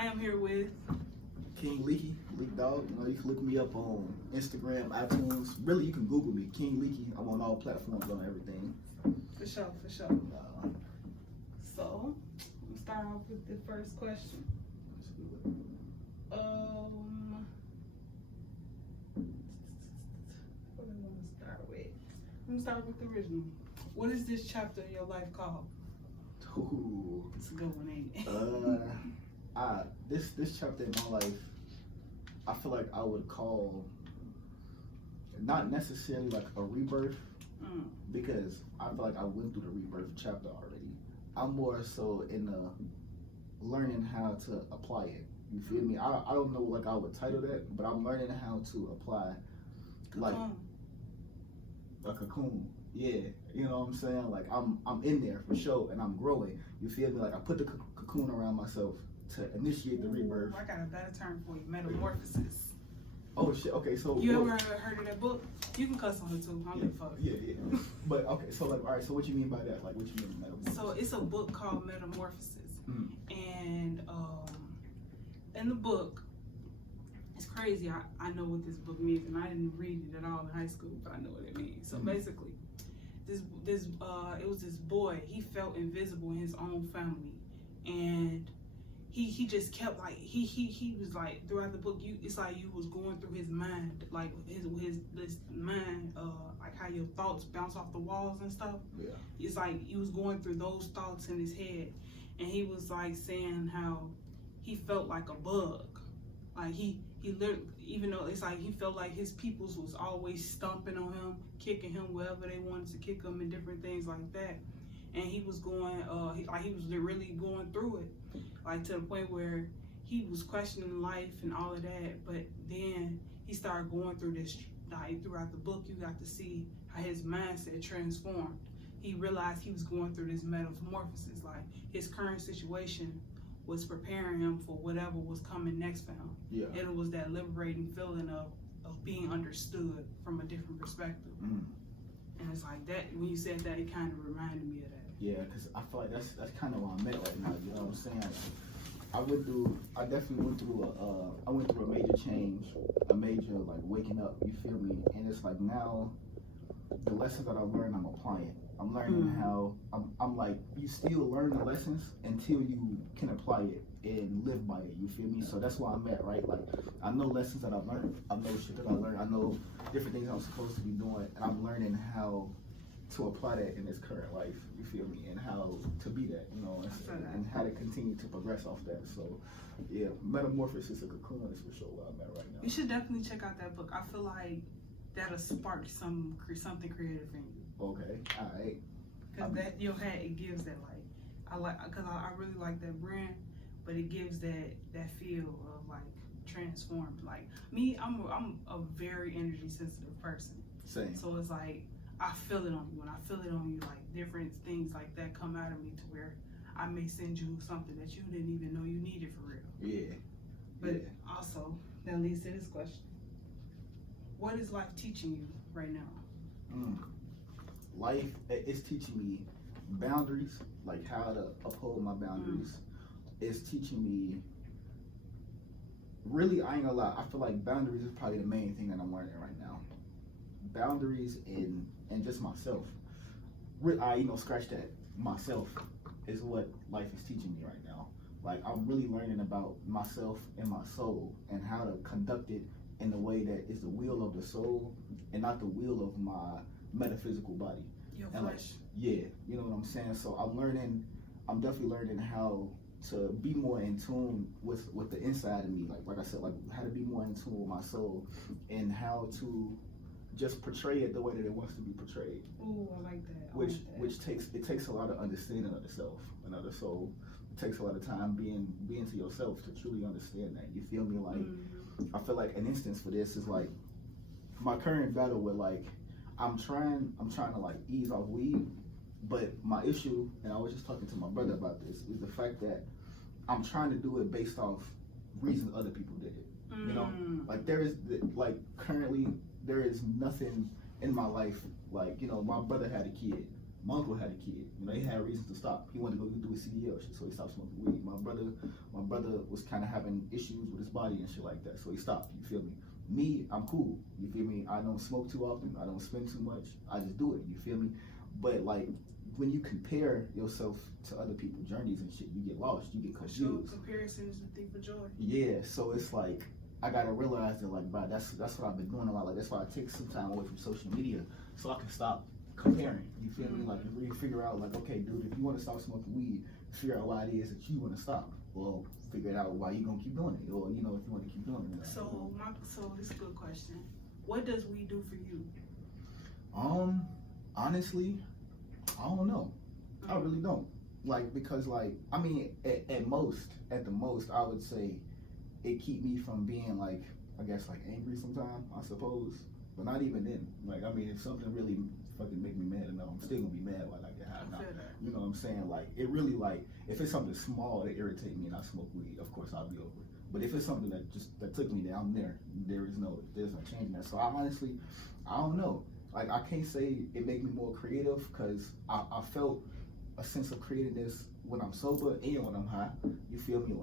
I am here with King Leaky, Leak Dog. You know, you can look me up on Instagram, iTunes. Really, you can Google me, King Leaky. I'm on all platforms, on everything. For sure. So, we'll start off with the first question. What do I want to start with? I'm gonna start with the original. What is this chapter in your life called? Ooh. It's a good one, ain't it? This chapter in my life, I feel like I would call not necessarily like a rebirth, because I feel like I went through the rebirth chapter already. I'm more so in the learning how to apply it. You feel me? I don't know like I would title that, but I'm learning how to apply like a cocoon. Yeah, you know what I'm saying? Like I'm in there for sure, and I'm growing. You feel me? Like I put the cocoon around myself to initiate the rebirth. I got a better term for you, metamorphosis. Oh shit, okay, so you ever heard of that book? You can cuss on it too, I don't give a fuck. Yeah. But okay, so like, alright, so what you mean by that? Like what you mean by metamorphosis? So it's a book called Metamorphosis. And in the book, it's crazy. I know what this book means, and I didn't read it at all in high school, but I know what it means. So basically, it was this boy. He felt invisible in his own family, and he just kept like he was like throughout the book. It's like you was going through his mind, like this mind, like how your thoughts bounce off the walls and stuff. Yeah. It's like he was going through those thoughts in his head, and he was like saying how he felt like a bug, like he literally, even though it's like he felt like his peoples was always stomping on him, kicking him wherever they wanted to kick him, and different things like that. And he was going, he was really going through it, like to the point where he was questioning life and all of that. But then he started going through this, like throughout the book, you got to see how his mindset transformed. He realized he was going through this metamorphosis, like his current situation was preparing him for whatever was coming next for him. Yeah. And it was that liberating feeling of being understood from a different perspective. And it's like that, when you said that, it kind of reminded me of that. Yeah, because I feel like that's kind of where I'm at right now, you know what I'm saying? I definitely went through a major change, a major like waking up, you feel me? And it's like now, the lessons that I learned, I'm applying. I'm learning how, I'm like, you still learn the lessons until you can apply it and live by it, you feel me? So that's where I'm at, right? Like, I know lessons that I've learned, I know shit that I learned, I know different things I'm supposed to be doing, and I'm learning how to apply that in this current life, you feel me? And how to be that, you know, and how to continue to progress off that. So, yeah, Metamorphosis of Cocoon is for sure where I'm at right now. You should definitely check out that book. I feel like that'll spark something creative in you. Okay, all right. Because that your hat, it gives that because I really like that brand, but it gives that feel of like transformed. Like me, I'm a very energy sensitive person. Same. So it's like I feel it on you. When I feel it on you, like different things like that come out of me to where I may send you something that you didn't even know you needed for real. Yeah. But also that leads to this question: what is life teaching you right now? Life is teaching me boundaries, like how to uphold my boundaries. It's teaching me, really, I ain't gonna lie, I feel like boundaries is probably the main thing that I'm learning right now. Boundaries and just myself. Scratch that. Myself is what life is teaching me right now. Like, I'm really learning about myself and my soul and how to conduct it in a way that is the will of the soul and not the will of my metaphysical body. Your and flesh. Like, yeah, you know what I'm saying? So I'm definitely learning how to be more in tune with the inside of me. Like I said, like how to be more in tune with my soul and how to just portray it the way that it wants to be portrayed. Ooh, I like that. Which takes a lot of understanding of the self, another soul. It takes a lot of time being to yourself to truly understand that. You feel me? Like I feel like an instance for this is like my current battle with like I'm trying to like ease off weed, but my issue, and I was just talking to my brother about this, is the fact that I'm trying to do it based off reasons other people did it. You know, like currently there is nothing in my life, like, you know, my brother had a kid, My uncle had a kid. You know, he had reasons to stop. He wanted to go do his CDL shit, so he stopped smoking weed. My brother was kind of having issues with his body and shit like that, so he stopped. You feel me? Me, I'm cool. You feel me? I don't smoke too often. I don't spend too much. I just do it. You feel me? But like, when you compare yourself to other people's journeys and shit, you get lost. You get confused. Comparison is the thief of joy. Yeah. So it's like, I gotta realize that, like, bro, that's what I've been doing a lot. Like, that's why I take some time away from social media, so I can stop comparing. You feel me? Like, really figure out, like, okay, dude, if you want to stop smoking weed, figure out why it is that you want to stop. Well, figure out why you gonna keep doing it, or you know, if you want to keep doing it. So this is a good question. What does weed do for you? Honestly, I don't know. I really don't. Like, because, like, I mean, at the most, I would say it keep me from being, like, I guess, like, angry sometimes, I suppose. But not even then. Like, I mean, if something really fucking make me mad enough, I'm still gonna be mad while I get high. You know what I'm saying? Like, it really, like, if it's something small that irritate me and I smoke weed, of course I'll be over it. But if it's something that took me there, I'm there. There's no changing that. So I honestly, I don't know. Like, I can't say it made me more creative, because I felt a sense of creativeness when I'm sober and when I'm high. You feel me?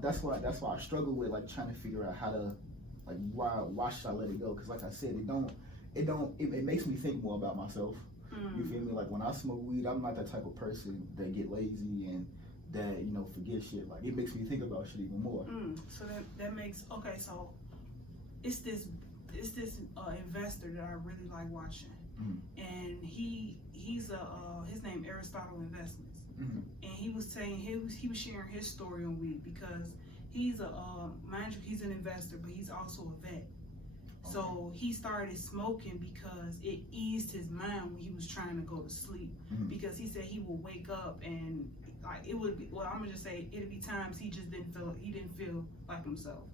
That's why I struggle with, like, trying to figure out how to, like, why should I let it go? Because, like I said, it makes me think more about myself. You feel me? Like, when I smoke weed, I'm not that type of person that get lazy and that, you know, forget shit. Like, it makes me think about shit even more. So that makes, okay, so it's this investor that I really like watching, and he's his name Aristotle Investments, and he was saying he was sharing his story on weed, because he's mind you, he's an investor, but he's also a vet. So he started smoking because it eased his mind when he was trying to go to sleep, because he said he would wake up and, like, it would be, well, I'm gonna just say it'd be times he just didn't feel like himself.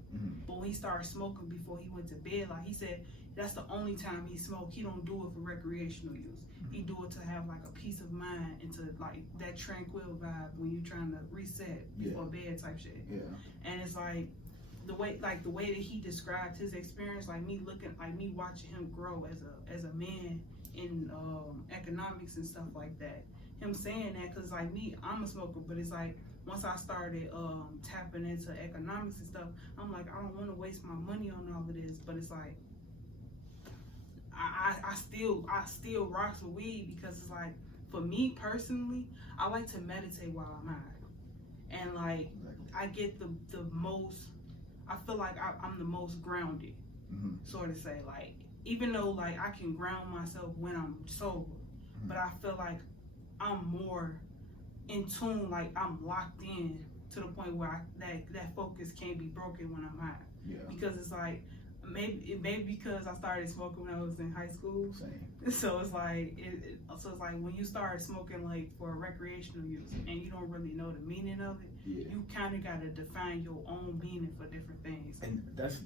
But when he started smoking before he went to bed, like he said, that's the only time he smoked. He don't do it for recreational use. He do it to have, like, a peace of mind and to, like, that tranquil vibe when you're trying to reset before bed type shit. Yeah. And it's like the way that he described his experience, like me watching him grow as a man in economics and stuff like that. Him saying that, because, like, me, I'm a smoker, but it's like, once I started tapping into economics and stuff, I'm like, I don't want to waste my money on all of this. But it's like, I still rocks with weed, because it's like, for me personally, I like to meditate while I'm high, and, like, I get the most, I feel like I'm the most grounded, sort of say, like, even though, like, I can ground myself when I'm sober, but I feel like I'm more in tune, like, I'm locked in to the point where that focus can't be broken when I'm high. Yeah. Because it's like, maybe because I started smoking when I was in high school. Same. So it's like, when you start smoking, like, for recreational use and you don't really know the meaning of it, you kind of got to define your own meaning for different things. And that's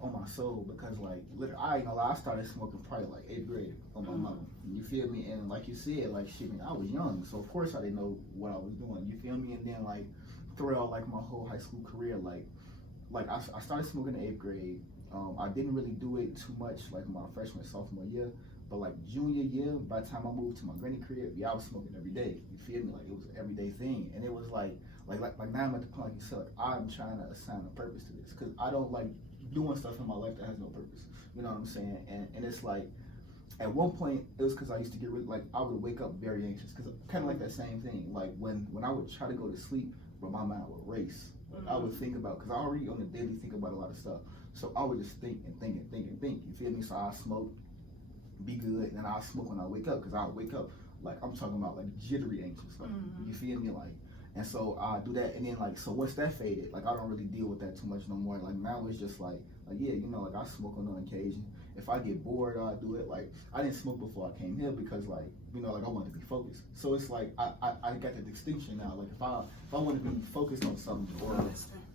on my soul, because, like, literally, I ain't gonna lie, I started smoking probably like 8th grade on my mama. You feel me? And like you said, like, shit, I was young, so of course I didn't know what I was doing. You feel me? And then, like, throughout, like, my whole high school career, like I started smoking in 8th grade. I didn't really do it too much, like, my freshman, sophomore year, but, like, junior year, by the time I moved to my granny crib, I was smoking every day. You feel me? Like, it was an everyday thing, and it was like now I'm at the point, like you said, like, I'm trying to assign a purpose to this, because I don't like doing stuff in my life that has no purpose. You know what I'm saying? And it's like, at one point, it was because I used to get really, like, I would wake up very anxious, because kind of like that same thing. Like, when I would try to go to sleep, but my mind would race. Like, I would think about, because I already on the daily think about a lot of stuff. So I would just think and think and think and think. You feel me? So I smoke, be good, and then I smoke when I wake up, because I wake up, like, I'm talking about, like, jittery anxious. Like, you feel me? Like, and so I do that, and then, like, so once that faded, like, I don't really deal with that too much no more. Like, now it's just like, yeah, you know, like, I smoke on an occasion. If I get bored, I do it. Like, I didn't smoke before I came here, because, like, you know, like, I wanted to be focused. So it's like, I got the distinction now. Like, if I want to be focused on something, or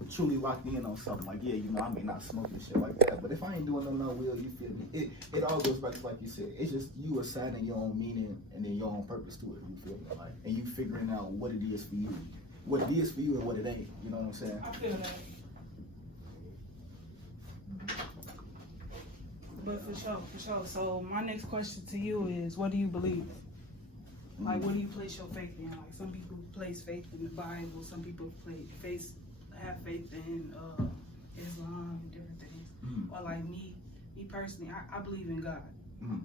truly locked in on something, like, yeah, you know, I may not smoke and shit like that, but if I ain't doing nothing, I will. You feel me? It all goes back to, like you said, it's just you assigning your own meaning and then your own purpose to it. You feel me? Like, and you figuring out what it is for you, and what it ain't. You know what I'm saying? I feel that. But for sure. So my next question to you is, what do you believe? Like, what do you place your faith in? Like, some people place faith in the Bible, some people have faith in Islam and different things. Or like me personally, I believe in God.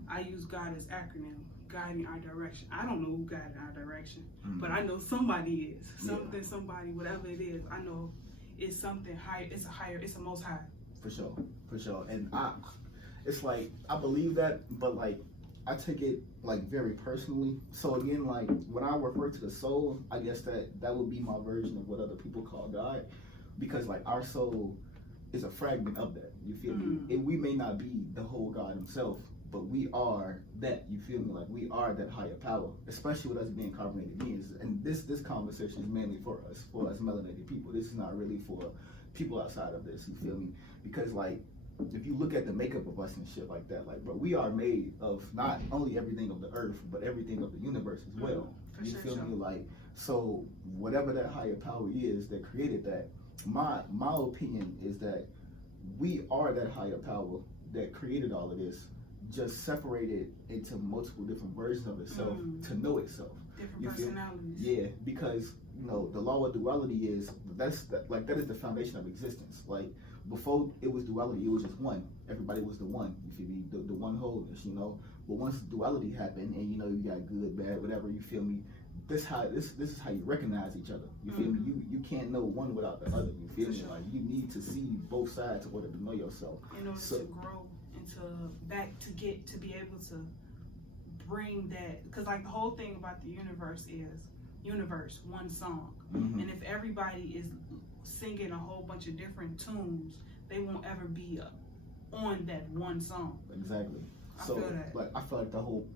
I use God as acronym, guiding our direction. I don't know who guided our direction, but I know somebody is. Something, somebody, whatever it is, I know it's something higher. It's a most high. For sure. And it's like, I believe that, but like, I take it like very personally. So again, like when I refer to the soul, I guess that would be my version of what other people call God, because like our soul is a fragment of that. You feel me? And we may not be the whole God himself, but we are that. You feel me? Like we are that higher power, especially with us being carbonated beings. And this conversation is mainly for us melanated people. This is not really for people outside of this. You feel me? Because like, if you look at the makeup of us and shit like that, like, bro, we are made of not only everything of the earth, but everything of the universe as well. You feel me? Like, so whatever that higher power is that created that, my opinion is that we are that higher power that created all of this, just separated into multiple different versions of itself to know itself. Different personalities. Yeah, because you know the law of duality is that is the foundation of existence. Like before it was duality, it was just one. Everybody was the one. You feel me? The one wholeness, you know. But once duality happened, and you know you got good, bad, whatever. You feel me? This is how you recognize each other. You feel me? You can't know one without the other. You feel me? Like you need to see both sides in order to know yourself. In order to grow to be able to bring that, because like the whole thing about the universe is one song, and if everybody is singing a whole bunch of different tunes, they won't ever be on that one song. Exactly. I feel like the whole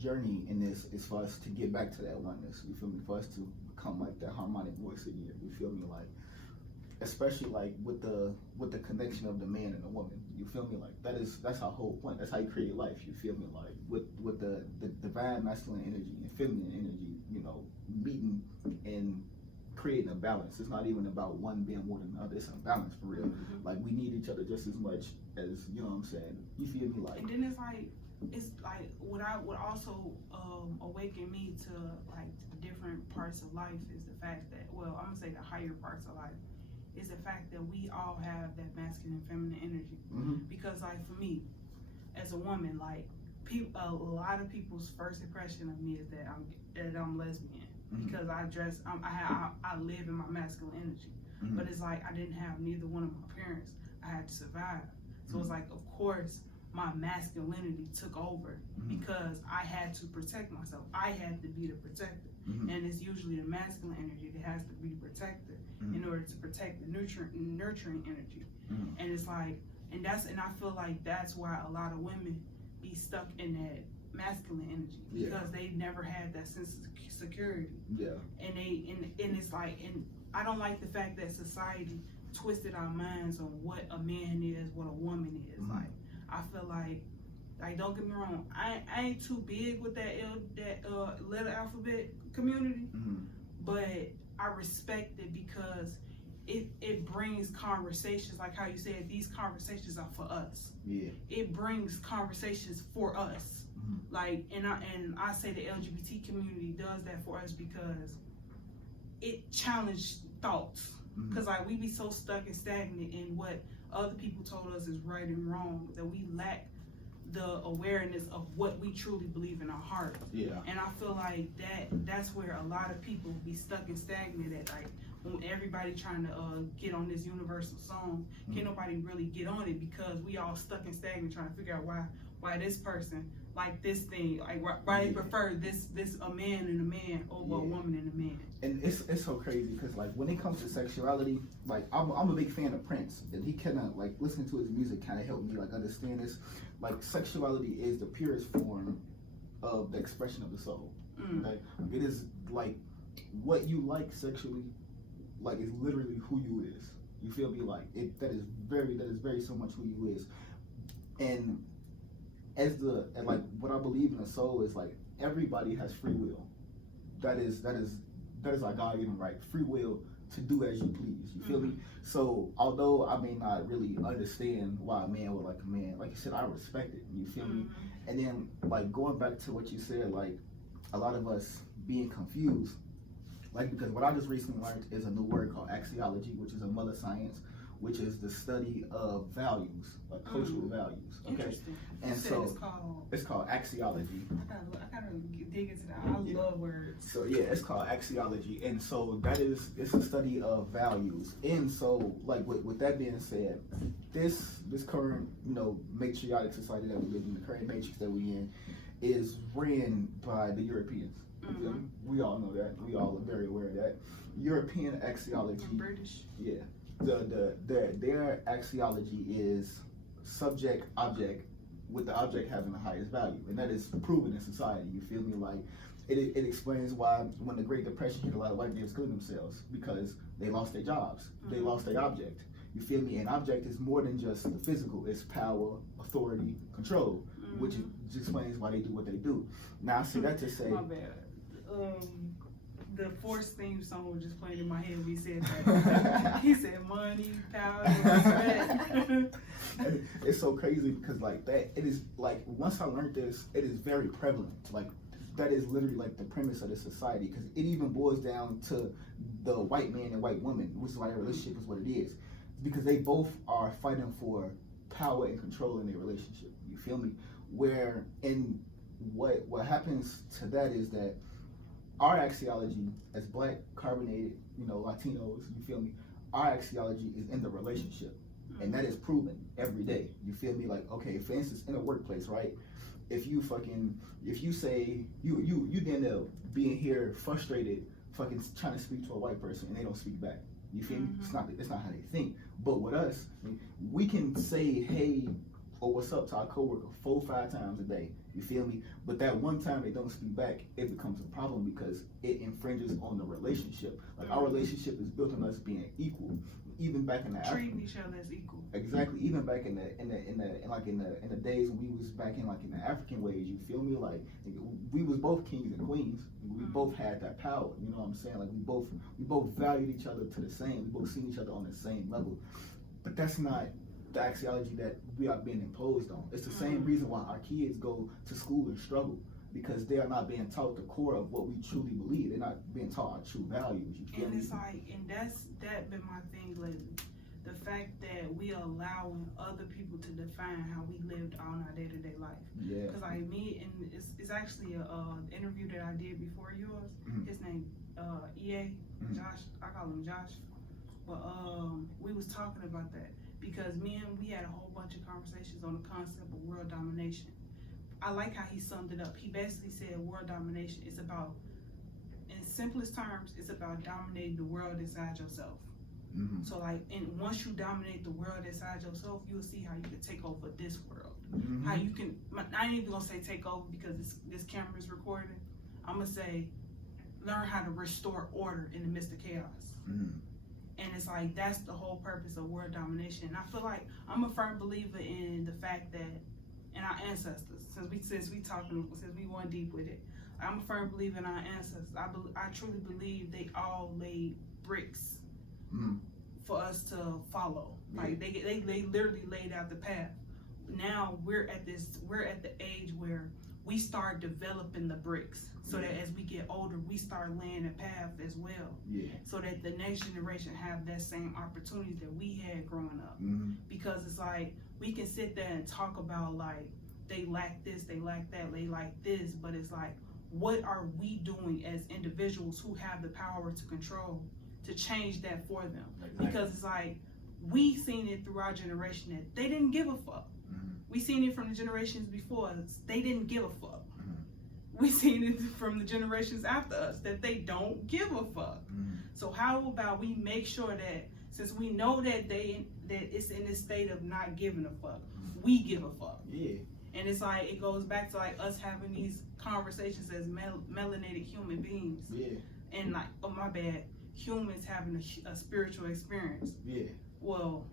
journey in this is for us to get back to that oneness. You feel me? For us to become like that harmonic voice again. You feel me? Like, especially like with the connection of the man and the woman. You feel me? Like that's our whole point. That's how you create life. You feel me? Like with the divine masculine energy and feminine energy, you know, meeting and creating a balance. It's not even about one being more than the other. It's a balance for real. Like we need each other just as much as, you know what I'm saying? You feel me? Like, and then it's like what would also awaken me to like different parts of life is the fact that, well, I'm gonna say the higher parts of life is the fact that we all have that masculine and feminine energy. Because like for me as a woman, like a lot of people's first impression of me is that I'm lesbian, because I live in my masculine energy. But it's like I didn't have neither one of my parents. I had to survive. So it's like, of course, my masculinity took over because I had to protect myself. I had to be the protector. And it's usually the masculine energy that has to be the protector in order to protect the nurturing energy. And it's like, and I feel like that's why a lot of women be stuck in that masculine energy, because they never had that sense of security. And it's like, and I don't like the fact that society twisted our minds on what a man is, what a woman is. Like, I feel like don't get me wrong, I ain't too big with that letter alphabet community, but I respect it because it brings conversations, like how you said, these conversations are for us. It brings conversations for us. Like, and I say the LGBT community does that for us because it challenged thoughts. Because like we be so stuck and stagnant in what other people told us is right and wrong that we lack the awareness of what we truly believe in our heart. And I feel like that's where a lot of people be stuck and stagnant at. Like when everybody trying to get on this universal song, can't nobody really get on it because we all stuck and stagnant trying to figure out why this person like this thing, like why they prefer this a man and a man over a woman and a man. And it's so crazy because like when it comes to sexuality, like I'm a big fan of Prince, and he kind of like listening to his music kind of helped me like understand this. Like sexuality is the purest form of the expression of the soul. Like it is like what you like sexually, like is literally who you is. You feel me? Like that is very so much who you is. And like what I believe in the soul is like everybody has free will. That is our God-given right. Free will to do as you please. You feel me? So although I may not really understand why a man would like a man, like you said, I respect it. You feel me? And then like going back to what you said, like a lot of us being confused. Like, because what I just recently learned is a new word called axiology, which is a mother science, which is the study of values, like cultural values. Okay, Interesting. and so it's called axiology. I gotta dig into that. I love words. So yeah, it's called axiology, and so it's a study of values. And so, like, with that being said, this current matriarchal society that we live in, the current matrix that we in, is ran by the Europeans. Mm-hmm. We all know that. We all are very aware of that. European axiology. And British. Yeah. Their axiology is subject object, with the object having the highest value, and that is proven in society. You feel me? Like it explains why when the Great Depression hit, a lot of white men killed themselves because they lost their jobs, they lost their object. You feel me? An object is more than just the physical; it's power, authority, control, which just explains why they do what they do. Now I say that to say. My bad. The Force theme song was just playing in my head when he said that. He said money, power, respect. It's so crazy because like that, it is like once I learned this, it is very prevalent. Like that is literally like the premise of the society, because it even boils down to the white man and white woman, which is why their relationship is what it is, because they both are fighting for power and control in their relationship. You feel me? Where and what happens to that is that our axiology as black, carbonated, Latinos, you feel me? Our axiology is in the relationship, and that is proven every day. You feel me? Like, okay, for instance, in a workplace, right? If you say you end up being here frustrated, fucking trying to speak to a white person and they don't speak back. You feel me? It's not how they think. But with us, we can say hey or what's up to our coworker 4 or 5 times a day. You feel me? But that one time they don't speak back, it becomes a problem because it infringes on the relationship. Like our relationship is built on us being equal, even back in the treating each other as equal. Exactly. Even back in the days when we was back in the African ways. You feel me? Like we was both kings and queens. We both had that power. You know what I'm saying? Like we both valued each other to the same. We both seen each other on the same level. But that's not the axiology that we are being imposed on. It's the same reason why our kids go to school and struggle, because they are not being taught the core of what we truly believe. They're not being taught our true values. You feel and me? It's like, and that been my thing lately. The fact that we allowing other people to define how we lived on our day-to-day life. Yeah. Because like me, and it's actually a interview that I did before yours. His name EA Josh. I call him Josh. But we was talking about that. Because we had a whole bunch of conversations on the concept of world domination. I like how he summed it up. He basically said world domination is about, in simplest terms, it's about dominating the world inside yourself. So like, and once you dominate the world inside yourself, you'll see how you can take over this world. How you can, I ain't even gonna say take over because this camera is recording. I'm gonna say, learn how to restore order in the midst of chaos. And it's like, that's the whole purpose of world domination. And I feel like I'm a firm believer in the fact that, and our ancestors, since we going deep with it, I'm a firm believer in our ancestors. I truly believe they all laid bricks for us to follow. Like they literally laid out the path. Now we're at the age where we start developing the bricks, so that as we get older, we start laying a path as well. So that the next generation have that same opportunity that we had growing up. Because it's like, we can sit there and talk about like, they lack this, they lack that, they like this, but it's like, what are we doing as individuals who have the power to control, to change that for them? Because it's like, we seen it through our generation that they didn't give a fuck. We seen it from the generations before us, they didn't give a fuck. We seen it from the generations after us that they don't give a fuck. So how about we make sure that, since we know that it's in this state of not giving a fuck, we give a fuck. And it's like, it goes back to like us having these conversations as melanated human beings. And like, oh my bad, humans having a spiritual experience. Well,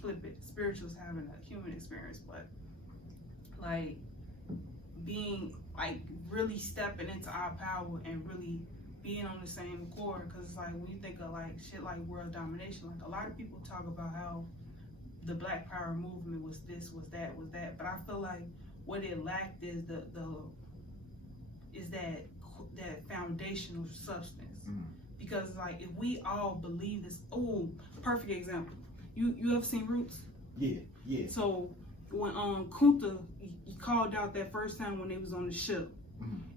flip it, spirituals having a human experience, but like being like really stepping into our power and really being on the same accord. Because it's like, when you think of like shit like world domination, like a lot of people talk about how the Black Power movement was this, was that, but I feel like what it lacked is is that foundational substance. Because like if we all believe this, perfect example. You ever seen Roots? Yeah. So when Kunta, he called out that first time when they was on the ship,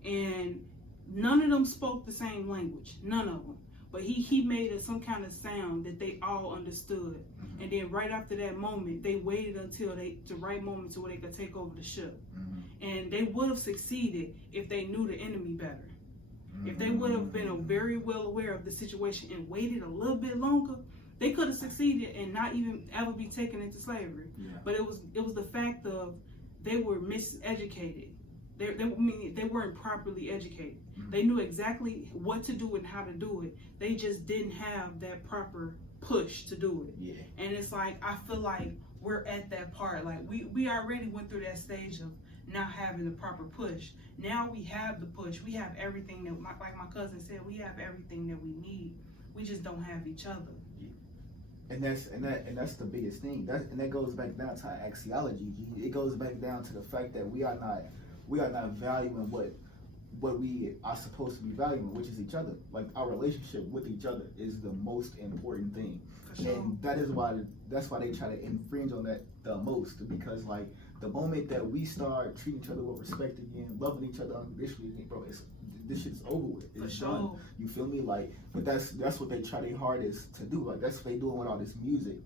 and none of them spoke the same language, none of them. But he made some kind of sound that they all understood. And then right after that moment, they waited until the right moment to where they could take over the ship. And they would have succeeded if they knew the enemy better. If they would have been very well aware of the situation and waited a little bit longer, they could have succeeded and not even ever be taken into slavery. But it was the fact of they were miseducated. They weren't properly educated. They knew exactly what to do and how to do it. They just didn't have that proper push to do it. And it's like, I feel like we're at that part. Like we already went through that stage of not having the proper push. Now we have the push. We have everything that, like my cousin said, we have everything that we need. We just don't have each other. And that's the biggest thing. That goes back down to axiology. It goes back down to the fact that we are not valuing what we are supposed to be valuing, which is each other. Like our relationship with each other is the most important thing. For sure. And that's why they try to infringe on that the most, because like the moment that we start treating each other with respect again, loving each other unconditionally, bro, this shit's over with. It's done. You feel me? Like, but that's what they try their hardest to do. Like that's what they doing with all this music.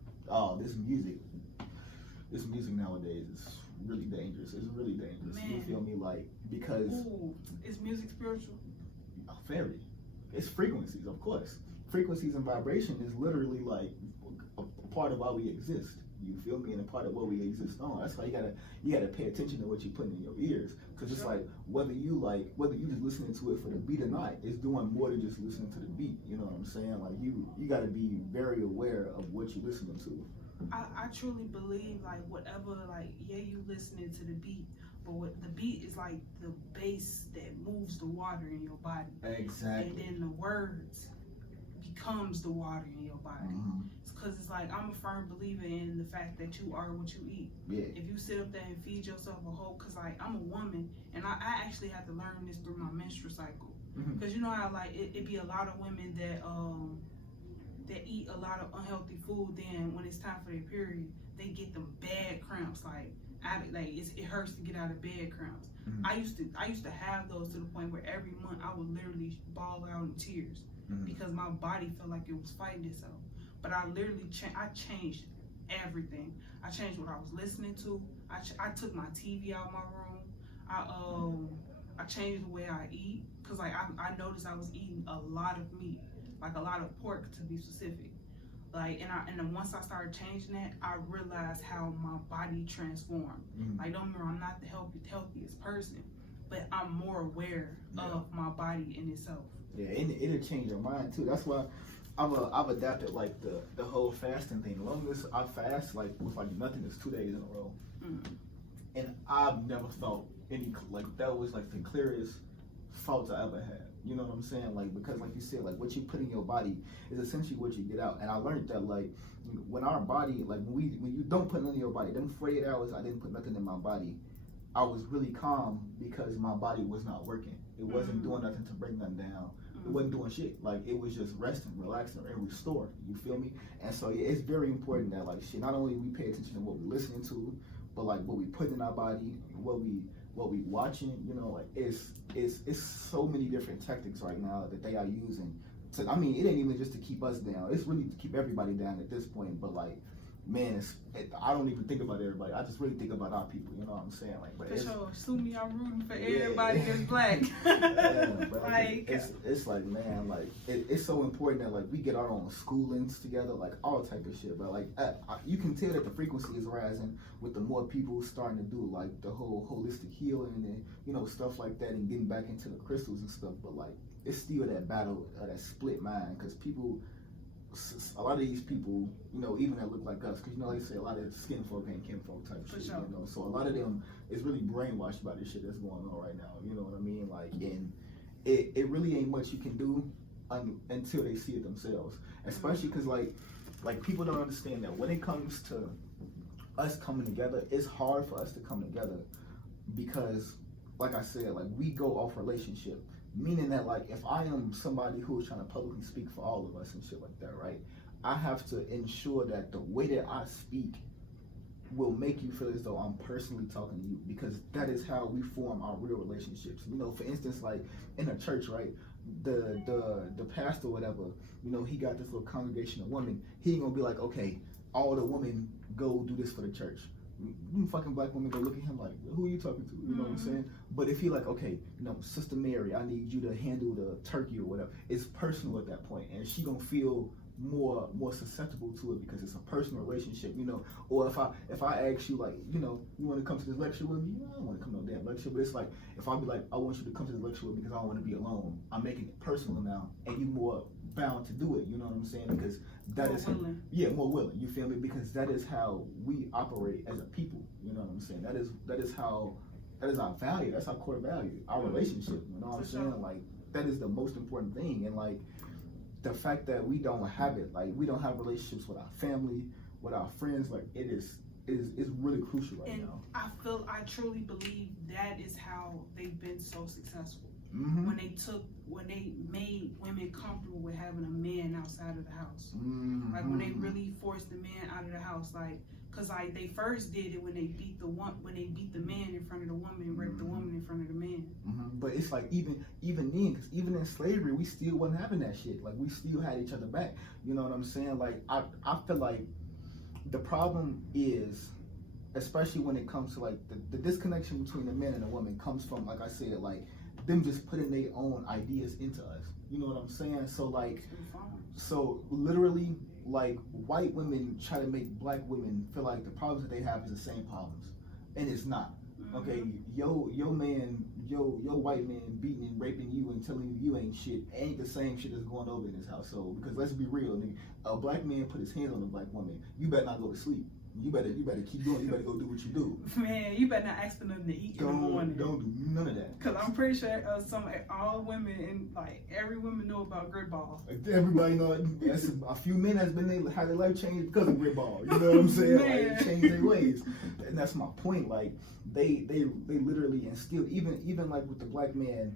This music nowadays is really dangerous. It's really dangerous. Man. You feel me? Like, because is music spiritual? Very. It's frequencies, of course. Frequencies and vibration is literally like a part of why we exist. You feel me? And a part of what we exist on. That's why you gotta pay attention to what you put in your ears, because it's like whether you just listening to it for the beat or not, it's doing more than just listening to the beat. You know what I'm saying? Like you gotta be very aware of what you're listening to. I truly believe like whatever, like you listening to the beat, but what the beat is like the base that moves the water in your body. Exactly. And then the words becomes the water in your body. Because it's like, I'm a firm believer in the fact that you are what you eat. If you sit up there and feed yourself a whole, because like I'm a woman and I actually had to learn this through my menstrual cycle. Because you know how like it be a lot of women that eat a lot of unhealthy food, then when it's time for their period, they get them bad cramps, it hurts to get out of bed cramps. I used to have those to the point where every month I would literally bawl out in tears because my body felt like it was fighting itself. But I literally changed everything. I changed what I was listening to. I took my TV out of my room. I changed the way I eat, because like I noticed I was eating a lot of meat, like a lot of pork to be specific. Like and then once I started changing that, I realized how my body transformed. Like don't get me wrong, I'm not the healthiest person, but I'm more aware of my body in itself. Yeah, and it'll change your mind too. That's why I've adapted like the whole fasting thing. The longest I fast like with like nothing is 2 days in a row, and I've never felt any like that was like the clearest thoughts I ever had. You know what I'm saying? Like, because like you said, like what you put in your body is essentially what you get out. And I learned that like when our body, like when you don't put nothing in your body, them 48 hours I didn't put nothing in my body, I was really calm because my body was not working. It wasn't doing nothing to bring them down. It wasn't doing shit. Like it was just resting, relaxing, and restoring. You feel me? And so yeah, it's very important that like shit, not only we pay attention to what we're listening to, but like what we put in our body, what we watching, you know, like it's so many different tactics right now that they are using. So I mean, it ain't even just to keep us down. It's really to keep everybody down at this point. But like, man, I don't even think about everybody. I just really think about our people. You know what I'm saying? Like, but for sure, sue me. I'm rooting for everybody that's black. But like, it's like, man, like it's so important that like we get our own schoolings together, like all type of shit. But like, you can tell that the frequency is rising with the more people starting to do like the whole holistic healing and you know stuff like that, and getting back into the crystals and stuff. But like, it's still that battle, that split mind, because people. A lot of these people, you know, even that look like us, because you know they say a lot of skin folk ain't kin folk type shit, you know. So a lot of them is really brainwashed by this shit that's going on right now. You know what I mean? Like, and it really ain't much you can do until they see it themselves. Especially because like people don't understand that when it comes to us coming together, it's hard for us to come together because like I said, like we go off relationship, meaning that like if I am somebody who is trying to publicly speak for all of us and shit like that, right? I have to ensure that the way that I speak will make you feel as though I'm personally talking to you, because that is how we form our real relationships. You know, for instance, like in a church, right? The pastor, whatever, you know, he got this little congregation of women. He ain't gonna be like, okay, all the women go do this for the church. You fucking black women go look at him like, who are you talking to? You know what I'm saying? But if he like, okay, you know, Sister Mary, I need you to handle the turkey or whatever. It's personal at that point, and she gonna feel more susceptible to it because it's a personal relationship, you know. Or if I ask you, like, you know, you want to come to this lecture with me? I don't want to come to no damn lecture. But it's like, if I be like, I want you to come to this lecture with me because I don't want to be alone, I'm making it personal now, and you more bound to do it, you know what I'm saying? Because that more is willing. Yeah, more willing, you feel me? Because that is how we operate as a people, you know what I'm saying? That is our value, that's our core value, our relationship, you know what I'm saying? Like, that is the most important thing. And like, the fact that we don't have it, like we don't have relationships with our family, with our friends, like it is really crucial right now. I truly believe that is how they've been so successful. Mm-hmm. When they made women comfortable with having a man outside of the house. Mm-hmm. Like when they really forced the man out of the house, like, cause like they first did it when they beat the man in front of the woman and raped the woman in front of the man. Mm-hmm. But it's like even then, cause even in slavery, we still wasn't having that shit. Like we still had each other back. You know what I'm saying? Like I feel like the problem is, especially when it comes to like the disconnection between the man and the woman comes from, like I said, like them just putting their own ideas into us. You know what I'm saying? So like, so literally, like white women try to make black women feel like the problems that they have is the same problems, and it's not. Okay, your white man beating and raping you and telling you you ain't shit ain't the same shit that's going over in this household. Because let's be real, nigga, a black man put his hands on a black woman, you better not go to sleep. You better keep going. You better go do what you do. Man, you better not ask for nothing to eat in the morning. Don't do none of that. Cause I'm pretty sure all women and like every woman know about grit ball. Everybody know it. That's a few men has been had their life changed because of grit ball. You know what I'm saying? Like they changed their ways, and that's my point. Like they literally instilled even like with the black man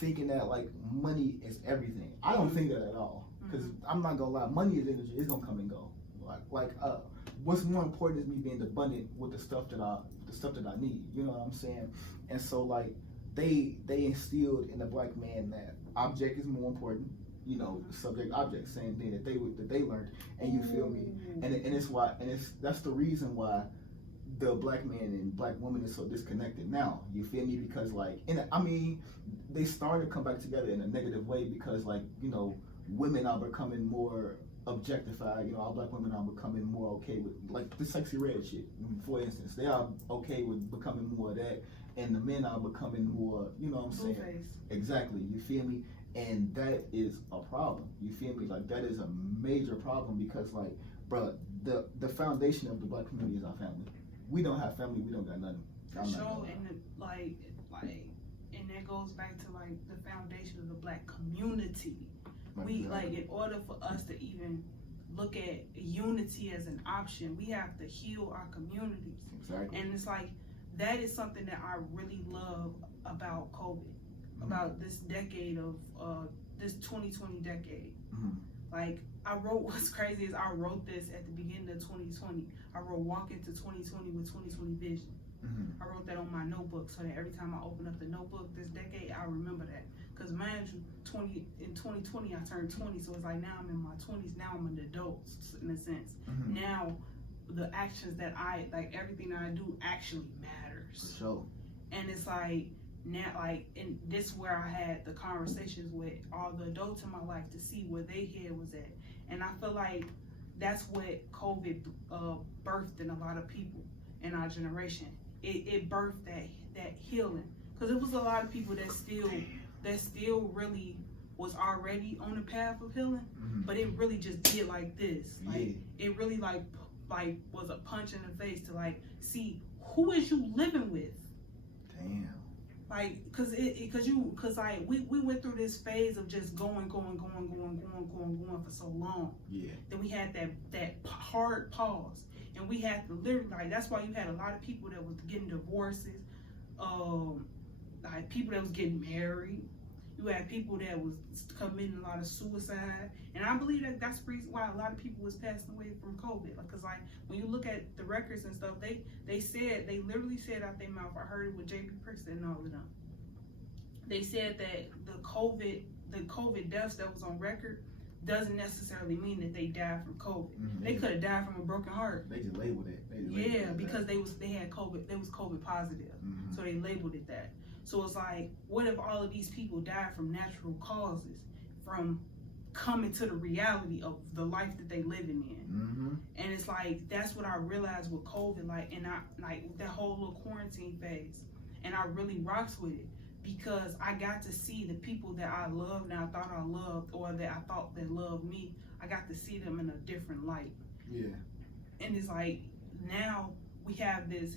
thinking that like money is everything. I don't think that at all. Because I'm not gonna lie, money is energy. It's gonna come and go. What's more important is me being abundant with the stuff that I need. You know what I'm saying? And so like they instilled in the black man that object is more important. You know, subject object, same thing that they learned. And you feel me? And that's the reason why the black man and black woman is so disconnected now. You feel me? Because like, they started to come back together in a negative way because like, you know, women are becoming more objectified. You know, our black women are becoming more okay with like the sexy red shit, for instance. They are okay with becoming more of that, and the men are becoming more, you know what I'm saying? Face. Exactly, you feel me? And that is a problem. You feel me? Like that is a major problem because like, bro, the foundation of the black community is our family. We don't have family, we don't got nothing. For sure, and and that goes back to like the foundation of the black community. We like, in order for us to even look at unity as an option, we have to heal our communities. Exactly. And it's like that is something that I really love about COVID, about this decade of this 2020 decade. Like I wrote, what's crazy is I wrote this at the beginning of 2020. I wrote walk into 2020 with 2020 vision. I wrote that on my notebook so that every time I open up the notebook this decade, I remember that. Because mind you, in 2020 I turned 20, so it's like now I'm in my 20s. Now I'm an adult in a sense. Now the actions that I like, everything that I do actually matters. For sure. And it's like now, like, and this is where I had the conversations with all the adults in my life to see where their head was at. And I feel like that's what COVID birthed in a lot of people in our generation. It birthed that healing, because it was a lot of people that still really was already on the path of healing, but it really just did like this. Like it really like was a punch in the face to like see who is you living with. Damn. Like, cause we went through this phase of just going for so long. Yeah. Then we had that hard pause, and we had to literally, like, that's why you had a lot of people that was getting divorces, like people that was getting married. You had people that was committing a lot of suicide, and I believe that that's the reason why a lot of people was passing away from COVID. Like, cause like when you look at the records and stuff, they literally said out their mouth. I heard it with J.B. Prieston and all of them. They said that the COVID deaths that was on record doesn't necessarily mean that they died from COVID. Mm-hmm. They could have died from a broken heart. They just labeled it. Because they had COVID. They was COVID positive, mm-hmm. so they labeled it that. So it's like, what if all of these people died from natural causes, from coming to the reality of the life that they living in? Mm-hmm. And it's like, that's what I realized with COVID, like, and I like that whole little quarantine phase, and I really rocks with it because I got to see the people that I loved and I thought I loved, or that I thought that loved me. I got to see them in a different light. Yeah. And it's like, now we have this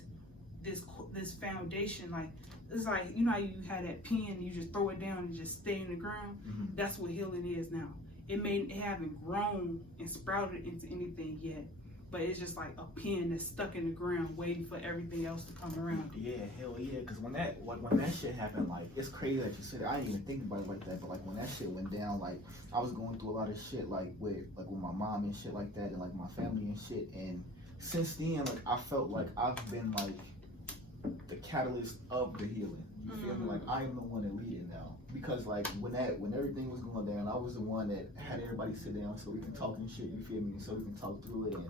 foundation, like, it's like, you know how you had that pen, you just throw it down and just stay in the ground? Mm-hmm. That's what healing is now. It haven't grown and sprouted into anything yet, but it's just like a pen that's stuck in the ground waiting for everything else to come around. Yeah, hell yeah, because when that shit happened, like, it's crazy that you said it. I didn't even think about it like that, but like when that shit went down, like, I was going through a lot of shit, like with my mom and shit like that, and like my family and shit, and since then, like, I felt like I've been like the catalyst of the healing. You feel me? Like, I am the one that lead it now. Because like when everything was going down, I was the one that had everybody sit down so we can talk and shit, you feel me? And so we can talk through it. And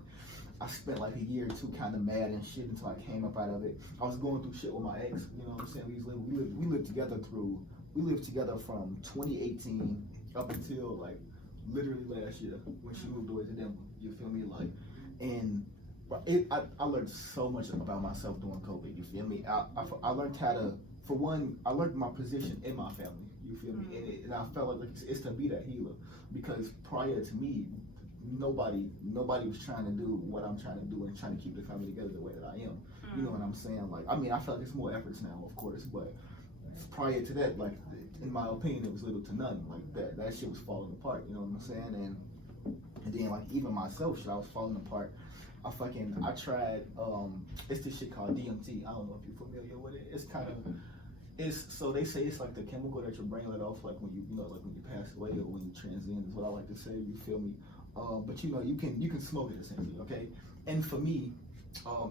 I spent like a year or two kind of mad and shit until I came up out of it. I was going through shit with my ex, you know what I'm saying? We lived together from 2018 up until like literally last year when she moved away to Denver. You feel me? Like, and I learned so much about myself during COVID. You feel me? I learned how to, for one, I learned my position in my family. You feel me? And I felt like it's to be that healer, because prior to me, nobody was trying to do what I'm trying to do and trying to keep the family together the way that I am. You know what I'm saying? Like, I mean, I feel like it's more efforts now, of course, but prior to that, like, in my opinion, it was little to none. Like that shit was falling apart. You know what I'm saying? And then like even myself, shit, I was falling apart. I tried, it's this shit called DMT. I don't know if you're familiar with it. So they say it's like the chemical that your brain let off, like when like when you pass away or when you transcend, is what I like to say, you feel me? But you know, you can smoke it essentially, okay? And for me,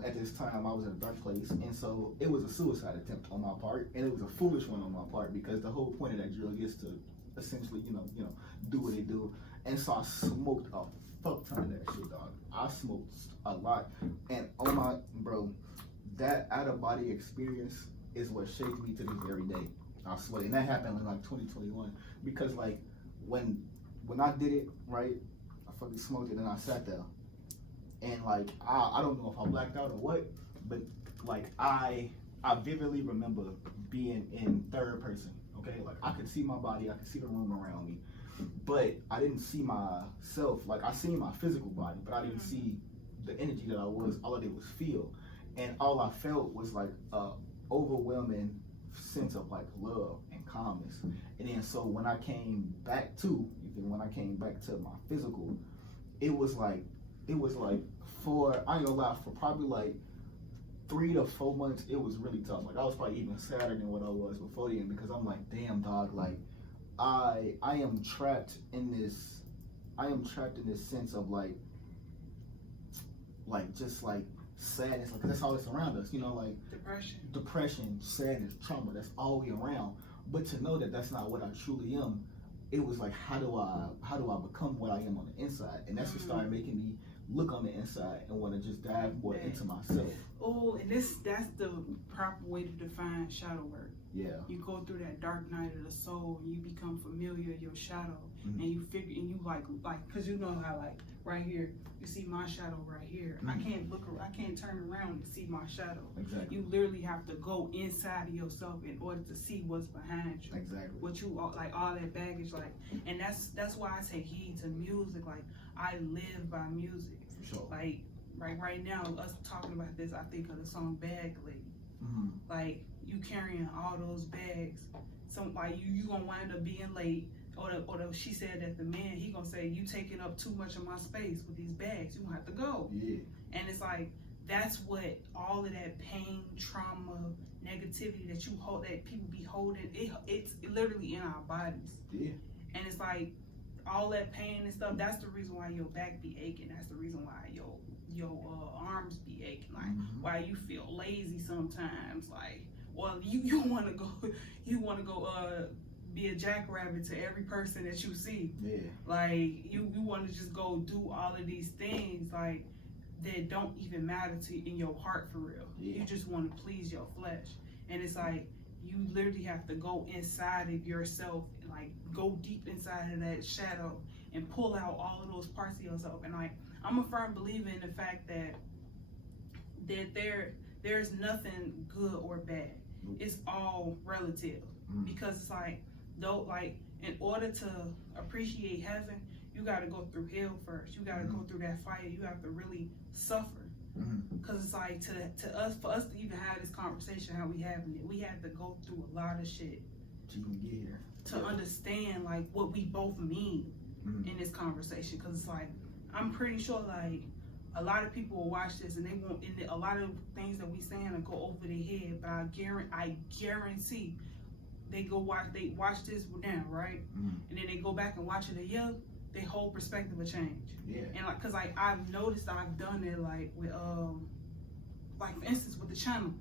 at this time, I was in a dark place, and so it was a suicide attempt on my part, and it was a foolish one on my part, because the whole point of that drug is to essentially, you know, do what they do. And so I smoked a fuck ton of that shit, dog. I smoked a lot, and that out of body experience is what shaped me to this very day. I swear, and that happened in like 2021, because like when I did it, right, I fucking smoked it and I sat there, and like I don't know if I blacked out or what, but like I vividly remember being in third person. Okay, like I could see my body, I could see the room around me, but I didn't see myself. Like I seen my physical body, but I didn't see the energy that I was. All I did was feel, and all I felt was like a overwhelming sense of like love and calmness. And then so when I came back to my physical, it was like for, I ain't gonna lie, for probably like 3 to 4 months, it was really tough. Like I was probably even sadder than what I was before then, because I'm like, damn dog, like I am trapped in this sense of like just like sadness, like that's all that's around us, you know, like depression, sadness, trauma, that's all we around. But to know that that's not what I truly am, it was like, how do I become what I am on the inside? And that's what started making me look on the inside and want to just dive more into myself. Oh, and that's the proper way to define shadow work. Yeah. You go through that dark night of the soul, and you become familiar with your shadow, and you figure, and you like, cause you know how like right here, you see my shadow right here. I can't turn around to see my shadow. Exactly. You literally have to go inside of yourself in order to see what's behind you. Exactly. What you like, all that baggage, like, and that's why I take heed to music. Like I live by music. For sure. Like right now, us talking about this, I think of the song Bag Lady. Like you carrying all those bags, some like you gonna wind up being late, or she said that the man, he gonna say, you taking up too much of my space with these bags, you gonna have to go. Yeah. And it's like, that's what all of that pain, trauma, negativity that you hold, that people be holding, it's literally in our bodies. Yeah. And it's like all that pain and stuff. That's the reason why your back be aching. That's the reason why your arms be aching. Like why you feel lazy sometimes. Like, well, you want to go be a jackrabbit to every person that you see. Yeah. Like you want to just go do all of these things like that don't even matter to in your heart for real. Yeah. You just want to please your flesh, and it's like you literally have to go inside of yourself, like go deep inside of that shadow and pull out all of those parts of yourself. And like I'm a firm believer in the fact that there's nothing good or bad. It's all relative, because it's like in order to appreciate heaven, you got to go through hell first. You got to go through that fire. You have to really suffer. Because it's like for us to even have this conversation how we having it, we had to go through a lot of shit to even get here, to understand like what we both mean in this conversation. Because it's like I'm pretty sure like a lot of people will watch this and they won't, and a lot of things that we saying will go over their head. But I guarantee they watch this now, right? And then they go back and watch it a year, their whole perspective will change. Yeah. And like, cause like I've noticed that I've done it like with like for instance with the channel,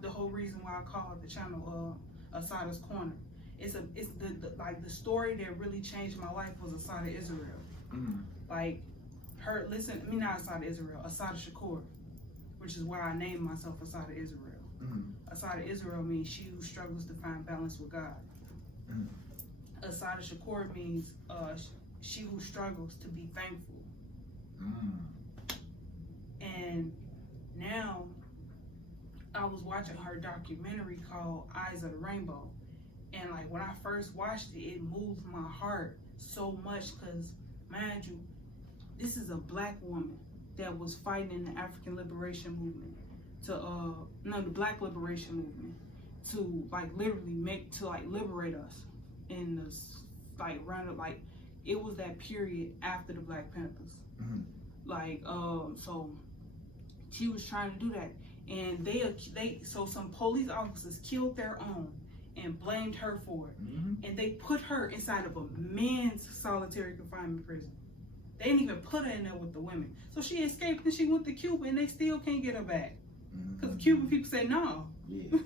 the whole reason why I call it the channel Assata's Corner. It's the story that really changed my life was Assata Israel. Like not Assata Israel, Assata Shakur, which is why I named myself Assata Israel. Assata Israel means she who struggles to find balance with God. Assata Shakur means she who struggles to be thankful. And now I was watching her documentary called Eyes of the Rainbow, and like when I first watched it, it moved my heart so much because, mind you, this is a black woman that was fighting in the African liberation movement the Black liberation movement to like literally liberate us in this it was that period after the Black Panthers. So she was trying to do that, and so some police officers killed their own and blamed her for it, and they put her inside of a men's solitary confinement prison. They didn't even put her in there with the women. So she escaped and she went to Cuba, and they still can't get her back because the Cuban people say no. Yeah.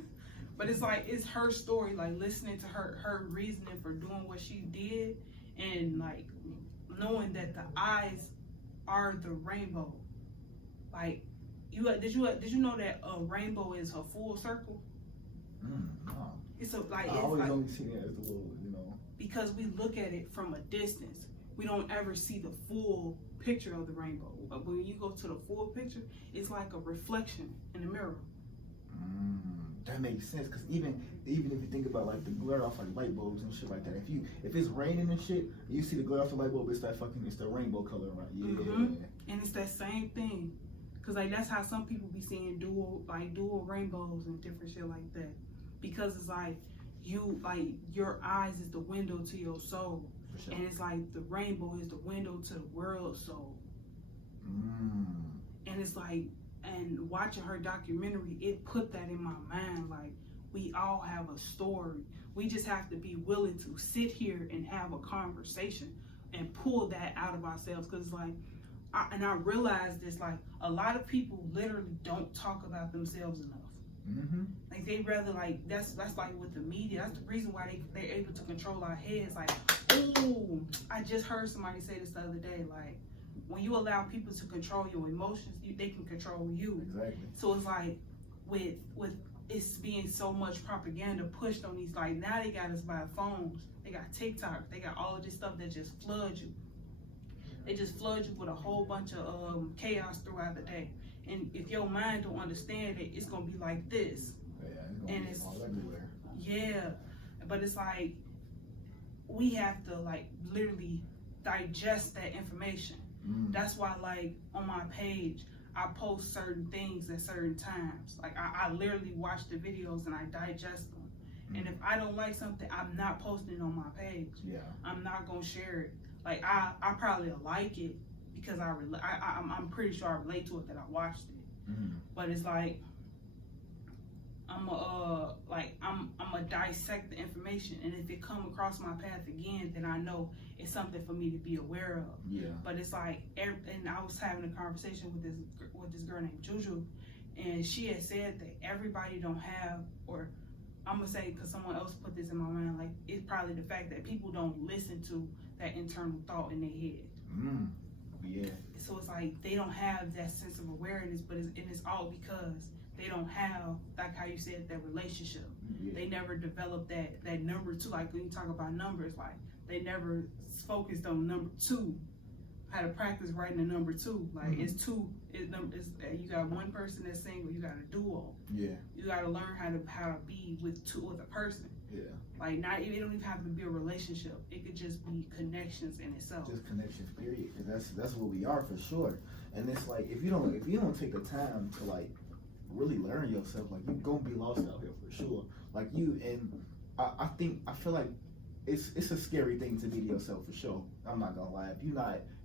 But it's like it's her story, like listening to her reasoning for doing what she did, and like knowing that the eyes are the rainbow. Like did you know that a rainbow is a full circle? No. It's a like I always only see it as the little, because we look at it from a distance. We don't ever see the full picture of the rainbow. But when you go to the full picture, it's like a reflection in the mirror. That makes sense, because even if you think about like the glare off like light bulbs and shit like that, if it's raining and shit, and you see the glare off the light bulb, it's the rainbow color, right? Yeah. And it's that same thing, because like that's how some people be seeing dual rainbows and different shit like that, because it's like your eyes is the window to your soul. Sure. And it's like the rainbow is the window to the world soul. And it's like, and watching her documentary, it put that in my mind. Like, we all have a story. We just have to be willing to sit here and have a conversation and pull that out of ourselves. Because like, I realized this, like a lot of people literally don't talk about themselves enough. Like they rather like that's like with the media. That's the reason why they're able to control our heads. Like, oh, I just heard somebody say this the other day. Like, when you allow people to control your emotions, they can control you. Exactly. So it's like with it's being so much propaganda pushed on these. Like now they got us by phones. They got TikTok. They got all of this stuff that just floods you. They just flood you with a whole bunch of chaos throughout the day. And if your mind don't understand it, it's gonna be like this. Yeah, it's all everywhere. Yeah, but it's like we have to like literally digest that information. That's why like on my page, I post certain things at certain times. Like I literally watch the videos and I digest them. And if I don't like something, I'm not posting it on my page. Yeah, I'm not gonna share it. Like I probably like it because I'm pretty sure I relate to it that I watched it. But it's like I'm a dissect the information, and if it come across my path again, then I know it's something for me to be aware of. Yeah. But it's like, and I was having a conversation with this girl named Juju, and she had said that everybody don't have, or I'm gonna say, because someone else put this in my mind, like it's probably the fact that people don't listen to that internal thought in their head. Yeah. So it's like they don't have that sense of awareness, but it's all because they don't have, like how you said, that relationship. Yeah. They never developed that number two. Like when you talk about numbers, like they never focused on number two, how to practice writing a number two. Like it's two. You got one person that's single. You got a duo. Yeah. You got to learn how to be with a person. Yeah. Like it don't even have to be a relationship. It could just be connections in itself. Just connections, period. Because that's what we are for sure. And it's like if you don't take the time to like really learn yourself, like you're gonna be lost out here for sure. Like I feel like it's a scary thing to be to yourself for sure. I'm not gonna lie. If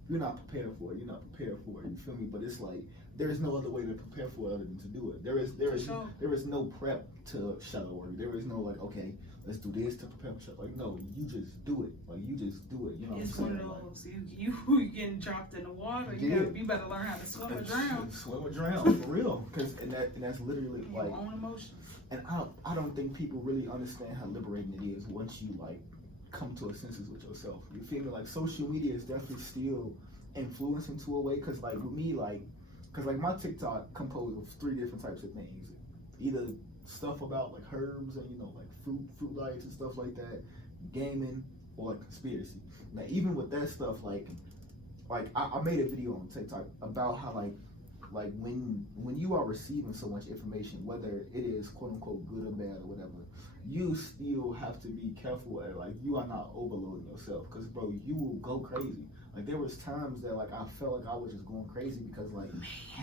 you're not prepared for it, you're not prepared for it. You feel me? But it's like there is no other way to prepare for it other than to do it. There is no prep to shadow work. There is no like, okay, let's do this to prepare for shadow. Like no, you just do it. Like you just do it. You know it's what I'm saying? One of those you getting dropped in the water. You better learn how to swim or drown. Swim or drown for real. And that's literally like your own emotions. And I don't think people really understand how liberating it is once you like come to a senses with yourself. You feel me? Like social media is definitely still influencing to a way, because like with me, because my TikTok composed of 3 different types of things. Either stuff about like herbs and like fruit lights and stuff like that, gaming, or like conspiracy. Now even with that stuff, like I made a video on TikTok about how like when you are receiving so much information, whether it is quote unquote good or bad or whatever, you still have to be careful at like you are not overloading yourself, because bro, you will go crazy. Like there was times that like I felt like I was just going crazy because like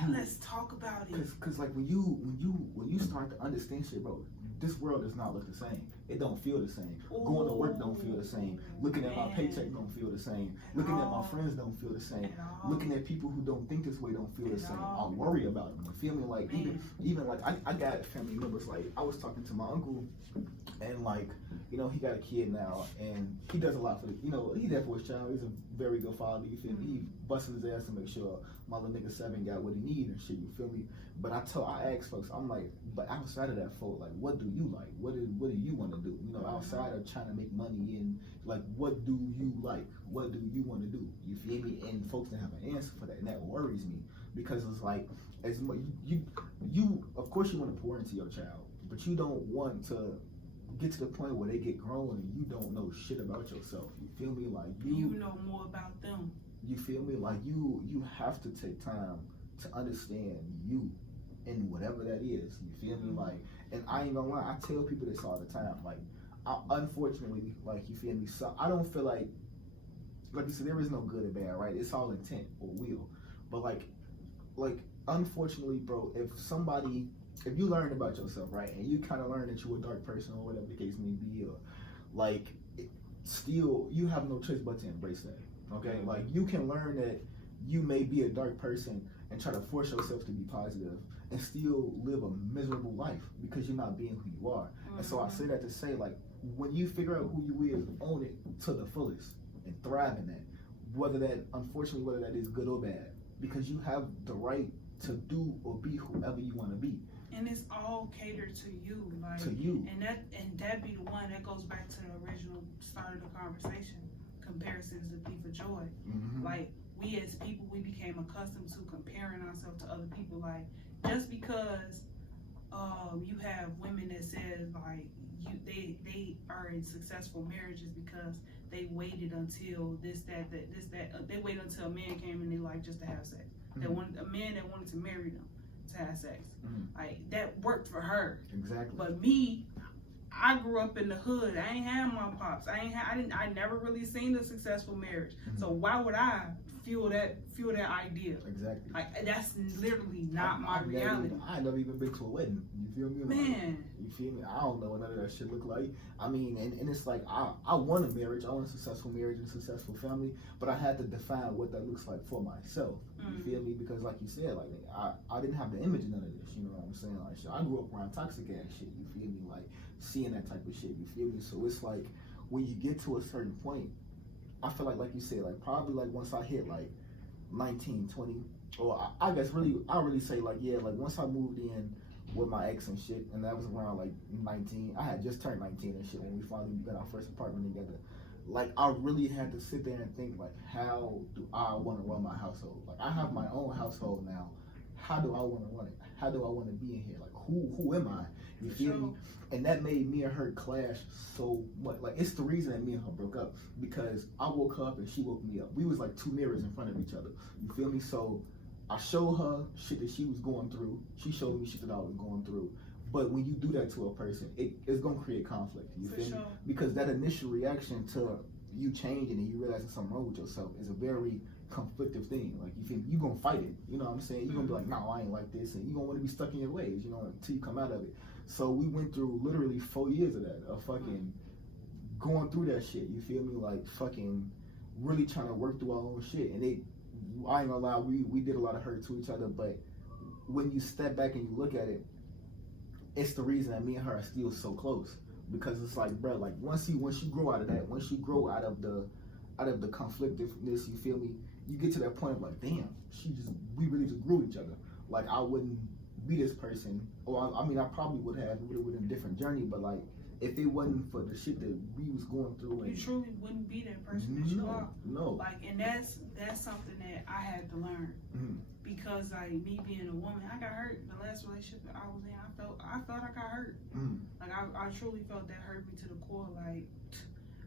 let's talk about it. Cause like when you start to understand shit, bro, this world does not look the same. It don't feel the same. Ooh, going to work don't feel the same. Looking at my paycheck don't feel the same. Looking at my friends don't feel the same. Looking at people who don't think this way don't feel the same. I worry about them. You feel me? Like even like I got family members. Like I was talking to my uncle, and like he got a kid now, and he does a lot for he's there for his child. He's a very good father. You feel me? He busting his ass to make sure my little nigga 7 got what he need and shit. You feel me? But I ask folks, I'm like, but outside of that, folk, like, what do you like? What do you want to do? Outside of trying to make money, and like, what do you like? What do you want to do? You feel me? And folks don't have an answer for that, and that worries me, because it's like, as much you of course you want to pour into your child, but you don't want to get to the point where they get grown and you don't know shit about yourself. You feel me? Like you know more about them. You feel me? Like you have to take time to understand you and whatever that is. You feel me? Like, and I ain't gonna lie, I tell people this all the time. Like, unfortunately, like, you feel me? So I don't feel like you said, there is no good or bad, right? It's all intent or will. But like unfortunately, bro, if you learn about yourself, right, and you kind of learn that you're a dark person or whatever the case may be, or like, still, you have no choice but to embrace that. Okay, like you can learn that you may be a dark person and try to force yourself to be positive and still live a miserable life because you're not being who you are. And so I say that to say, like, when you figure out who you is, own it to the fullest and thrive in that. Whether that is good or bad, because you have the right to do or be whoever you want to be. And it's all catered to you, like, to you. And that be the one that goes back to the original start of the conversation. Comparisons the thief of joy. Like, we as people, we became accustomed to comparing ourselves to other people. Like, just because you have women that says like they are in successful marriages because they waited until they waited until a man came in their life just to have sex. They wanted a man that wanted to marry them to have sex. Like, that worked for her. Exactly. But me, I grew up in the hood. I ain't had my pops. I never really seen a successful marriage. So why would I feel that feel that idea. Exactly. Like that's literally not my reality. I never even been to a wedding. You feel me? Man. Like, you feel me? I don't know what none of that shit look like. I mean, and it's like I want a marriage. I want a successful marriage and a successful family, but I had to define what that looks like for myself. You feel me? Because like you said, like I didn't have the image of none of this. You know what I'm saying? Like shit, I grew up around toxic ass shit. You feel me? Like seeing that type of shit. You feel me? So it's like when you get to a certain point, I feel like you said, like probably like once I hit like 19, 20, or I guess I really say like, yeah, like once I moved in with my ex and shit, and that was around like 19. I had just turned 19 and shit when we finally got our first apartment together. Like I really had to sit there and think like, how do I want to run my household? Like I have my own household now. How do I want to run it? How do I want to be in here? Like who am I? You feel me? And that made me and her clash so much. Like it's the reason that me and her broke up, because I woke up and she woke me up. We was like two mirrors in front of each other. You feel me? So I showed her shit that she was going through. She showed me shit that I was going through. But when you do that to a person, it's gonna create conflict. You feel me? Because that initial reaction to you changing and you realizing something wrong with yourself is a very conflictive thing. Like you feel me? You gonna fight it. You know what I'm saying? You gonna be like, no, I ain't like this, and you gonna want to be stuck in your ways. You know, until you come out of it. So we went through literally 4 years of that, of fucking going through that shit. You feel me? Like fucking really trying to work through our own shit. And I ain't gonna lie, we did a lot of hurt to each other. But when you step back and you look at it, it's the reason that me and her are still so close. Because it's like, bro, like once you grow out of that, once you grow out of the conflictiveness, you feel me? You get to that point of like, damn, we really just grew each other. Like I wouldn't be this person, or I mean, I probably would have. It would have been a different journey, but like, if it wasn't for the shit that we was going through, you truly wouldn't be that person that you are. No. Like, and that's something that I had to learn, because like me being a woman, I got hurt. The last relationship that I was in, I felt I got hurt. Like I truly felt that hurt me to the core. Like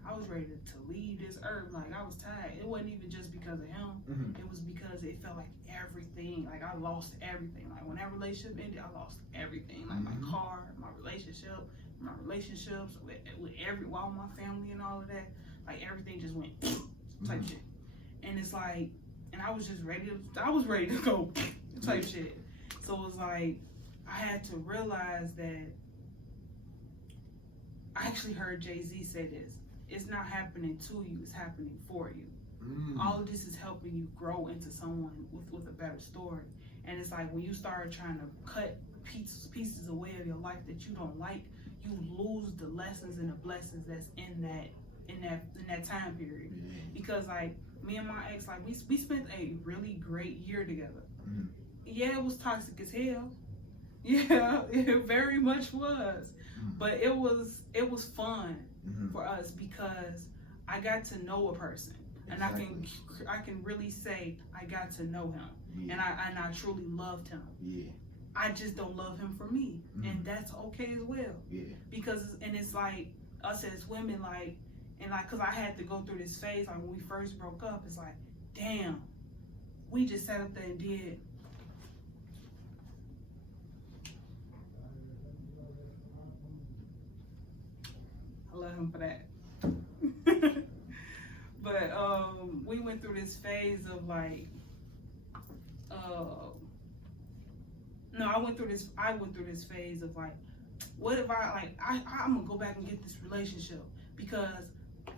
I was ready to leave this earth. Like I was tired. It wasn't even just because of him. It was because it felt like everything. Like I lost everything. Like when that relationship ended, I lost everything. Like my car, my relationships with all my family and all of that. Like everything just went type shit. And it's like, and I was just ready to go type shit. So it was like I had to realize that. I actually heard Jay-Z say this. It's not happening to you, it's happening for you. All of this is helping you grow into someone with a better story. And it's like when you start trying to cut pieces away of your life that you don't like, you lose the lessons and the blessings that's in that time period. Because like me and my ex, like we spent a really great year together. Yeah, it was toxic as hell. Yeah, it very much was. But it was fun for us because I got to know a person, and I can really say I got to know him, and I truly loved him. I just don't love him for me, and that's okay as well. Because it's like us as women, like, and like, cause I had to go through this phase. Like when we first broke up, it's like, damn, we just sat up there and did. I love him for that. But we went through this phase of like, I went through this phase of like, what if I'm gonna go back and get this relationship, because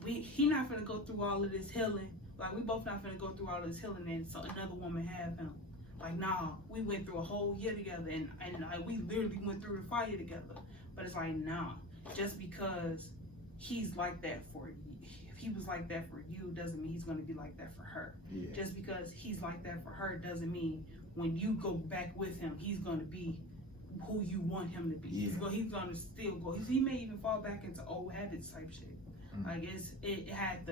he not gonna go through all of this healing. Like we both not gonna go through all of this healing and so another woman have him. Like nah, we went through a whole year together and like we literally went through the fire together. But it's like nah, just because he's like that for you. If he was like that for you, doesn't mean he's going to be like that for her. Just because he's like that for her doesn't mean when you go back with him, he's going to be who you want him to be. He's going to still go. He may even fall back into old habits type shit. Like it had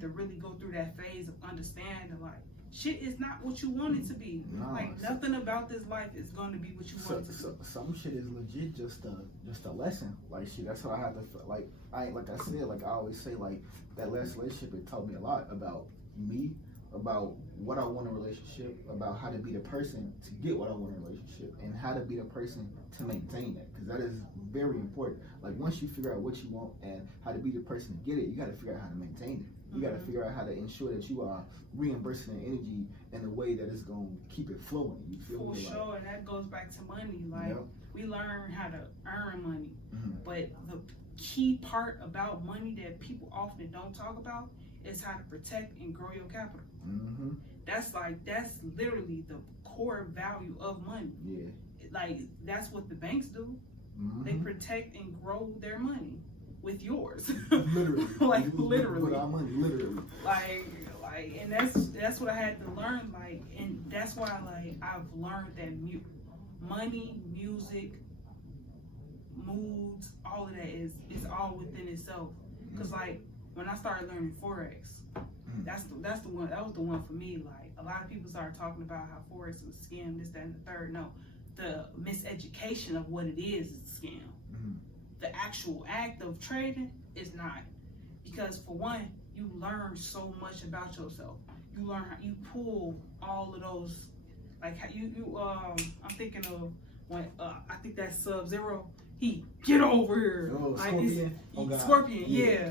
to really go through that phase of understanding like shit is not what you want it to be. Like nothing about this life is going to be what you want it to be. Some shit is legit just a lesson. Like shit, that's what I have to feel. Like I said, like I always say, like that last relationship, it taught me a lot about me, about what I want in a relationship, about how to be the person to get what I want in a relationship, and how to be the person to maintain that, because that is very important. Like once you figure out what you want and how to be the person to get it, you got to figure out how to maintain it. You got to figure out how to ensure that you are reimbursing the energy in a way that is going to keep it flowing. You feel me? For sure, and that goes back to money. Like, we learn how to earn money, but the key part about money that people often don't talk about is how to protect and grow your capital. That's literally the core value of money. Yeah. Like, that's what the banks do. They protect and grow their money with yours. Literally. Like, literally. With our money, literally. Like, and that's what I had to learn. Like, and that's why, like, I've learned that money, music, moods, all of that is all within itself. Cause like when I started learning Forex, that was the one for me. Like, a lot of people started talking about how Forex was a scam, this, that, and the third. No, the miseducation of what it is a scam. The actual act of trading is not. Because for one, you learn so much about yourself. You learn how you pull all of those, like how I'm thinking of when I think that's Sub-Zero. He get over here. Oh, like Scorpion. Scorpion, yeah.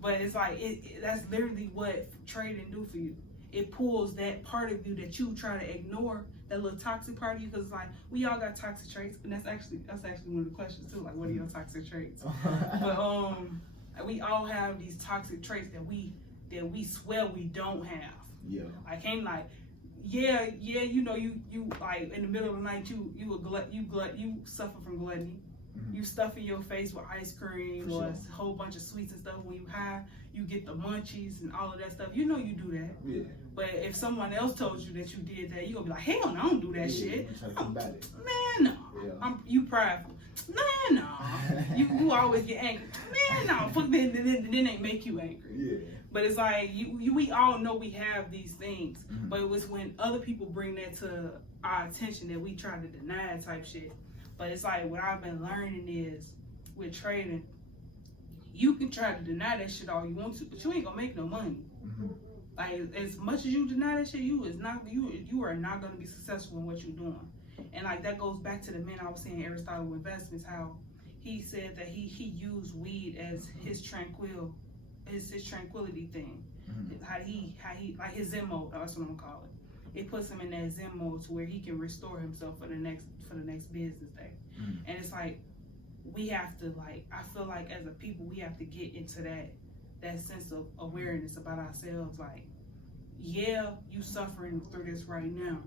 But it's like that's literally what trading do for you. It pulls that part of you that you try to ignore, that little toxic part of you, because like we all got toxic traits, and that's actually one of the questions too. Like, what are your toxic traits? But we all have these toxic traits that we swear we don't have. Yeah. I can't like, yeah, you know, you like in the middle of the night you suffer from gluttony. You stuffing your face with ice cream or a whole bunch of sweets and stuff. When you high, you get the munchies and all of that stuff. You know you do that. Yeah. But if someone else told you that you did that, you're gonna be like, hell no, I don't do that shit. Man, no. Yeah. You prideful. Man, no. you always get angry. Man, no. Fuck then ain't make you angry. Yeah. But it's like we all know we have these things. But it was when other people bring that to our attention that we try to deny type shit. But it's like what I've been learning is with trading, you can try to deny that shit all you want to, but you ain't gonna make no money. Like, as much as you deny that shit, you are not gonna be successful in what you're doing. And like that goes back to the man I was saying, Aristotle with investments, how he said that he used weed as his tranquility thing. How he like his Zen mode, that's what I'm gonna call it. It puts him in that Zen mode to where he can restore himself for the next business day. And it's like we have to, like, I feel like as a people we have to get into that sense of awareness about ourselves. Like, yeah, you suffering through this right now,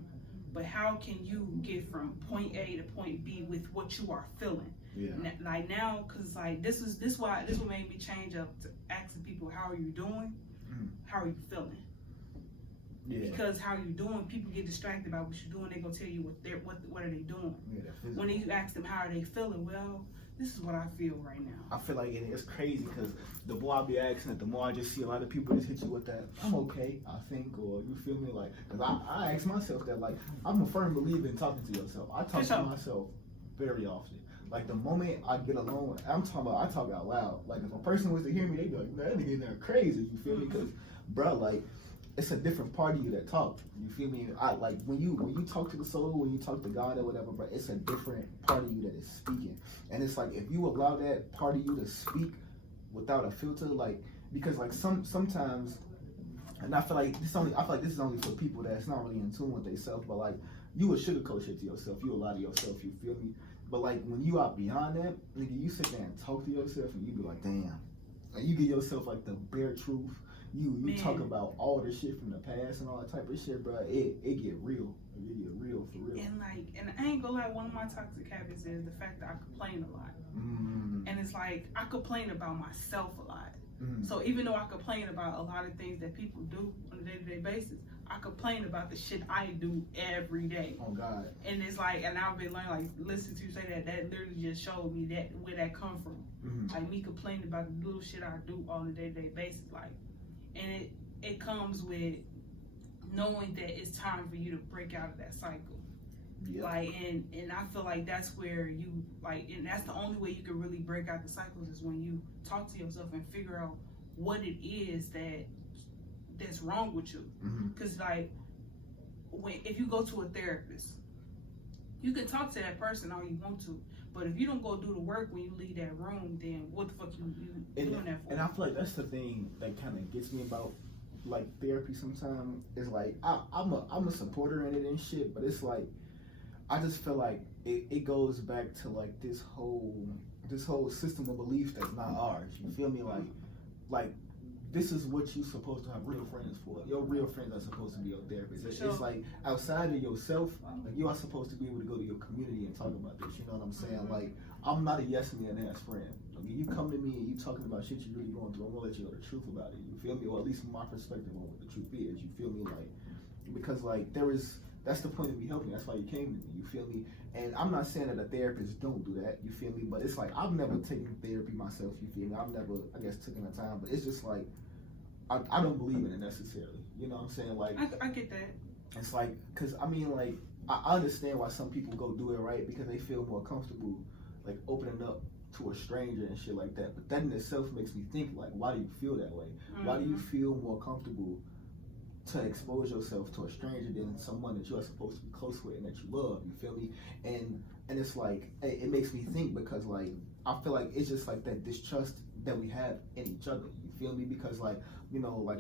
but how can you get from point A to point B with what you are feeling? Yeah. Like now, cause like this what made me change up to asking people, how are you doing? How are you feeling? Yeah. Because how you doing, people get distracted by what you're doing. They gonna tell you what are they doing. Yeah, when you ask them how are they feeling, well, this is what I feel right now. I feel like it's crazy because the more I be asking it, the more I just see a lot of people just hit you with that, I'm okay, I think, or you feel me, like, because I ask myself that, like, I'm a firm believer in talking to yourself. I talk to myself very often. Like, the moment I get alone, I talk out loud. Like, if a person was to hear me, they'd be like, man, that nigga in there crazy, you feel me? Because, bro, like, it's a different part of you that talk. You feel me? Like when you talk to the soul, when you talk to God or whatever, but it's a different part of you that is speaking. And it's like if you allow that part of you to speak without a filter, like because like sometimes, and I feel like this is only for people that's not really in tune with themselves, but like you would sugarcoat shit to yourself, you lie to yourself, you feel me? But like when you are beyond that, nigga, you sit there and talk to yourself and you be like, damn. Like you give yourself like the bare truth. You talk about all the shit from the past and all that type of shit, bro. It get real. It get real for real. And I ain't gonna lie, one of my toxic habits is the fact that I complain a lot. And it's like I complain about myself a lot. So even though I complain about a lot of things that people do on a day-to-day basis, I complain about the shit I do every day. Oh God. And it's like, and I've been learning, like, listen to you say that literally just showed me that where that come from. Like me complaining about the little shit I do on a day-to-day basis, like. And it comes with knowing that it's time for you to break out of that cycle. Yep. Like and I feel like that's where you like, and that's the only way you can really break out the cycles is when you talk to yourself and figure out what it is that's wrong with you. Because like if you go to a therapist, you can talk to that person all you want to, But if you don't go do the work when you leave that room, then what the fuck you doing that for? And I feel like that's the thing that kind of gets me about like therapy. Sometimes is like I'm a supporter in it and shit, but it's like I just feel like it goes back to like this whole system of belief that's not ours. You feel me? Like this is what you're supposed to have real friends for. Your real friends are supposed to be your therapists. It's like outside of yourself, like you are supposed to be able to go to your community and talk about this. You know what I'm saying? Like I'm not a yes man ass friend. Like you come to me and you talking about shit you're really going through, I'm gonna let you know the truth about it. You feel me? Or at least my perspective on what the truth is. You feel me? Like because like that's the point of me helping. That's why you came to me. You feel me? And I'm not saying that the therapists don't do that. You feel me? But it's like I've never taken therapy myself. You feel me? I've never, I guess, taken the time. But it's just like I don't believe in it necessarily. You know what I'm saying? Like I get that. It's like, cause I mean, like I understand why some people go do it, right? Because they feel more comfortable, like opening up to a stranger and shit like that. But that in itself makes me think, like, why do you feel that way? Why do you feel more comfortable to expose yourself to a stranger than someone that you are supposed to be close with and that you love? You feel me? And it's like it makes me think because like I feel like it's just like that distrust that we have in each other. You feel me? Because like you know like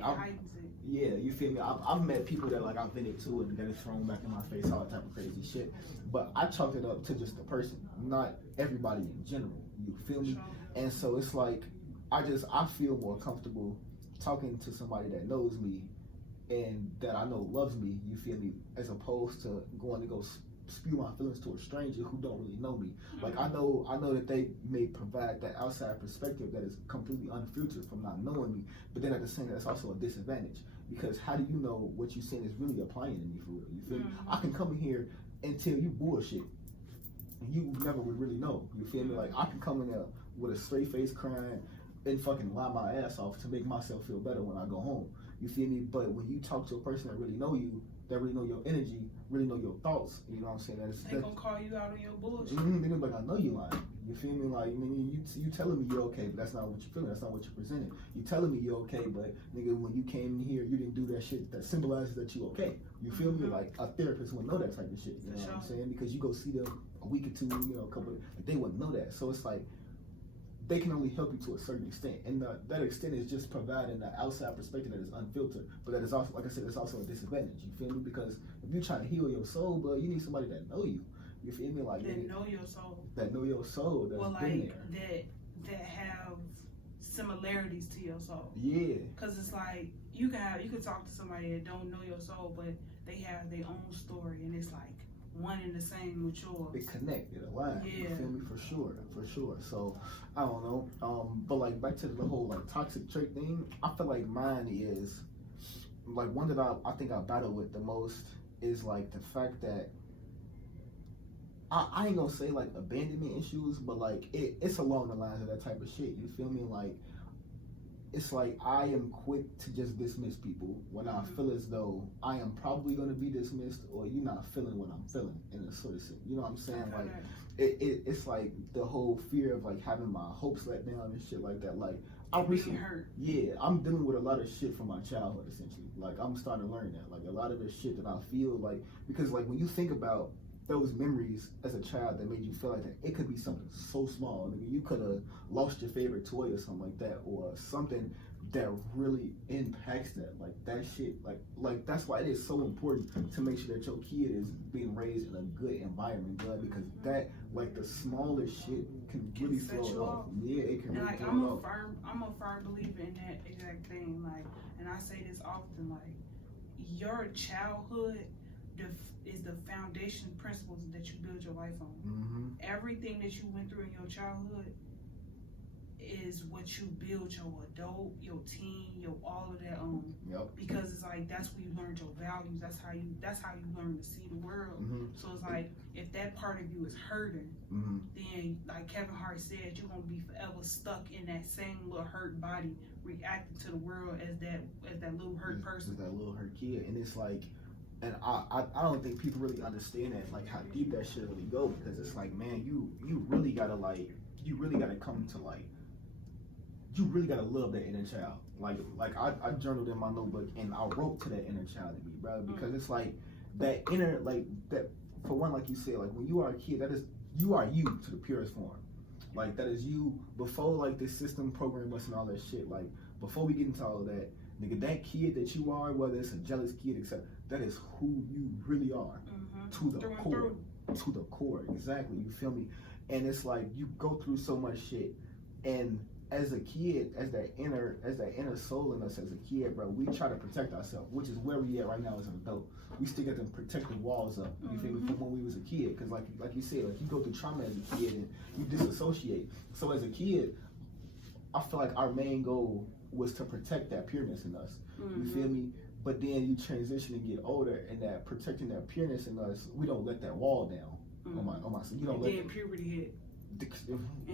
yeah, you feel me? I've met people that like I've vented to and that is thrown back in my face, all that type of crazy shit. But I chalked it up to just the person, not everybody in general. You feel me? And so it's like I feel more comfortable talking to somebody that knows me and that I know loves me, you feel me, as opposed to going to go spew my feelings to a stranger who don't really know me. Like I know that they may provide that outside perspective that is completely unfiltered from not knowing me, but then at the same time that's also a disadvantage because how do you know what you're saying is really applying to me for real? You feel me? I can come in here and tell you bullshit and you never would really know. You feel me? Like I can come in there with a straight face crying and fucking lie my ass off to make myself feel better when I go home. You feel me? But when you talk to a person that really know you, that really know your energy, really know your thoughts, you know what I'm saying? They gonna call you out on your bullshit. They gonna be like, I know you lying. You feel me? Like, I mean, you telling me you're okay, but that's not what you're feeling. That's not what you're presenting. You telling me you're okay, but nigga, when you came in here, you didn't do that shit that symbolizes that you okay. You feel me? Like a therapist wouldn't know that type of shit. You know what I'm saying? Because you go see them a week or two, you know, a couple, like, they wouldn't know that. So it's like they can only help you to a certain extent, and that extent is just providing the outside perspective that is unfiltered, but that is also, like I said, it's also a disadvantage. You feel me? Because if you're trying to heal your soul, but you need somebody that know you. You feel me? Like that know your soul. That know your soul. That's been there. That have similarities to your soul. Yeah. Cause it's like you could talk to somebody that don't know your soul, but they have their own story, and it's like one and the same with yours. It connect, it align. Yeah. You feel me? For sure. So I don't know. But like back to the whole like toxic trait thing, I feel like mine is like one that I think I battle with the most is like the fact that I ain't gonna say like abandonment issues, but like it's along the lines of that type of shit. You feel me? Like it's like I am quick to just dismiss people when I feel as though I am probably gonna be dismissed, or you're not feeling what I'm feeling in a sort of sense. You know what I'm saying? Like it's like the whole fear of like having my hopes let down and shit like that. Like I recently, I'm dealing with a lot of shit from my childhood essentially. Like I'm starting to learn that. Like a lot of the shit that I feel like, because like when you think about those memories as a child that made you feel like that, it could be something so small. I mean, you could have lost your favorite toy or something like that, or something that really impacts that. Like that shit, like that's why it is so important to make sure that your kid is being raised in a good environment, bud, because that, like the smallest shit can really throw it off. Yeah, it can really throw it off. I'm a firm believer in that exact thing. Like, and I say this often, like your childhood is the foundation principles that you build your life on. Everything that you went through in your childhood is what you build your adult, your teen, your all of that on. Because it's like that's where you learned your values. That's how you learn to see the world. So it's like if that part of you is hurting, then like Kevin Hart said, you're gonna be forever stuck in that same little hurt body, reacting to the world as that little hurt person, as that little hurt kid. And it's like, and I don't think people really understand that, like how deep that shit really go, because it's like, man, you really gotta come to like, you really gotta love that inner child. Like I journaled in my notebook and I wrote to that inner child in me, bro, because it's like that inner, like that, for one, like you said, like when you are a kid, you are you to the purest form. Like, that is you before, like, the system programmed us and all that shit. Like, before we get into all of that, nigga, that kid that you are, whether it's a jealous kid, etc., that is who you really are. To the core. To the core, exactly. You feel me? And it's like, you go through so much shit, and as a kid, as that inner soul in us as a kid, bro, we try to protect ourselves, which is where we at right now as an adult. We still got them protective walls up, you feel me, from when we was a kid. Because like you said, like, you go through trauma as a kid and you disassociate. So as a kid, I feel like our main goal was to protect that pureness in us. You feel me? But then you transition and get older, and that protecting that pureness in us, we don't let that wall down. On my, you don't let that puberty hit.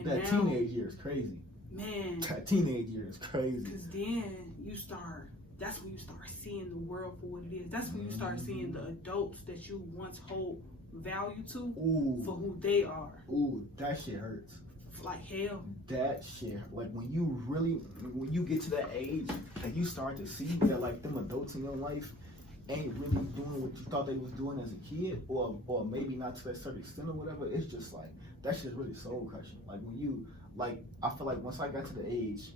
That teenage year is crazy. Man, that teenage year is crazy. Because then that's when you start seeing the world for what it is. That's when you start seeing the adults that you once hold value to for who they are. Ooh, that shit hurts. Like hell. That shit, like, when you get to that age and you start to see that, like, them adults in your life ain't really doing what you thought they was doing as a kid, or maybe not to that certain extent or whatever, it's just like, that shit's really soul crushing. Like, when you, like, I feel like once I got to the age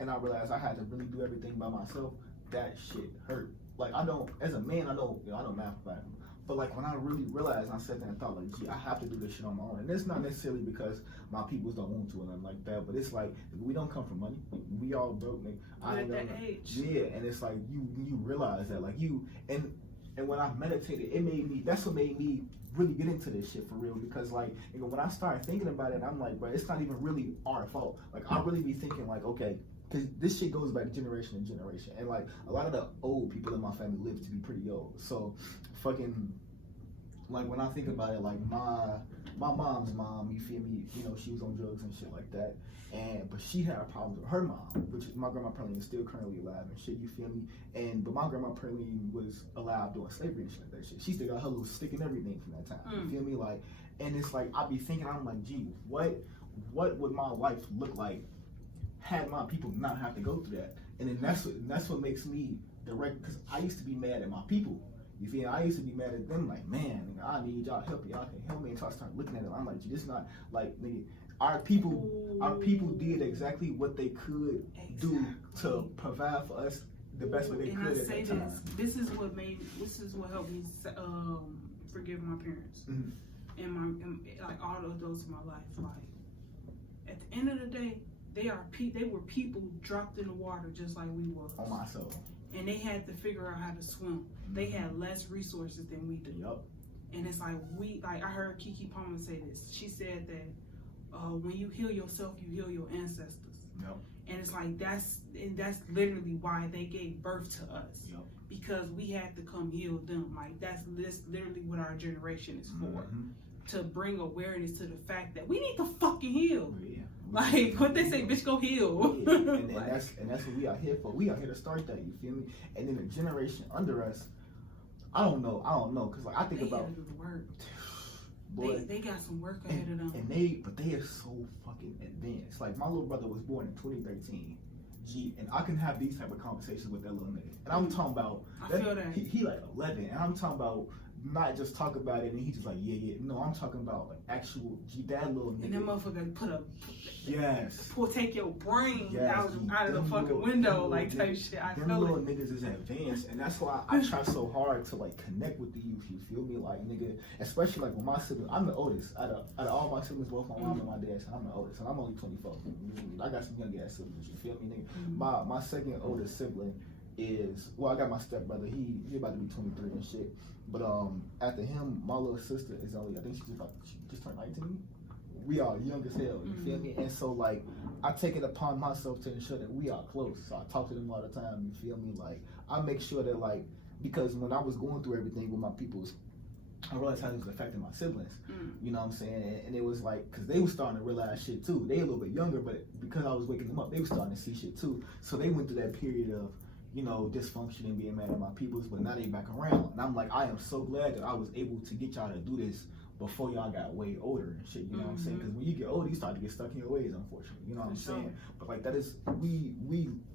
and I realized I had to really do everything by myself, that shit hurt. Like, as a man, I know math about it. But, like, when I really realized, I sat there and thought, like, gee, I have to do this shit on my own. And it's not necessarily because my peoples don't want to or nothing like that, but it's like, we don't come from money. We all broke, nigga. At that age. Yeah, and it's like, you realize that, like, and when I meditated, that's what made me really get into this shit for real, because, like, you know, when I started thinking about it, I'm like, bro, it's not even really our fault. Like, I really be thinking, like, okay, because this shit goes back generation to generation, and, like, a lot of the old people in my family live to be pretty old. So fucking, like, when I think about it, like, my mom's mom, you feel me, you know, she was on drugs and shit like that, but she had problems with her mom, which is, my grandma apparently is still currently alive and shit, you feel me, but my grandma apparently was alive during slavery and shit like that shit. She still got her little stick and everything from that time, you feel me, like, and it's like, I be thinking, I'm like, gee, what would my life look like had my people not have to go through that? And then that's what makes me direct, because I used to be mad at my people. You feel me? I used to be mad at them, like, man, nigga, I need y'all help. Y'all can help me. Until I start looking at them, I'm like, gee, this not like, nigga, our people did exactly what they could do to provide for us the best way they could at that time. This is what helped me forgive my parents and like all of those in my life. Like, at the end of the day, they were people dropped in the water just like we were. On my soul. And they had to figure out how to swim. They had less resources than we do. Yep. And it's like, I heard Keke Palmer say this. She said that when you heal yourself, you heal your ancestors. Yep. And it's like, that's literally why they gave birth to us. Yep. Because we had to come heal them. Like, that's literally what our generation is for. To bring awareness to the fact that we need to fucking heal. Yeah. Like, what they say, bitch, go heal. Yeah. And that's what we are here for. We are here to start that, you feel me? And then the generation under us, I don't know, because, like, I think about the work. Boy, they got some work ahead of them. But they are so fucking advanced. Like, my little brother was born in 2013. And I can have these type of conversations with that little nigga. And I'm talking about, I feel that. He like 11, and I'm talking about not just talk about it and he just like, yeah. No, I'm talking about like actual, that little nigga. And that motherfucker take your brain out of the fucking window, like, type shit. Them little niggas is advanced, and that's why I try so hard to, like, connect with the youth, you feel me? Like, nigga, especially like with my siblings, I'm the oldest out of all my siblings, both my mom and my dad, so I'm the oldest, and I'm only 24. I got some young ass siblings, you feel me, nigga? My second oldest sibling is, well, I got my stepbrother, he about to be 23 and shit. But after him, my little sister is only, I think she just turned 19. We are young as hell, you feel me? And so, like, I take it upon myself to ensure that we are close. So I talk to them all the time, you feel me? Like, I make sure that, like, because when I was going through everything with my peoples, I realized how it was affecting my siblings. You know what I'm saying? And it was like, because they were starting to realize shit too. They a little bit younger, but because I was waking them up, they were starting to see shit too. So they went through that period of, you know, dysfunction and being mad at my peoples, but now they back around. And I'm like, I am so glad that I was able to get y'all to do this before y'all got way older and shit, you know what I'm saying? Because when you get older, you start to get stuck in your ways, unfortunately, you know what I'm saying? But, like, that is, we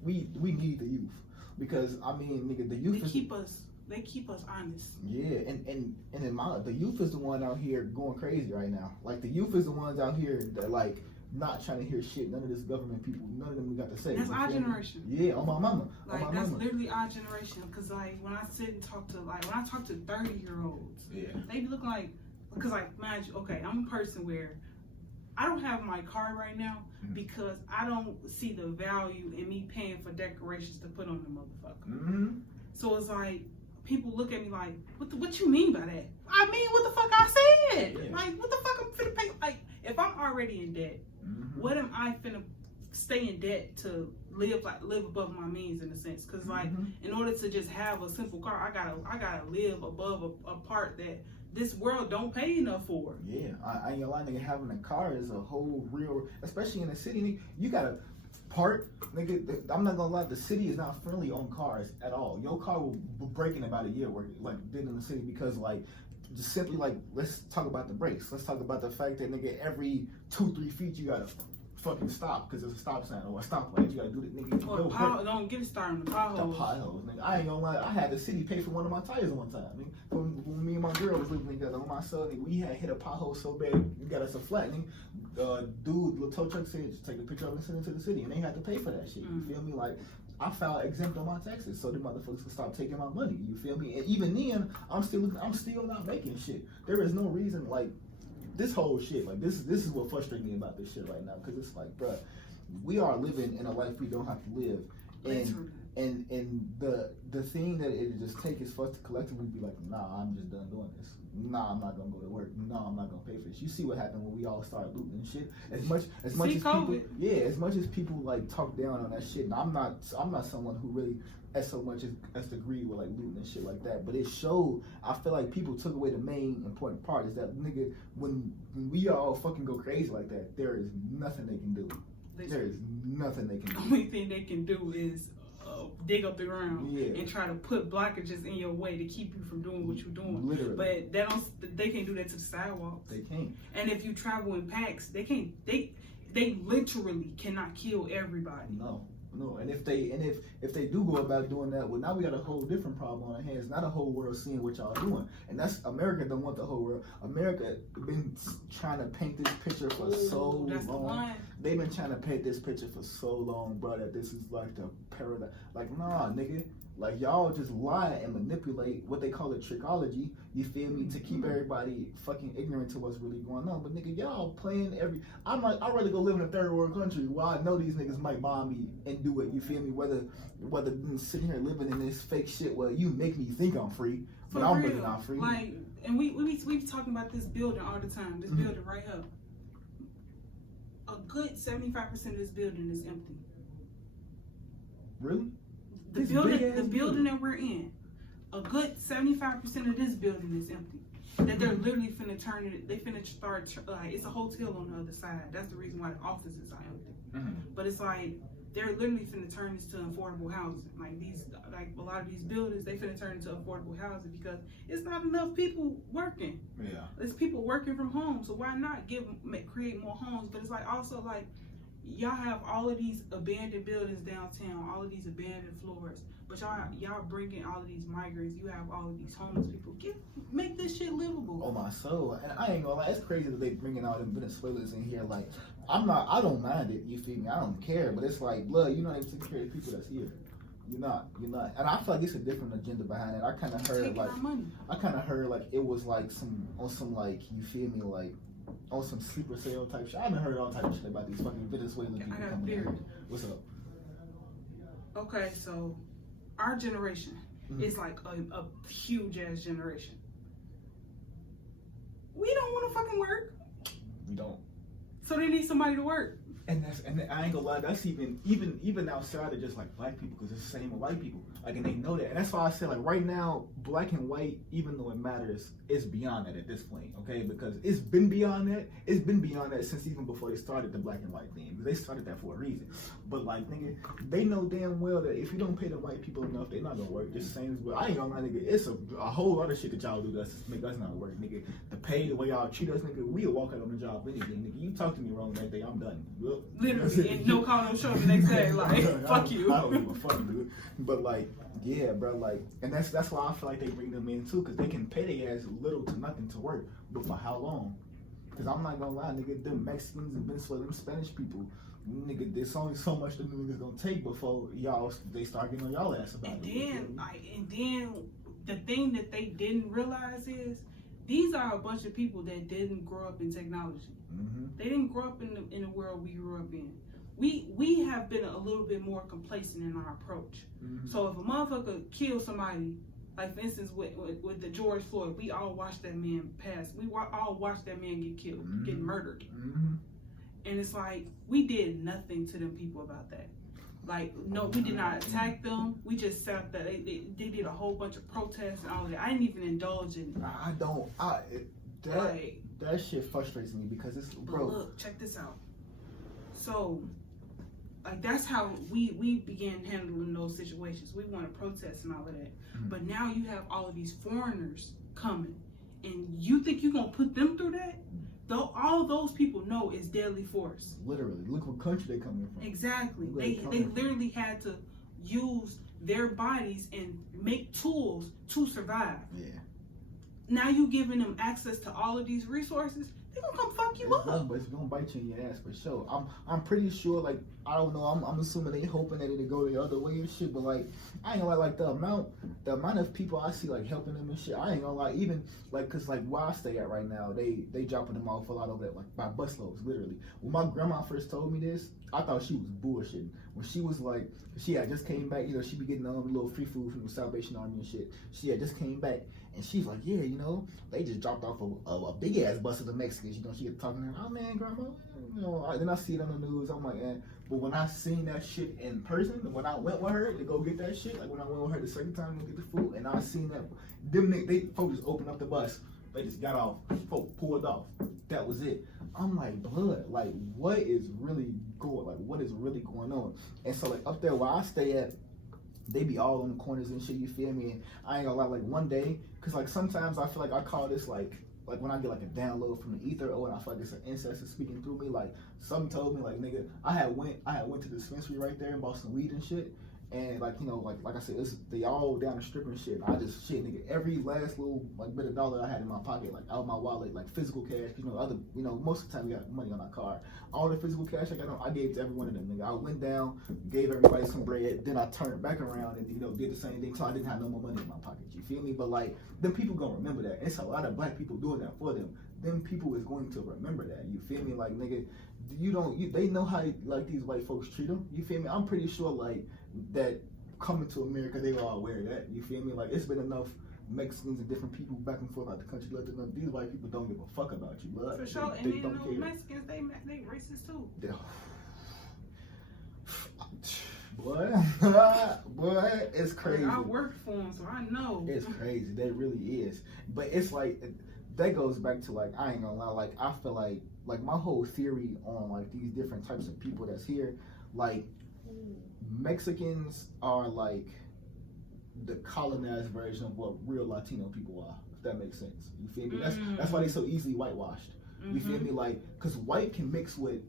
need the youth. Because, I mean, nigga, the youth keep us they keep us honest. Yeah, and in the youth is the one out here going crazy right now. Like the youth is the ones out here that like not trying to hear shit. None of this government people, none of them got to say. That's our generation. Yeah, on my mama. Like that's literally our generation. Cause like when I sit and talk to 30-year-olds, yeah, they be looking like, cause like mind you, okay, I'm a person where I don't have my car right now because I don't see the value in me paying for decorations to put on the motherfucker. So it's like people look at me like, what you mean by that? I mean what the fuck I said. Yeah. Like what the fuck I'm finna pay? Like if I'm already in debt, what am I finna stay in debt to live above my means in a sense? Cause like in order to just have a simple car, I gotta live above a part that this world don't pay enough for. Yeah, I ain't gonna lie, nigga, having a car is a whole real, especially in the city, nigga, you gotta park, nigga, I'm not gonna lie, the city is not friendly on cars at all. Your car will break in about a year, like, did in the city, because, like, just simply, like, let's talk about the brakes. Let's talk about the fact that, nigga, every 2-3 feet, you gotta fucking stop, because there's a stop sign or a stoplight. You gotta do it, nigga. Or don't get it started on the potholes. The potholes, nigga. I ain't gonna lie, I had the city pay for one of my tires one time, nigga. When me and my girl was living together on my son, nigga, we had hit a pothole so bad, we got us a flat, nigga. Dude, the tow truck said, just take a picture of it and send it to the city, and they had to pay for that shit. You feel me? Like, I filed exempt on my taxes so the motherfuckers can stop taking my money. You feel me? And even then, I'm still not making shit. There is no reason, like, this whole shit, like, this is what frustrates me about this shit right now, because it's like, bruh, we are living in a life we don't have to live, and the thing that it just takes is for us to collectively be like, nah, I'm just done doing this. Nah, I'm not gonna go to work. Nah, I'm not gonna pay for this. You see what happened when we all started looting and shit. As much as people like talk down on that shit, and I'm not someone who really as so much as agree with like looting and shit like that, but it showed, I feel like people took away the main important part, is that nigga, when we all fucking go crazy like that, there is nothing they can do. There is nothing they can do. The only thing they can do is dig up the ground and try to put blockages in your way to keep you from doing what you're doing. Literally. But they can't do that to the sidewalks. They can't. And if you travel in packs, they literally cannot kill everybody. No, and if they do go about doing that, well, now we got a whole different problem on our hands. Not a whole world seeing what y'all doing, and that's America. Don't want the whole world. America been trying to paint this picture for so long. They've been trying to paint this picture for so long, bro, that this is like the paradise. Like, nah, nigga. Like, y'all just lie and manipulate what they call it trickology, you feel me, to keep everybody fucking ignorant to what's really going on. But nigga, y'all playing I'd rather go live in a third world country where I know these niggas might bomb me and do it, you feel me, whether than sitting here living in this fake shit where you make me think I'm free, but I'm really not free. Like, and we be talking about this building all the time, this building right here. A good 75% of this building is empty. Really? The building that we're in, a good 75% of this building is empty. That they're literally finna turn it. They finna start like, it's a hotel on the other side. That's the reason why the offices are empty. But it's like they're literally finna turn this to affordable housing. Like a lot of these buildings, they finna turn into affordable housing because it's not enough people working. Yeah, it's people working from home. So why not create more homes? But it's like also like, y'all have all of these abandoned buildings downtown, all of these abandoned floors, but y'all bringing all of these migrants. You have all of these homeless people. Make this shit livable. Oh my soul, and I ain't gonna lie, it's crazy that they bringing all them Venezuelans in here. Like, I don't mind it. You feel me? I don't care. But it's like, blood, you're not even taking care of the people that's here. You're not, and I feel like it's a different agenda behind it. I kind of heard like it was like on some like, you feel me, like on some sleeper cell type shit. I haven't heard all type of shit about these fucking Venezuelan people coming here. What's up? Okay, so our generation is like a huge ass generation. We don't want to fucking work. We don't. So they need somebody to work. And I ain't gonna lie, that's even outside of just like black people, because it's the same with white people. Like, and they know that. And that's why I said, like, right now, black and white, even though it matters, it's beyond that at this point, okay? Because it's been beyond that. It's been beyond that since even before they started the black and white thing. Because they started that for a reason. But like, nigga, they know damn well that if you don't pay the white people enough, they're not gonna work. Just same as, well, I ain't gonna lie, nigga, it's a whole lot of shit that y'all do that's make us not work, nigga. The pay, the way y'all treat us, nigga, we'll walk out on the job anything, nigga. You talk to me wrong that day, I'm done. up. Literally, and no call, no show the next day. Like, fuck you. I don't give a fuck, dude. But like, yeah, bro, like, and that's why I feel like they bring them in too, because they can pay their ass little to nothing to work, but for how long? Because I'm not gonna lie, nigga, them Mexicans and Venezuela, them Spanish people, nigga, there's only so much the niggas gonna take before they start getting on y'all ass about it. And then the thing that they didn't realize is these are a bunch of people that didn't grow up in technology. Mm-hmm. They didn't grow up in the world we grew up in. We have been a little bit more complacent in our approach. Mm-hmm. So if a motherfucker kills somebody, like for instance with the George Floyd, we all watched that man pass. We all watched that man get killed, Mm-hmm. get murdered. Mm-hmm. And it's like, we did nothing to them people about that. Like, no, we did not attack them. We just sat there. They did a whole bunch of protests and all that. I didn't even indulge in it. That shit frustrates me because it's, bro. Look, check this out. So, like, that's how we began handling those situations. We want to protest and all of that. Mm-hmm. But now you have all of these foreigners coming, and you think you're going to put them through that? Though all those people know is deadly force. Literally, look what country they coming from. Exactly. They literally had to use their bodies and make tools to survive. Yeah. Now you giving them access to all of these resources, they're gonna come fuck you up. But it's gonna bite you in your ass for sure. I'm pretty sure, like, I don't know, I'm assuming they hoping that it'll go the other way and shit, but like, I ain't gonna lie, like the amount of people I see like helping them and shit, I ain't gonna lie, even like, cause like where I stay at right now, they dropping them off a lot over there, like by busloads, literally. When my grandma first told me this, I thought she was bullshitting. When she was like, she had just came back, you know, she be getting a little free food from the Salvation Army and shit. She had just came back, and she's like, yeah, you know, they just dropped off a big ass bus of the Mexicans. You know, she was talking to her, oh man, grandma, you know. Then I see it on the news. I'm like, but when I seen that shit in person, when I went with her to go get that shit, like when I went with her the second time to get the food, and I seen that, they folks just opened up the bus. They just got off, folk pulled off. That was it. I'm like, blood, like what is really going on? And so like up there where I stay at, they be all on the corners and shit, you feel me? And I ain't gonna lie, like one day, cause like sometimes I feel like I call this like when I get like a download from the ether, or when I feel like it's an ancestor speaking through me, like something told me like, nigga, I had went to the dispensary right there and bought some weed and shit. And like, you know, like I said, they all down the strip and shit. And I just shit, nigga, every last little like bit of dollar I had in my pocket, like out of my wallet, like physical cash, you know, most of the time we got money on our card. All the physical cash I got on, I gave to every one of them, nigga. I went down, gave everybody some bread, then I turned back around and, you know, did the same thing, so I didn't have no more money in my pocket. You feel me? But like, them people gonna remember that. It's a lot of black people doing that for them. Them people is going to remember that. You feel me? Like, nigga, they know how like these white folks treat them. You feel me? I'm pretty sure like that. Coming to America, they were all aware of that. You feel me? Like, it's been enough Mexicans and different people back and forth out the country. Let them know these white people don't give a fuck about you, blood. For sure. And then those Mexicans, they racist too. Boy, it's crazy. I worked for them, so I know. It's crazy. That really is. But it's like, that goes back to like, I ain't gonna lie, like I feel like my whole theory on like these different types of people that's here, like Mexicans are like the colonized version of what real Latino people are, if that makes sense. You feel me? That's why they so easily whitewashed. You feel me? Like, cause white can mix with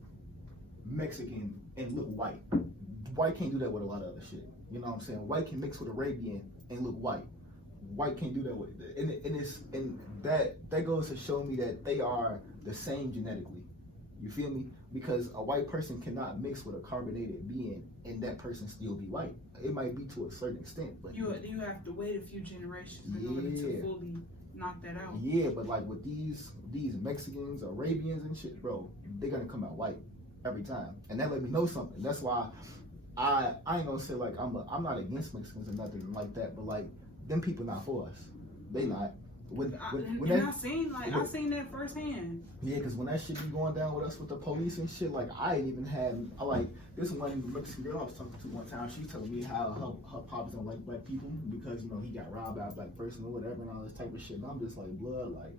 Mexican and look white. White can't do that with a lot of other shit. You know what I'm saying? White can mix with Arabian and look white. White can't do that with it. And that goes to show me that they are the same genetically. You feel me? Because a white person cannot mix with a carbonated being and that person still be white. It might be to a certain extent, but you have to wait a few generations in order to fully knock that out. Yeah, but like with these Mexicans, Arabians and shit, bro, they're gonna come out white every time. And that let me know something. That's why I ain't gonna say like I'm not against Mexicans or nothing like that, but like them people not for us. They not. I seen that firsthand. Yeah, because when that shit be going down with us with the police and shit, like I ain't even had this one Mexican girl I was talking to one time. She was telling me how her pops don't like black people because, you know, he got robbed by a black person or whatever and all this type of shit. And I'm just like, blood, like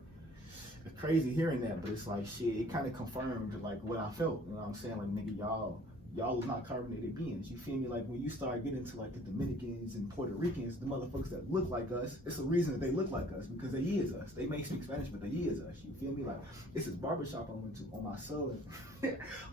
it's crazy hearing that, but it's like shit. It kind of confirmed like what I felt. You know what I'm saying? Like, nigga, y'all y'all is not carbonated beings. You feel me? Like when you start getting to like the Dominicans and Puerto Ricans, the motherfuckers that look like us, it's a reason that they look like us because they is us. They may speak Spanish, but they is us. You feel me? Like it's this barbershop I went to on my soul.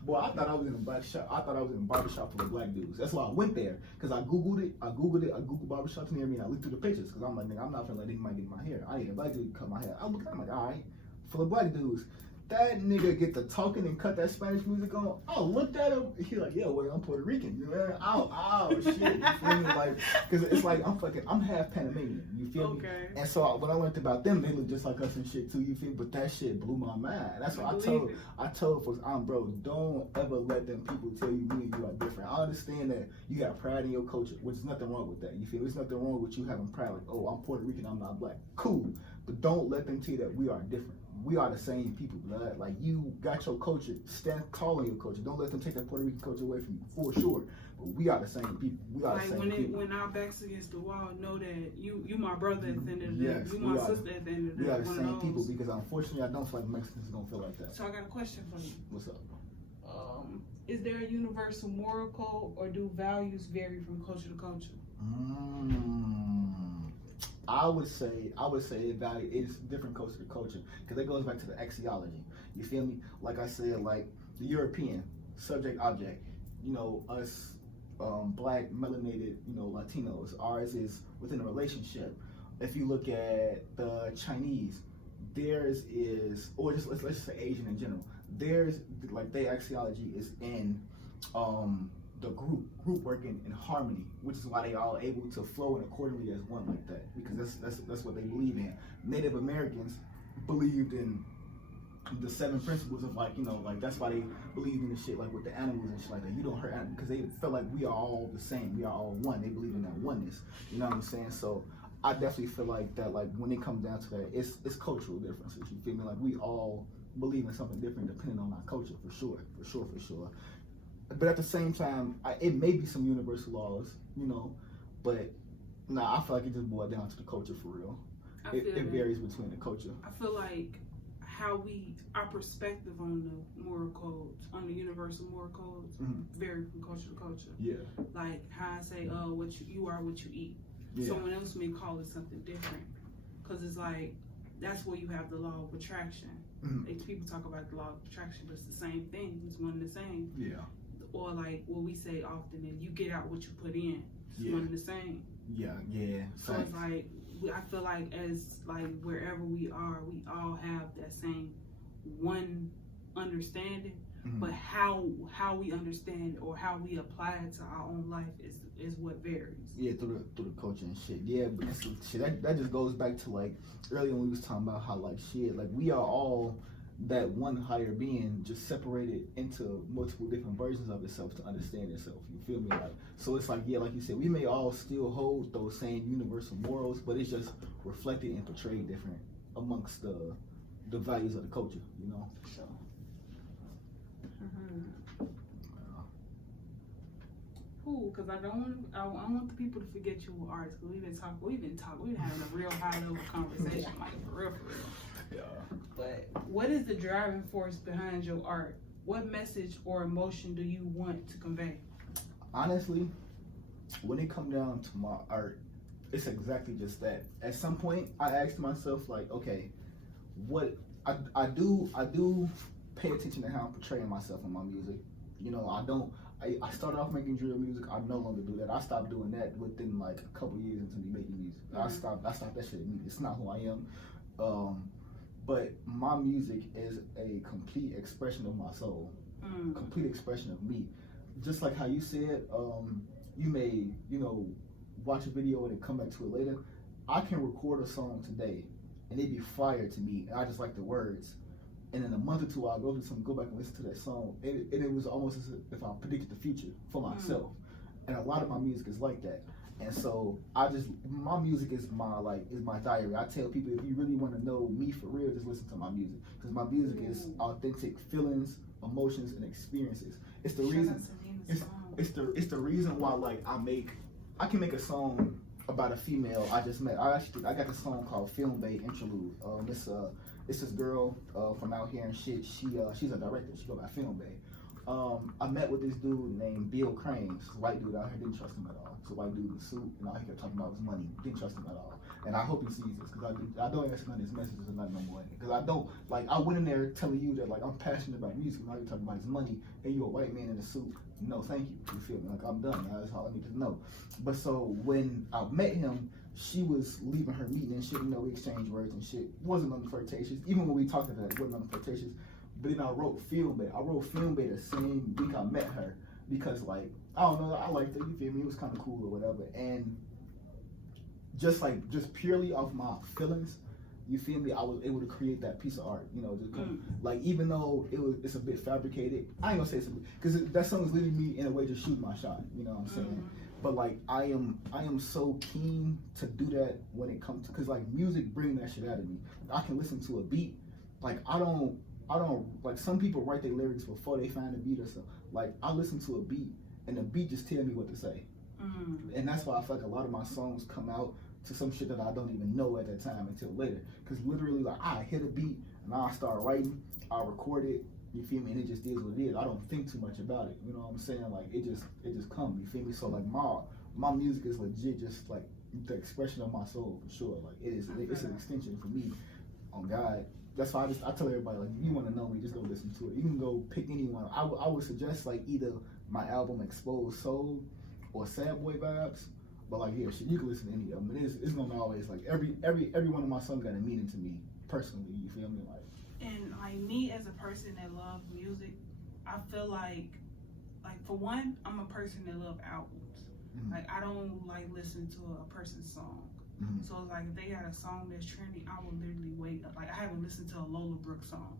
Boy, I thought I was in a black shop. I thought I was in a barbershop full of black dudes. That's why I went there because I googled it. I googled barbershops near me and I looked through the pictures because I'm like, nigga, I'm not gonna let anybody get my hair. I need a black dude to cut my hair. I look, I'm like, all right, full of black dudes. That nigga get to talking and cut that Spanish music on. I looked at him. He like, yeah, well, I'm Puerto Rican. You know, oh shit. You feel me? Like, cause it's like I'm half Panamanian. You feel me? And so when I learned about them, they look just like us and shit too. You feel me? But that shit blew my mind. That's what I told folks, bro, don't ever let them people tell you me and you are different. I understand that you got pride in your culture, which is nothing wrong with that. You feel me? There's nothing wrong with you having pride. Like, oh, I'm Puerto Rican, I'm not black. Cool, but don't let them tell you that we are different. We are the same people, blood. Like, you got your culture, stand tall on your culture. Don't let them take that Puerto Rican culture away from you, for sure. But we are the same people. We are the same people. When our backs against the wall, know that you my brother at the end of the day. You my sister at the end of the day. We are the same people because unfortunately, I don't feel like Mexicans are gonna feel like that. So I got a question for you. What's up? Is there a universal moral code, or do values vary from culture to culture? I would say it is different culture to culture because it goes back to the axiology. You feel me? Like I said, like the European subject object. You know, us black melanated, you know, Latinos. Ours is within a relationship. If you look at the Chinese, theirs is, or just let's say Asian in general. Theirs, like their axiology is in the group working in harmony, which is why they all able to flow in accordingly as one like that, because that's what they believe in. Native Americans believed in the 7 principles of, like, you know, like that's why they believe in the shit like with the animals and shit like that. You don't hurt animals because they felt like we are all the same, we are all one. They believe in that oneness. You know what I'm saying? So I definitely feel like that, like when it comes down to that, it's cultural differences. You feel me? Like we all believe in something different depending on our culture, for sure. But at the same time, it may be some universal laws, you know, but nah, I feel like it just boils down to the culture for real. It varies between the culture. I feel like our perspective on the moral codes, on the universal moral codes, vary from culture to culture. Yeah. Like how I say, what you are, what you eat. Yeah. Someone else may call it something different, because it's like that's where you have the law of attraction. People talk about the law of attraction, but it's the same thing. It's one and the same. Yeah. Or like what we say often is, you get out what you put in. It's one and the same. Yeah. So it's like, I feel like as like wherever we are, we all have that same one understanding, but how we understand or how we apply it to our own life is what varies. Yeah, through the culture and shit. Yeah, because shit, that just goes back to like earlier when we was talking about how like shit, like we are all that one higher being, just separated into multiple different versions of itself to understand itself. You feel me? Like, so it's like, yeah, like you said, we may all still hold those same universal morals, but it's just reflected and portrayed different amongst the values of the culture, you know? So. Cool, because I want the people to forget you were artists, because we've been having a real high level conversation, like for real. Yeah. But what is the driving force behind your art? What message or emotion do you want to convey? Honestly, when it comes down to my art, it's exactly just that. At some point, I asked myself, like, okay, what I do pay attention to how I'm portraying myself in my music. You know, I started off making drill music. I no longer do that. I stopped doing that within like a couple years into me making music. I stopped that shit immediately. It's not who I am. But my music is a complete expression of my soul, complete expression of me. Just like how you said, you may, you know, watch a video and then come back to it later. I can record a song today and it'd be fire to me, and I just like the words. And in a month or two, I'll go back and listen to that song. And it was almost as if I predicted the future for myself. And a lot of my music is like that. And so my music is my diary. I tell people, if you really want to know me for real, just listen to my music, because my music is authentic feelings, emotions, and experiences. It's the reason. It's the reason why I can make a song about a female I just met. I got this song called Film Bay Interlude. It's this girl from out here and shit. She's a director. She go by Film Bay. I met with this dude named Bill Crane. This white dude out here, didn't trust him at all. It's a white dude in a suit, and all he kept talking about was money. Didn't trust him at all. And I hope he sees this, because I don't answer none of his messages or nothing no more. Because I don't, like, I went in there telling you that, like, I'm passionate about music, and all you're talking about is money, and you're a white man in a suit. No, thank you. You feel me? Like, I'm done. That's all I need to know. But so when I met him, she was leaving her meeting and shit, you know, we exchanged words and shit. It wasn't nothing flirtatious. Even when we talked about it, it wasn't nothing flirtatious. But then I wrote Film Bay. I wrote Film Bay the same week I met her, because, like, I don't know, I liked her, you feel me? It was kind of cool or whatever. And just purely off my feelings, you feel me? I was able to create that piece of art, you know, just like, even though it's a bit fabricated, I ain't gonna say it's because that song is leading me in a way to shoot my shot, you know what I'm saying? But like, I am so keen to do that when it comes to, because like, music bring that shit out of me. Like, I can listen to a beat, like, I don't, like, some people write their lyrics before they find a beat or something. Like, I listen to a beat, and the beat just tell me what to say. And that's why I feel like a lot of my songs come out to some shit that I don't even know at that time until later. Because literally, like, I hit a beat, and I start writing, I record it, you feel me, and it just is what it is. I don't think too much about it, you know what I'm saying? Like, it just comes, you feel me? So like, my music is legit just like the expression of my soul, for sure. Like, it's an extension for me on God. That's why I tell everybody, like, if you want to know me, just go listen to it. You can go pick anyone. I would suggest, like, either my album Exposed Soul or Sad Boy Vibes. But like, yeah, shit, you can listen to any of them. It's gonna always, like, every one of my songs got a meaning to me personally. You feel me? Like, and like, me as a person that loves music, I feel like for one, I'm a person that love albums. Like, I don't like listen to a person's song. So it's like, if they got a song that's trending, I will literally wait. Like, I haven't listened to a Lola Brooke song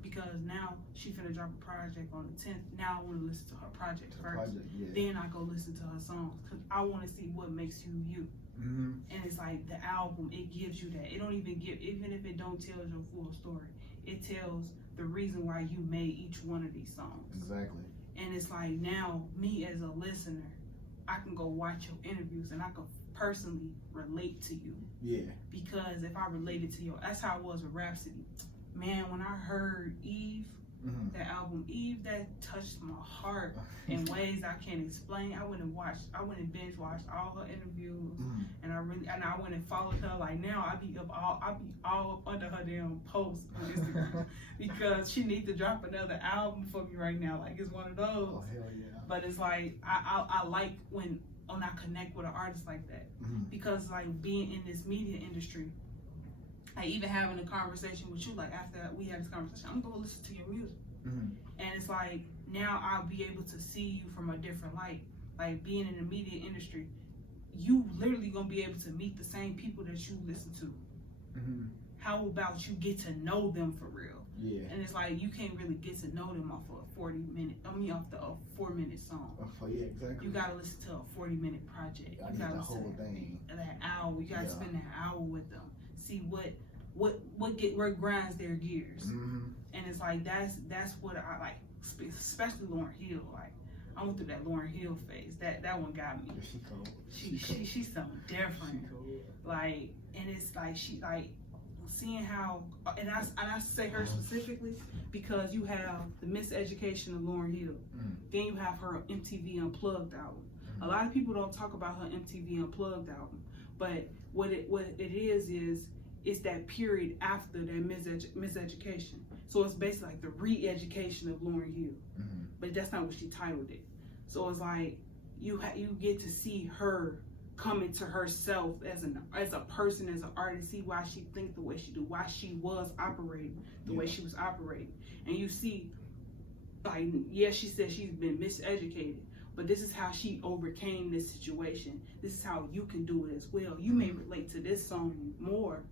because now she finna drop a project on the 10th. Now I want to listen to her project first. Then I go listen to her songs, because I want to see what makes you you. And it's like, the album, it gives you that. It don't even even if it don't tell your full story, it tells the reason why you made each one of these songs. Exactly. And it's like, now me as a listener, I can go watch your interviews and I can personally relate to you. Yeah. Because if I related to you, that's how it was with Rhapsody. Man, when I heard Eve, that album Eve, that touched my heart in ways I can't explain. I went and binge watched all her interviews, and I went and followed her. Like, now I be all up under her damn posts on Instagram because she needs to drop another album for me right now. Like, it's one of those. Oh, hell yeah. But it's like, I like when I connect with an artist like that, because like, being in this media industry, like, even having a conversation with you, like, after we had this conversation, I'm gonna listen to your music. And it's like, now I'll be able to see you from a different light. Like, being in the media industry, you literally gonna be able to meet the same people that you listen to. How about you get to know them for real? Yeah. And it's like, you can't really get to know them off of a 4-minute song. Oh, yeah, exactly. You gotta listen to a 40-minute project. You gotta the whole thing. That hour. You gotta spend that hour with them. See what grinds their gears. And it's like, that's what I like, especially Lauryn Hill. Like, I went through that Lauryn Hill phase. That one got me. She cold. She's something different. She cold. Like, and it's like, she like, seeing how, and I say her specifically because you have the Miseducation of Lauryn Hill. Then you have her MTV Unplugged album. A lot of people don't talk about her MTV Unplugged album, but what it is it's that period after that miseducation. So it's basically like the re-education of Lauryn Hill, but that's not what she titled it. So it's like, you get to see her coming to herself as a person, as an artist, see why she think the way she do, why she was operating the way she was operating. And you see, like, she said she's been miseducated, but this is how she overcame this situation. This is how you can do it as well. You may relate to this song more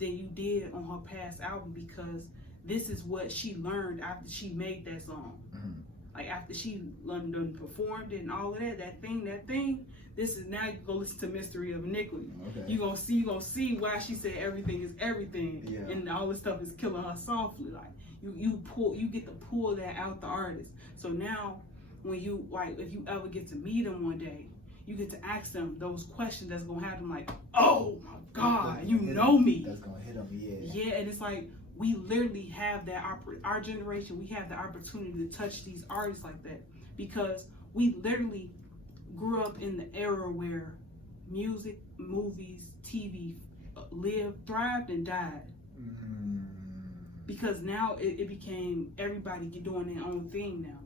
than you did on her past album, because this is what she learned after she made that song. Like, after she done performed it and all of that thing, this is, now you go listen to Mystery of Iniquity. Okay. You gonna see why she said everything is everything, and all this stuff is killing her softly. Like, you get to pull that out the artist. So now, when you, like, if you ever get to meet them one day, you get to ask them those questions that's gonna have them like, oh my God, you know me. That's gonna hit them, Yeah, and it's like, we literally have that our generation, we have the opportunity to touch these artists like that, because we literally grew up in the era where music, movies, TV lived, thrived, and died. Because now it became everybody doing their own thing now.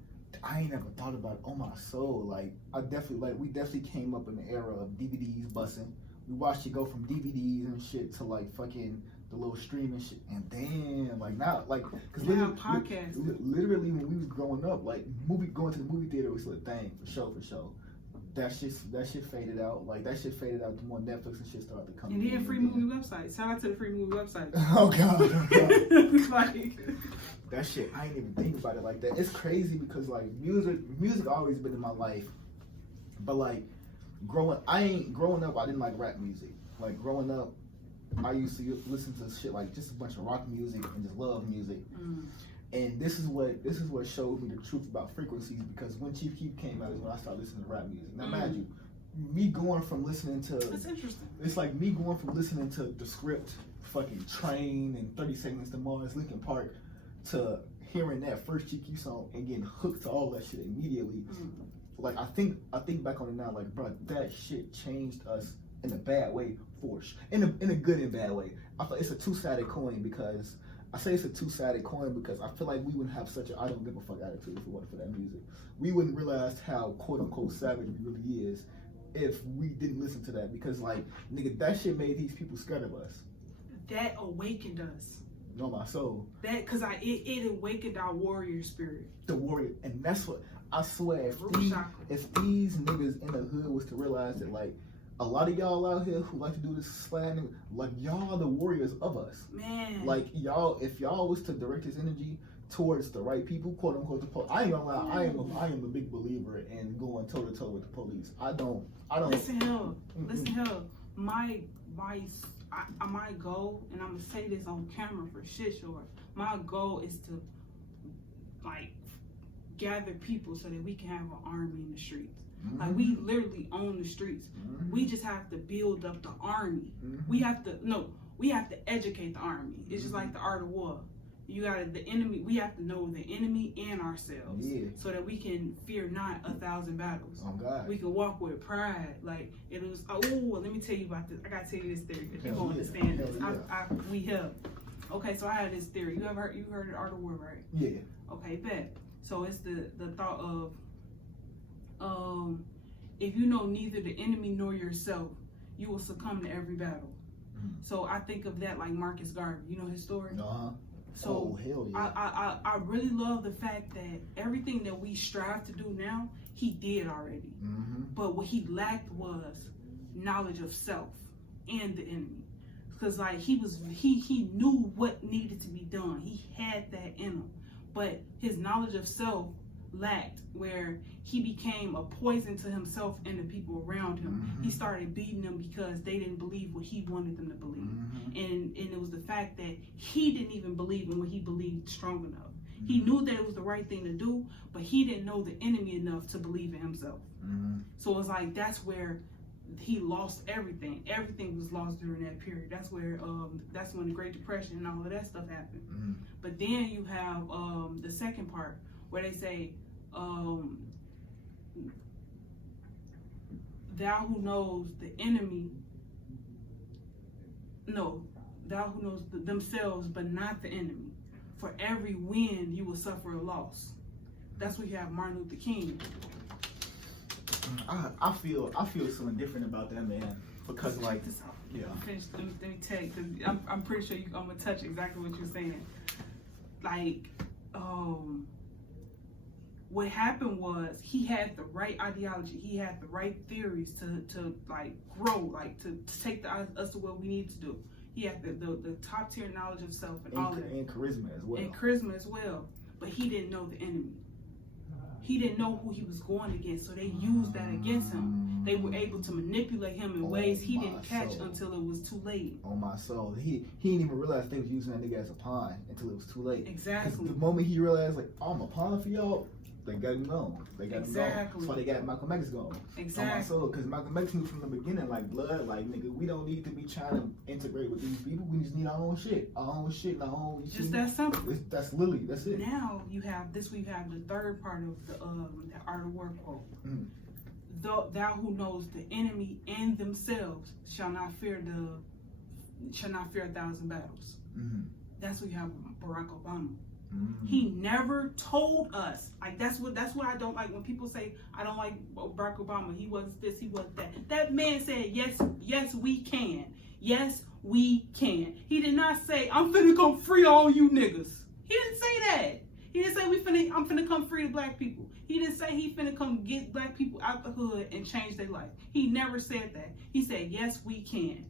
I ain't never thought about it on my soul. Like, we definitely came up in the era of DVDs busting. We watched it go from DVDs and shit to like fucking the little streaming shit, and damn, like now, like, cause podcasts. Literally when we was growing up, like going to the movie theater was a thing for sure. That shit faded out. Like that shit faded out the more Netflix and shit started to come. And then free movie websites. Shout out to the free movie website. Oh god. Like, that shit, I ain't even think about it like that. It's crazy because like music always been in my life, but like growing up, I didn't like rap music. Like growing up, I used to listen to shit like just a bunch of rock music and just love music. And this is what showed me the truth about frequencies, because when Chief Keef came out is when I started listening to rap music. Now mind you, me going from listening to, that's interesting. It's like me going from listening to The Script, fucking Train and 30 Seconds to Mars, Linkin Park, to hearing that first Chief Keef song and getting hooked to all that shit immediately. Like I think back on it now, like bro, that shit changed us in a bad way, in a good and bad way. I feel it's a two-sided coin, because I say it's a two-sided coin because I feel like we wouldn't have such an I don't give a fuck attitude if it wasn't for that music. We wouldn't realize how quote-unquote savage it really is if we didn't listen to that, because like, nigga, that shit made these people scared of us. That awakened us. On my soul. That, cause it awakened our warrior spirit. The warrior, and that's what, I swear, if these niggas in the hood was to realize that like, a lot of y'all out here who like to do this slang, like y'all are the warriors of us. Man. Like y'all, if y'all was to direct his energy towards the right people, quote unquote, the police. I ain't gonna lie, I am a big believer in going toe to toe with the police. I don't. Listen here. My goal, and I'm gonna say this on camera for shit sure. My goal is to like gather people so that we can have an army in the streets. Like we literally own the streets. We just have to build up the army. We have to educate the army. It's just like the art of war. You gotta the enemy. We have to know the enemy and ourselves, so that we can fear not 1,000 battles. Oh God. We can walk with pride. Like it was. Oh, let me tell you about this. I gotta tell you this theory. If you don't understand this, we have. Okay, so I had this theory. You heard of the art of war, right? Yeah. Okay, bet. So it's the thought of. If you know neither the enemy nor yourself, you will succumb to every battle. So I think of that like Marcus Garvey. You know his story? So hell yeah. I really love the fact that everything that we strive to do now, he did already. But what he lacked was knowledge of self and the enemy. Because like he knew what needed to be done. He had that in him. But his knowledge of self lacked, where he became a poison to himself and the people around him. He started beating them because they didn't believe what he wanted them to believe. And it was the fact that he didn't even believe in what he believed strong enough. He knew that it was the right thing to do, but he didn't know the enemy enough to believe in himself. So it was like, that's where he lost everything. Everything was lost during that period. That's where that's when the Great Depression and all of that stuff happened. But then you have the second part where they say, thou who knows the enemy, thou who knows themselves but not the enemy, for every win you will suffer a loss. That's where you have Martin Luther King. I feel something different about that, man, because like, yeah. Let me tell you, because I'm pretty sure I'm gonna touch exactly what you're saying. Like, what happened was he had the right ideology, he had the right theories to like grow, like to take us to what we need to do. He had the top tier knowledge of self and all of that. And charisma as well. And charisma as well. But he didn't know the enemy. He didn't know who he was going against, so they used that against him. They were able to manipulate him in ways he didn't catch until it was too late. On my soul. He didn't even realize they was using that nigga as a pawn until it was too late. Exactly. The moment he realized, like, I'm a pawn for y'all, They got him gone. They got him gone. That's why they got Malcolm X gone. Exactly. Because Malcolm X knew from the beginning, like, blood, like, nigga, we don't need to be trying to integrate with these people. We just need our own shit. Our own shit, our own shit. Just that simple. That's literally, that's it. Now you have this, we have the third part of the Art of War quote. Mm-hmm. Thou who knows the enemy and themselves shall not fear 1,000 battles. Mm-hmm. That's what you have with Barack Obama. Mm-hmm. He never told us. Like that's what I don't like when people say I don't like Barack Obama. He wasn't this, he wasn't that. That man said yes, we can. Yes, we can. He did not say I'm finna come free all you niggas. He didn't say that. He didn't say I'm finna come free the black people. He didn't say he finna come get black people out the hood and change their life. He never said that. He said yes, we can.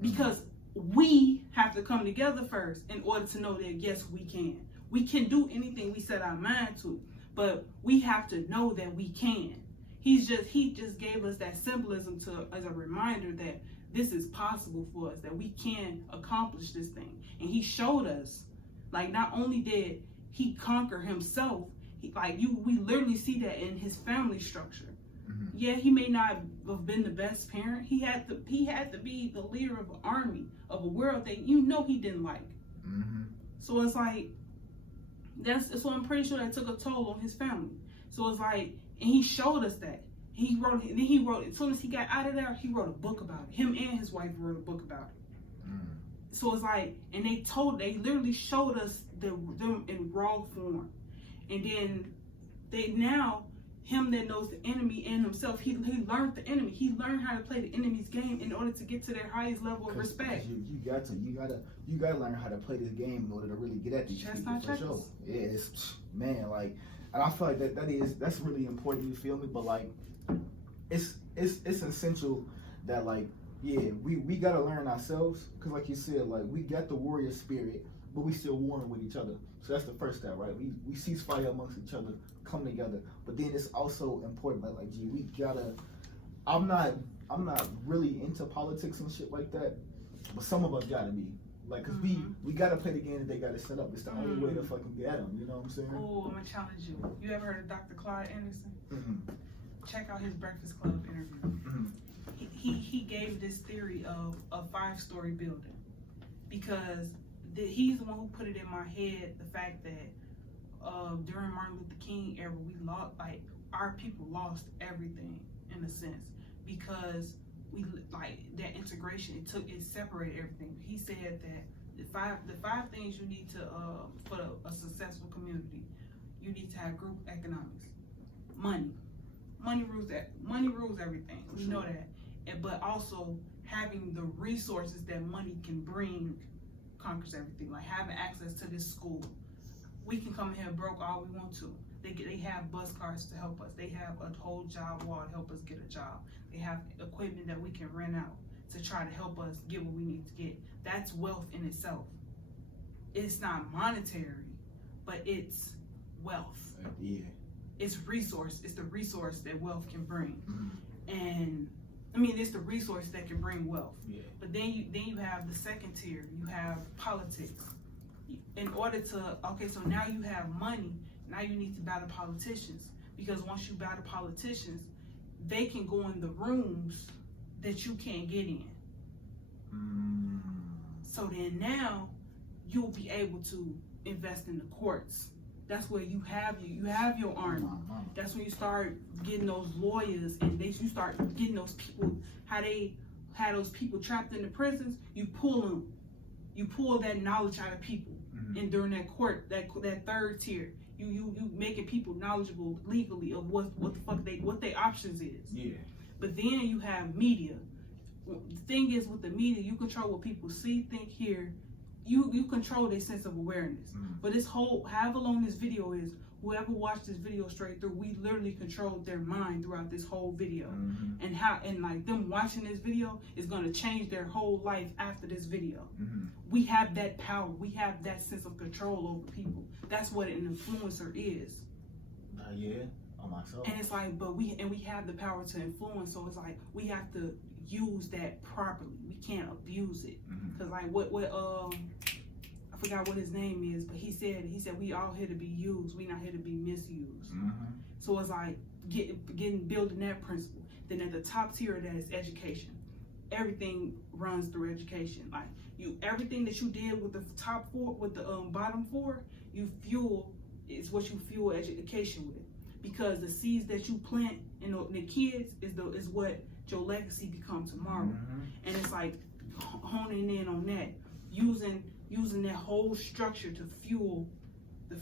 Because we have to come together first in order to know that yes, we can. We can do anything we set our mind to, but we have to know that we can. He just gave us that symbolism as a reminder that this is possible for us, that we can accomplish this thing. And he showed us, like, not only did he conquer himself, we literally see that in his family structure. Mm-hmm. Yeah, he may not have been the best parent. He had to be the leader of an army, of a world that he didn't like. Mm-hmm. So it's like so I'm pretty sure that took a toll on his family. So it's like, and he showed us that. He wrote as soon as he got out of there, he wrote a book about it. Him and his wife wrote a book about it. Mm-hmm. So it's like, and they literally showed us them in raw form. And then him that knows the enemy and himself, he learned the enemy. He learned how to play the enemy's game in order to get to their highest level of respect. You gotta learn how to play this game in order to really get at these people for sure. Yeah, it's, man, like, and I feel like that's really important. You feel me? But like, it's essential that, like, yeah, we gotta learn ourselves, because like you said, like, we got the warrior spirit, but we still warring with each other. So that's the first step, right? We cease fire amongst each other, come together. But then it's also important that, like, gee, we gotta. I'm not really into politics and shit like that, but some of us gotta be. Like, cause we gotta play the game that they gotta set up. It's the only way to fucking get them. You know what I'm saying? Oh, I'm gonna challenge you. You ever heard of Dr. Clyde Anderson? Mm-hmm. Check out his Breakfast Club interview. Mm-hmm. He gave this theory of a 5-story building, because he's the one who put it in my head, the fact that during Martin Luther King era, we lost, like, our people lost everything in a sense, because we, like, that integration, it separated everything. He said that the five things you need to for a successful community: you need to have group economics, money rules everything. We know that, but also having the resources that money can bring conquers everything. Like having access to this school. We can come here broke all we want to. They have bus cars to help us. They have a whole job wall to help us get a job. They have equipment that we can rent out to try to help us get what we need to get. That's wealth in itself. It's not monetary, but it's wealth. Yeah. It's resource. It's the resource that wealth can bring. Mm-hmm. And I mean, it's the resource that can bring wealth. Yeah. But then you have the second tier. You have politics. In order to, okay, so now you have money. Now you need to battle politicians, because once you battle politicians, they can go in the rooms that you can't get in. Mm. So then now you'll be able to invest in the courts. That's where you have your army. That's when you start getting those lawyers, and you start getting those people, how they had those people trapped in the prisons. You pull that knowledge out of people. Mm-hmm. And during that court, that third tier, you making people knowledgeable legally of what their options is. Yeah. But then you have media. The thing is, with the media, you control what people see, think, hear. You control their sense of awareness. Mm-hmm. But this whole, however long this video is, whoever watched this video straight through, we literally controlled their mind throughout this whole video. Mm-hmm. And like them watching this video is going to change their whole life after this video. Mm-hmm. We have that power. We have that sense of control over people. That's what an influencer is. Yeah, on myself. And it's like, we have the power to influence. So it's like we have to use that properly. We can't abuse it. Because like what I forgot what his name is, but he said we all here to be used. We not here to be misused. So it's like building that principle. Then at the top tier of that is education. Everything runs through education. Like everything that you did with the top four, with the bottom four, is what you fuel education with. Because the seeds that you plant in the kids is what your legacy become tomorrow. And it's like honing in on that, using that whole structure to fuel the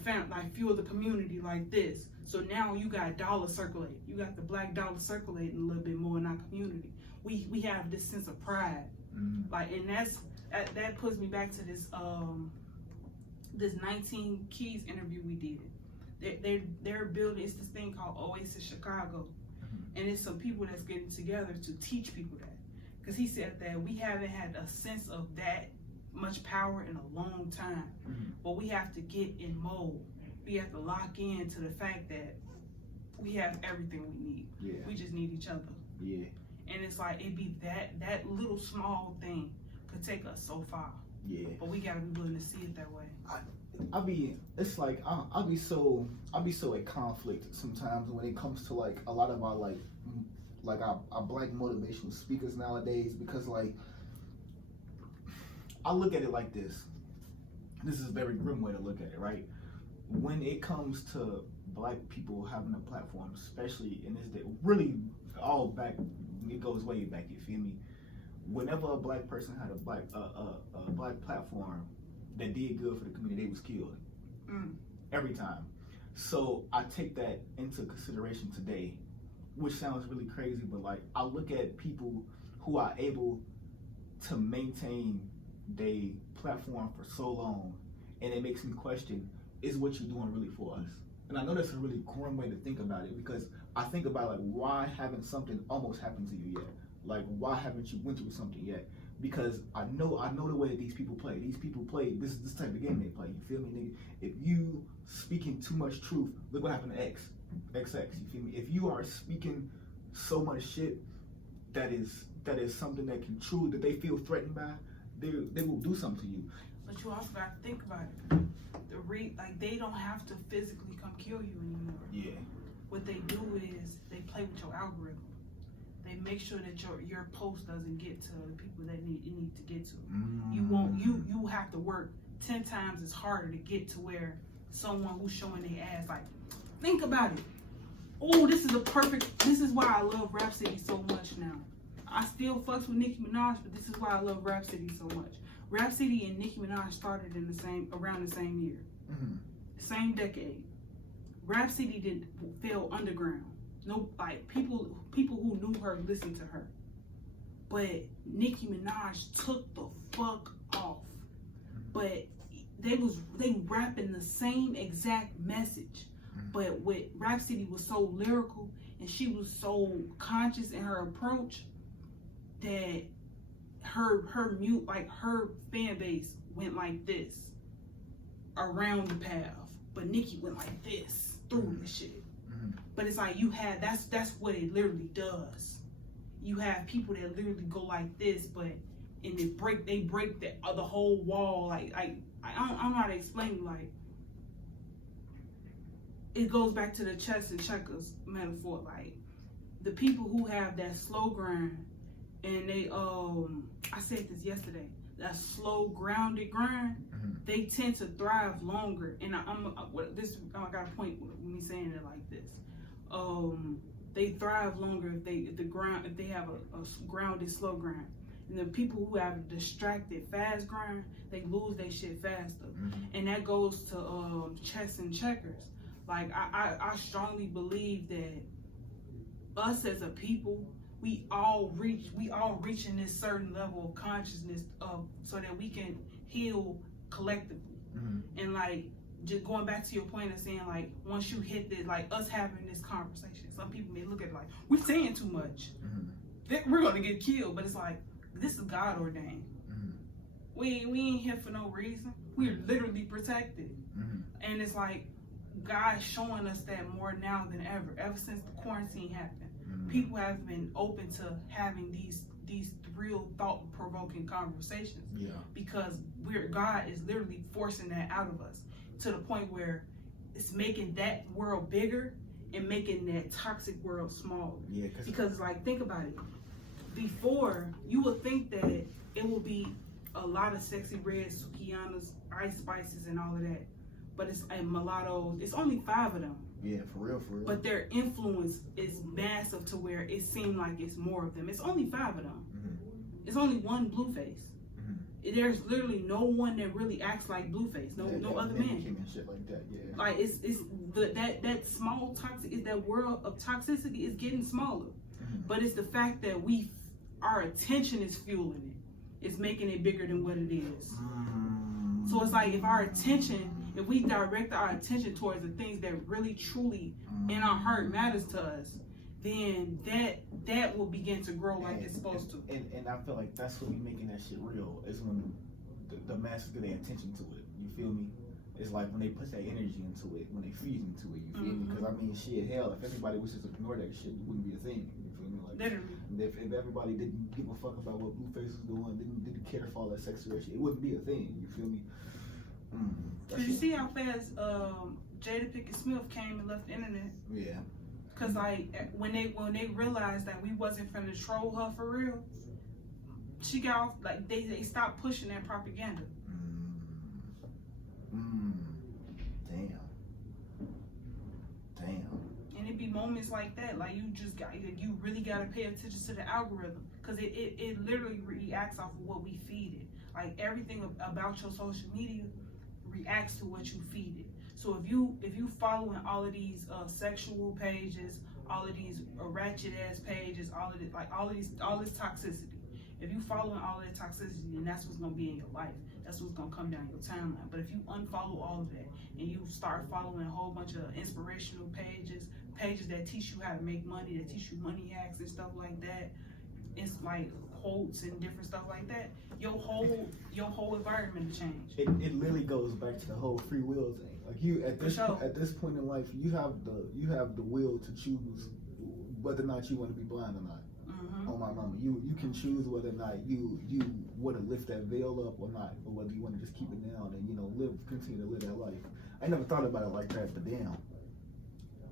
fuel the community like this. So now you got dollars circulating. You got the black dollar circulating a little bit more in our community. We have this sense of pride, like, and that puts me back to this 19 Keys interview we did. They're building, it's this thing called Oasis Chicago, and it's some people that's getting together to teach people that, because he said that we haven't had a sense of that much power in a long time, but we have to get in mode. We have to lock in to the fact that we have everything we need. We just need each other. And it's like it be that little small thing could take us so far. But we gotta be willing to see it that way. I'll be so at conflict sometimes when it comes to like a lot of our like our black motivational speakers nowadays, because like I look at it like this. This is a very grim way to look at it, right? When it comes to black people having a platform, especially in this day, really all back, it goes way back, you feel me? Whenever a black person had a black platform that did good for the community, they was killed. Every time. So I take that into consideration today, which sounds really crazy, but like I look at people who are able to maintain their platform for so long, and it makes me question, is what you're doing really for us? And I know that's a really grim way to think about it, because I think about like, why haven't something almost happened to you yet? Like, why haven't you went through something yet? Because I know the way that these people play. These people play this type of game they play. You feel me, nigga? If you speaking too much truth, look what happened to XX. You feel me? If you are speaking so much shit that is something that that they feel threatened by, they will do something to you. But you also got to think about it. Like they don't have to physically come kill you anymore. What they do is they play with your algorithm. They make sure that your post doesn't get to the people that it need to get to. You have to work 10 times as harder to get to where someone who's showing their ass, like, think about it. Oh, this is why I love Rhapsody so much now. I still fucks with Nicki Minaj, but this is why I love Rhapsody so much. Rhapsody and Nicki Minaj started around the same year. Same decade. Rhapsody fell underground. No, like people who knew her listened to her. But Nicki Minaj took the fuck off. But they rapping the same exact message. But with Rhapsody was so lyrical and she was so conscious in her approach that her fan base went like this around the path. But Nicki went like this through the shit. But it's like that's what it literally does. You have people that literally go like this, and they break the whole wall. Like I don't know how to explain it. Like it goes back to the chess and checkers metaphor. Like the people who have that slow grind, and they I said this yesterday. That slow grounded grind, they tend to thrive longer. And I got a point with me saying it like this. They thrive longer if they have a grounded slow grind. And the people who have a distracted fast grind, they lose their shit faster. And that goes to chess and checkers. Like I strongly believe that us as a people, we all reaching this certain level of consciousness so that we can heal collectively. And like just going back to your point of saying, like, once you hit this, like us having this conversation, some people may look at it like we're saying too much. We're gonna get killed, but it's like this is God ordained. We ain't here for no reason. We're literally protected. And it's like God's showing us that more now than ever since the quarantine happened. People have been open to having these real thought-provoking conversations. Yeah. Because God is literally forcing that out of us to the point where it's making that world bigger and making that toxic world smaller. Yeah. Because like, think about it. Before, you would think that it will be a lot of sexy red Sukianas, Ice Spices, and all of that. But it's and mulattoes. It's only 5 of them. Yeah, for real, for real. But their influence is massive to where it seemed like it's more of them. It's only 5 of them. It's only one Blueface. There's literally no one that really acts like Blueface. No other man. And shit like that. Yeah. Like that small toxic is that world of toxicity is getting smaller. But it's the fact that our attention is fueling it. It's making it bigger than what it is. So it's like if we direct our attention towards the things that really truly in our heart matters to us, then that will begin to grow like it's supposed to. And I feel like that's what be making that shit real, is when the masses get their attention to it. You feel me? It's like when they put that energy into it, when they feed into it, you feel me? Because I mean, shit, hell, if everybody was just to ignore that shit, it wouldn't be a thing. You feel me? Like, literally. If everybody didn't give a fuck about what Blueface was doing, didn't care for all that sexy shit, it wouldn't be a thing. You feel me? Did you see how fast Jada Pinkett Smith came and left the internet? Yeah. Cause like when they realized that we wasn't finna troll her for real, she got off. Like they stopped pushing that propaganda. Damn. And it be moments like that, like you really gotta pay attention to the algorithm, cause it literally reacts off of what we feed it. Like everything about your social media reacts to what you feed it. So if you following all of these sexual pages, all of these ratchet ass pages, all this toxicity, if you following all that toxicity, then that's what's gonna be in your life. That's what's gonna come down your timeline. But if you unfollow all of that and you start following a whole bunch of inspirational pages that teach you how to make money, that teach you money hacks and stuff like that, it's like quotes and different stuff like that, your whole environment will change. It literally goes back to the whole free will thing. Like you at this point in life, you have the will to choose whether or not you want to be blind or not. On my mama, you can choose whether or not you want to lift that veil up or not, or whether you want to just keep it down and continue to live that life. I never thought about it like that, but damn.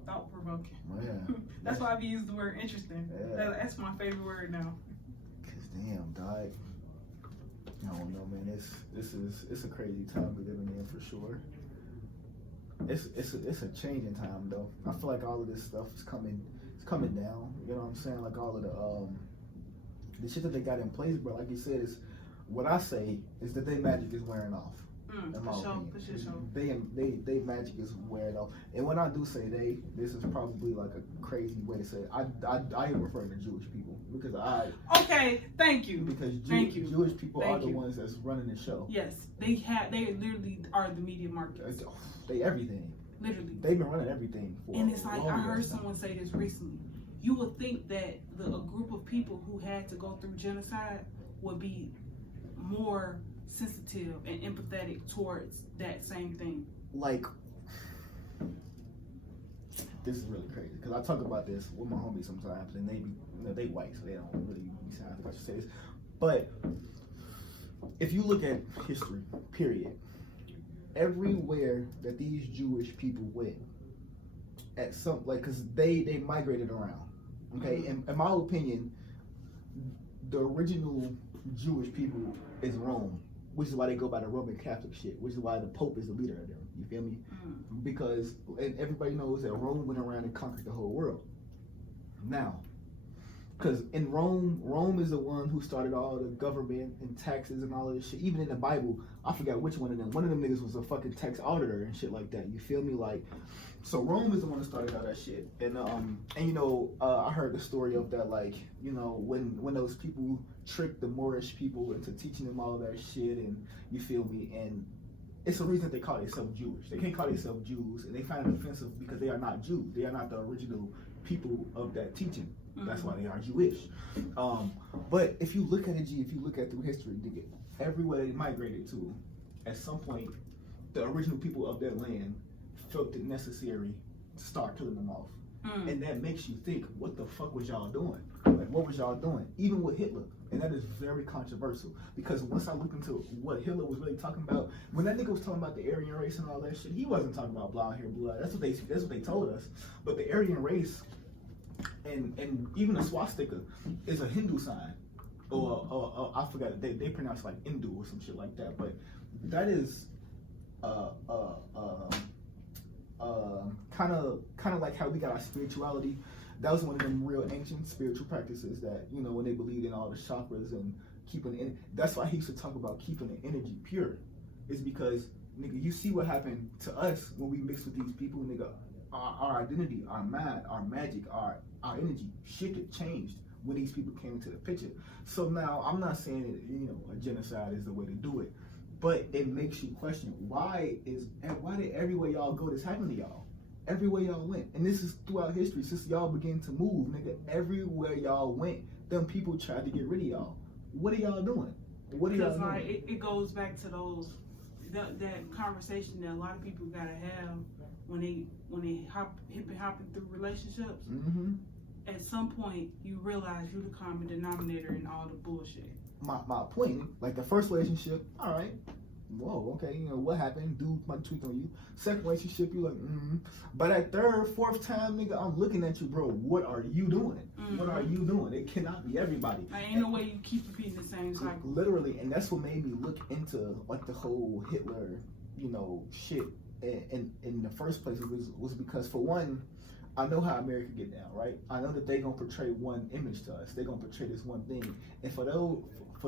Thought provoking. Yeah. That's why I've used the word interesting. Yeah. That's my favorite word now. Cause damn, dog. I don't know, man. It's a crazy time we're living in for sure. It's a changing time though. I feel like all of this stuff is coming down. You know what I'm saying? Like all of the shit that they got in place, bro. Like you said, is what I say is that their magic is wearing off. For sure. They magic is wearing off. And when I do say they, this is probably like a crazy way to say it. I am referring to Jewish people because Okay, thank you. Because Jewish people are the ones that's running the show. Yes, they literally are the media marketers. They everything. Literally. They've been running everything for. And it's like I heard someone say this recently. You would think that a group of people who had to go through genocide would be more sensitive and empathetic towards that same thing. Like, this is really crazy because I talk about this with my homies sometimes, and they white, so they don't really be sound like I should say this. But if you look at history, period, everywhere that these Jewish people went, at some because they migrated around. Okay, in my opinion, the original Jewish people is Rome, which is why they go by the Roman Catholic shit, which is why the Pope is the leader of them. You feel me? Because and everybody knows that Rome went around and conquered the whole world. Now, because in Rome is the one who started all the government and taxes and all of this shit. Even in the Bible, I forgot which one of them. One of them niggas was a fucking tax auditor and shit like that. You feel me? Like, so Rome is the one that started all that shit. And I heard the story of that, like, when those people tricked the Moorish people into teaching them all that shit, and you feel me? And it's the reason they call themselves Jewish. They can't call themselves Jews, and they find it offensive because they are not Jews. They are not the original people of that teaching. That's why they are Jewish. But if you look at it, if you look at through history, everywhere they migrated to, at some point, the original people of that land felt it necessary to start killing them off. And that makes you think, what the fuck was y'all doing? Like, what was y'all doing? Even with Hitler, And that is very controversial, because once I looked into what Hitler was really talking about, when that nigga was talking about the Aryan race and all that shit, he wasn't talking about blonde hair, blue eyes. That's what they told us. But the Aryan race and even a swastika is a Hindu sign, or I forgot, they pronounce like Hindu or some shit like that. But that is kind of like how we got our spirituality. That was one of them real ancient spiritual practices that, you know, when they believed in all the chakras and keeping it. That's why he used to talk about keeping the energy pure. Is because, nigga, you see what happened to us when we mixed with these people, nigga. Our identity, our mind, our magic, our energy shifted, changed when these people came into the picture. So now, I'm not saying that, you know, a genocide is the way to do it, but it makes you question, why did everywhere y'all go this happen to y'all? Everywhere y'all went, and this is throughout history, since y'all began to move, nigga, everywhere y'all went, them people tried to get rid of y'all. What are y'all doing? What are y'all doing? Like, it goes back to that conversation that a lot of people gotta have when they hopping through relationships. Mm-hmm. At some point, you realize you're the common denominator in all the bullshit. My point, like the first relationship, all right. Whoa, okay, you know, what happened? Dude might tweet on you. Second relationship, you like, But at third, fourth time, nigga, I'm looking at you, bro. What are you doing? Mm-hmm. What are you doing? It cannot be everybody. Like, ain't no way you keep repeating the same cycle. Literally, and that's what made me look into like the whole Hitler, you know, shit. And in the first place, it was because, for one, I know how America get down, right? I know that they gonna portray one image to us. They gonna portray this one thing, and for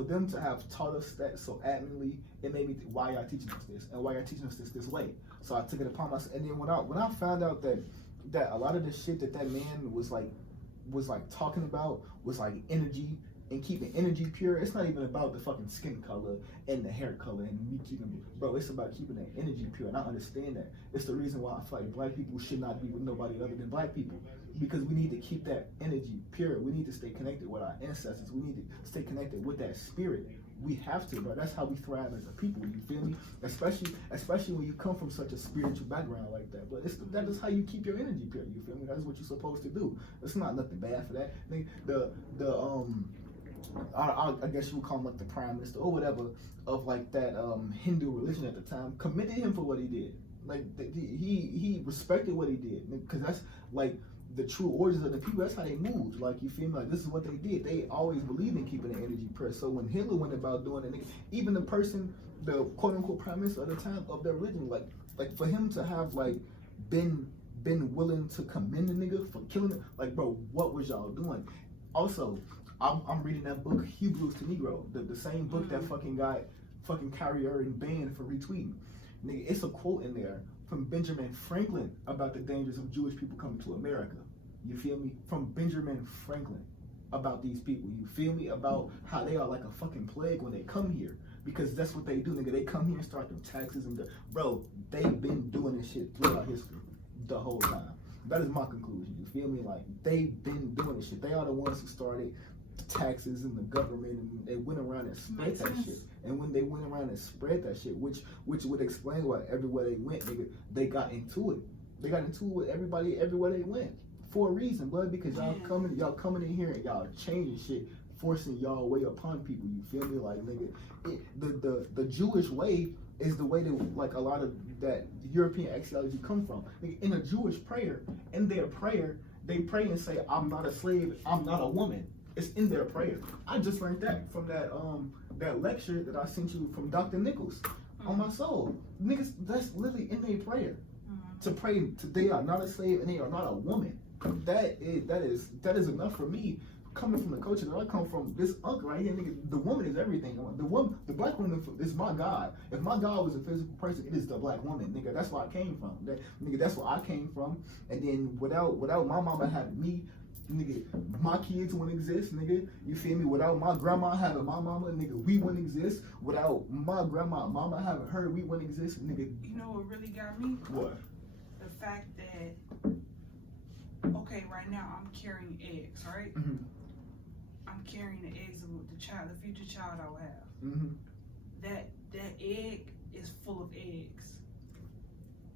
them to have taught us that so adamantly, it made me think, why y'all teaching us this, and why y'all teaching us this way? So I took it upon myself, and then when I found out that a lot of the shit that man was talking about was like energy and keeping energy pure. It's not even about the fucking skin color and the hair color and me keeping, bro. It's about keeping that energy pure, and I understand that. It's the reason why I feel like black people should not be with nobody other than black people, because we need to keep that energy pure. We need to stay connected with our ancestors. We need to stay connected with that spirit. We have to, bro. That's how we thrive as a people. You feel me? Especially when you come from such a spiritual background like that. But that is how you keep your energy pure. You feel me? That's what you're supposed to do. It's not nothing bad for that. I guess you would call him like the prime minister or whatever of like that Hindu religion at the time, commended him for what he did. Like he respected what he did, because that's like the true origins of the people. That's how they moved. Like, you feel me? Like, this is what they did. They always believed in keeping the energy pure. So when Hitler went about doing it, even the quote unquote prime minister at the time of their religion, like for him to have like been willing to commend the nigga for killing it, like, bro, what was y'all doing? Also, I'm reading that book, Hebrews to Negro, the same book that fucking got Kyrie Irving banned for retweeting. Nigga, it's a quote in there from Benjamin Franklin about the dangers of Jewish people coming to America. You feel me? From Benjamin Franklin about these people. You feel me? About how they are like a fucking plague when they come here. Because that's what they do, nigga. They come here and start them taxes and bro, they've been doing this shit throughout history the whole time. That is my conclusion. You feel me? Like, they've been doing this shit. They are the ones who started taxes in the government, and they went around and spread that shit. And when they went around and spread that shit, which would explain why everywhere they went, nigga, they got into it. They got into it with everybody everywhere they went for a reason, blood. Because y'all coming in here and y'all changing shit, forcing y'all way upon people. You feel me? Like, nigga, the Jewish way is the way that like a lot of that European ideology come from. In a Jewish prayer, in their prayer, they pray and say, "I'm not a slave. I'm not a woman." It's in their prayer. I just learned that from that lecture that I sent you from Dr. Nichols on my soul. Niggas, that's literally in their prayer. To pray to they are not a slave and they are not a woman. That is enough for me. Coming from the culture that I come from, this uncle right here, nigga, the woman is everything. The black woman is my God. If my God was a physical person, it is the black woman, nigga. That's where I came from. That's where I came from. And then without my mama having me, nigga, my kids wouldn't exist, nigga. You feel me? Without my grandma having my mama, nigga, we wouldn't exist. Without my mama having her, we wouldn't exist, nigga. You know what really got me? What? The fact that, okay, right now I'm carrying eggs, right? Mm-hmm. I'm carrying the eggs of the future child I will have. Mm-hmm. That egg is full of eggs.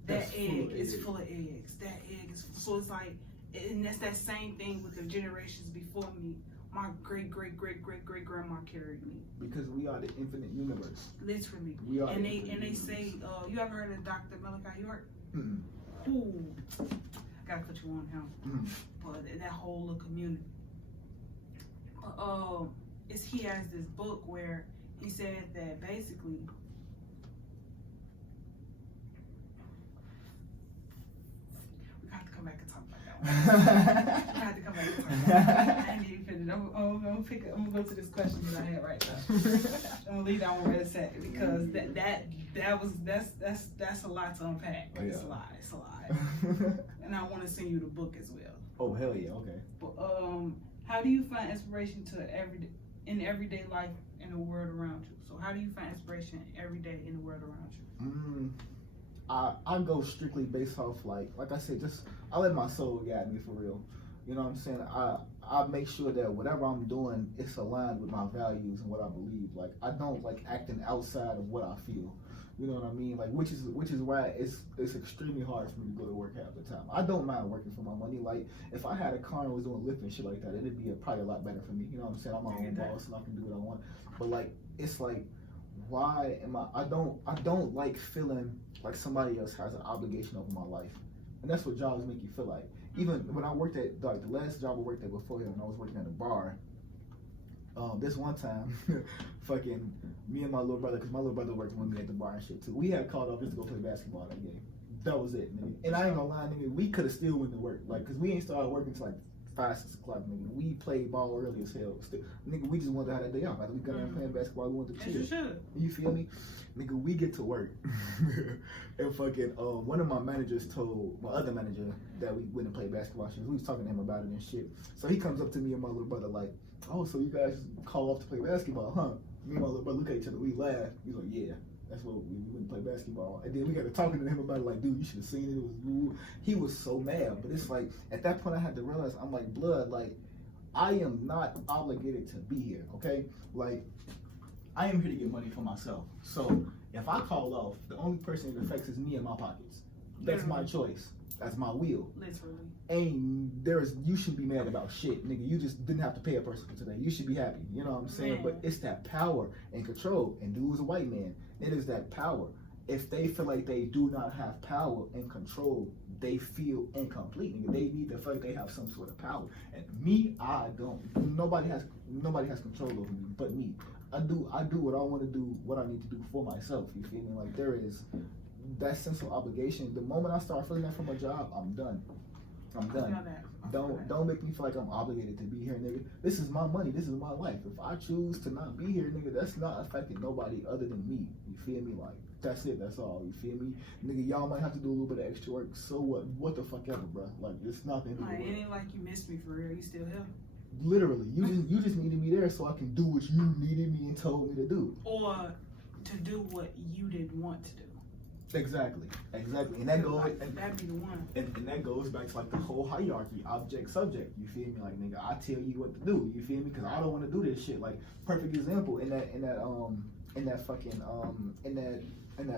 That egg is full of eggs. That egg is so it's like. And that's that same thing with the generations before me. my great-great-great-great-great-grandma carried me. Because we are the infinite universe. Literally. We are And the they universe. say, you ever heard of Dr. Malachi York? Mm-hmm. Ooh, I gotta put you on him. Mm-hmm. But that whole little community. He has this book where he said that basically we got to come back and talk about that one. We have to come back and talk about that. I ain't even finished. I'm gonna go to this question that I had right now. I'm gonna leave that one right a second because that's a lot to unpack. Oh, yeah. It's a lot. And I want to send you the book as well. Oh hell yeah, okay. But how do you find inspiration in everyday life in the world around you? So how do you find inspiration every day in the world around you? I go strictly based off like I said, just I let my soul guide me for real. You know what I'm saying? I make sure that whatever I'm doing is aligned with my values and what I believe. Like I don't like acting outside of what I feel. You know what I mean? Like which is why it's extremely hard for me to go to work half the time. I don't mind working for my money. Like if I had a car and was doing Lyft and shit like that, it'd be probably a lot better for me. You know what I'm saying? I'm my own boss and I can do what I want. But like it's like why am I don't like feeling like somebody else has an obligation over my life. And that's what jobs make you feel like. Even when I worked at like the last job I worked at before here, when I was working at a bar, this one time, fucking me and my little brother, because my little brother worked with me at the bar and shit too. We had called off just to go play basketball that game. That was it, nigga. And I ain't gonna lie, nigga, we could have still went to work, like, cause we ain't started working till like 5, 6 o'clock, nigga. We played ball early as hell. Still, nigga, we just wanted to have that day off. After we got done playing basketball, we wanted to chill. As you should. You feel me? Nigga, we get to work. And fucking, one of my managers told my other manager that we went and played basketball shit. We was talking to him about it and shit. So he comes up to me and my little brother like, oh, so you guys call off to play basketball, huh? Me and my little brother look at each other, we laugh. He's like, yeah, that's what we went and play basketball. And then we got to talking to him about it like, dude, you should have seen it. It was rude. He was so mad. But it's like, at that point I had to realize, I'm like, blood, like, I am not obligated to be here, okay? Like, I am here to get money for myself. So if I call off, the only person it affects is me and my pockets. That's my choice. That's my will. Literally. And you shouldn't be mad about shit, nigga. You just didn't have to pay a person for today. You should be happy. You know what I'm saying? Man. But it's that power and control. And dude was a white man. It is that power. If they feel like they do not have power and control, they feel incomplete. Nigga. They need to feel like they have some sort of power. And me, I don't. Nobody has control over me but me. I do what I want to do, what I need to do for myself. You feel me? Like there is that sense of obligation. The moment I start feeling that from a job, I'm done. Don't make me feel like I'm obligated to be here, nigga. This is my money. This is my life. If I choose to not be here, nigga, that's not affecting nobody other than me. You feel me? Like that's it. That's all. You feel me, nigga? Y'all might have to do a little bit of extra work. So what? What the fuck ever, bro? Like it's nothing. Like it ain't like you missed me for real. You still here. Literally, you just needed me there so I can do what you needed me and told me to do, or to do what you didn't want to do. Exactly, and that goes, that'd be the one. And that goes back to like the whole hierarchy, object, subject. You feel me? Like nigga, I tell you what to do. You feel me? Because I don't want to do this shit. Like perfect example in that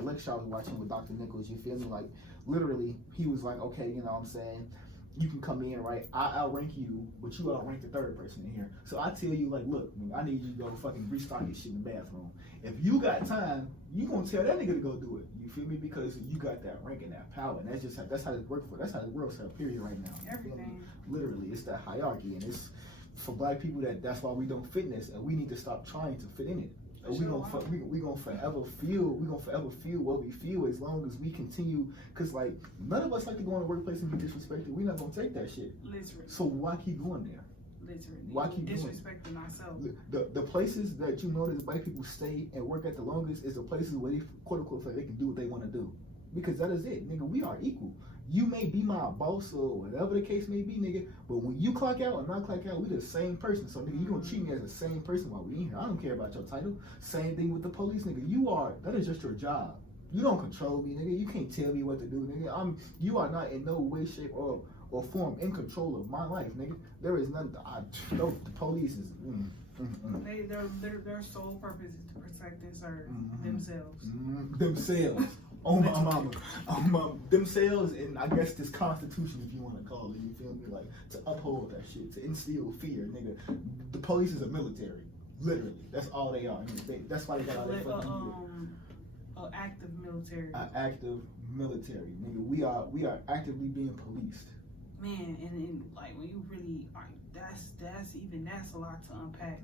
lecture I was watching with Dr. Nichols. You feel me? Like literally, he was like, okay, you know what I'm saying. You can come in, right? I outrank you, but you outrank the third person in here. So I tell you, like, look, I need you to go fucking restock your shit in the bathroom. If you got time, you gonna tell that nigga to go do it. You feel me? Because you got that rank and that power, and that's how it works for. That's how it works for a period right now. Everything. Literally, it's that hierarchy, and it's for black people that's why we don't fit in this, and we need to stop trying to fit in it. We gonna forever feel what we feel as long as we continue. Cause like none of us like to go in the workplace and be disrespected. We're not gonna take that shit. Literally. So why keep going there? Literally. Why keep disrespecting ourselves? The places that you notice black people stay and work at the longest is the places where they quote unquote feel like they can do what they want to do. Because that is it, nigga. We are equal. You may be my boss or whatever the case may be, nigga, but when you clock out or not clock out, we the same person. So, nigga, you gonna treat me as the same person while we in here. I don't care about your title. Same thing with the police, nigga. That is just your job. You don't control me, nigga. You can't tell me what to do, nigga. You are not in no way, shape, or form in control of my life, nigga. There is nothing. The police is. Their sole purpose is to protect and serve themselves. Themselves. on my mama, themselves, and I guess this Constitution, if you want to call it, you feel me? Like, to uphold that shit, to instill fear, nigga. The police is a military, literally. That's all they are. That's why they got all that fucking active military. Active military, nigga. We are actively being policed. Man, and like when you really like, that's a lot to unpack,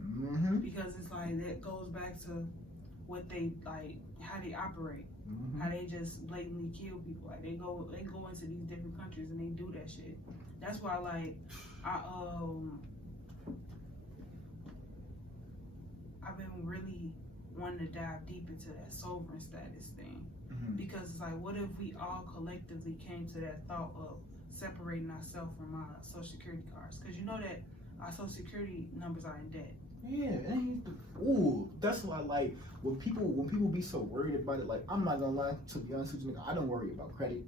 because it's like that goes back to what they like, how they operate, how they just blatantly kill people. Like they go into these different countries and they do that shit. That's why like I've been really wanting to dive deep into that sovereign status thing, because it's like, what if we all collectively came to that thought of separating ourselves from our social security cards? Because you know that our social security numbers are in debt. Yeah, that's why, like, when people be so worried about it, like, I'm not gonna lie, to be honest with you, nigga, I don't worry about credit.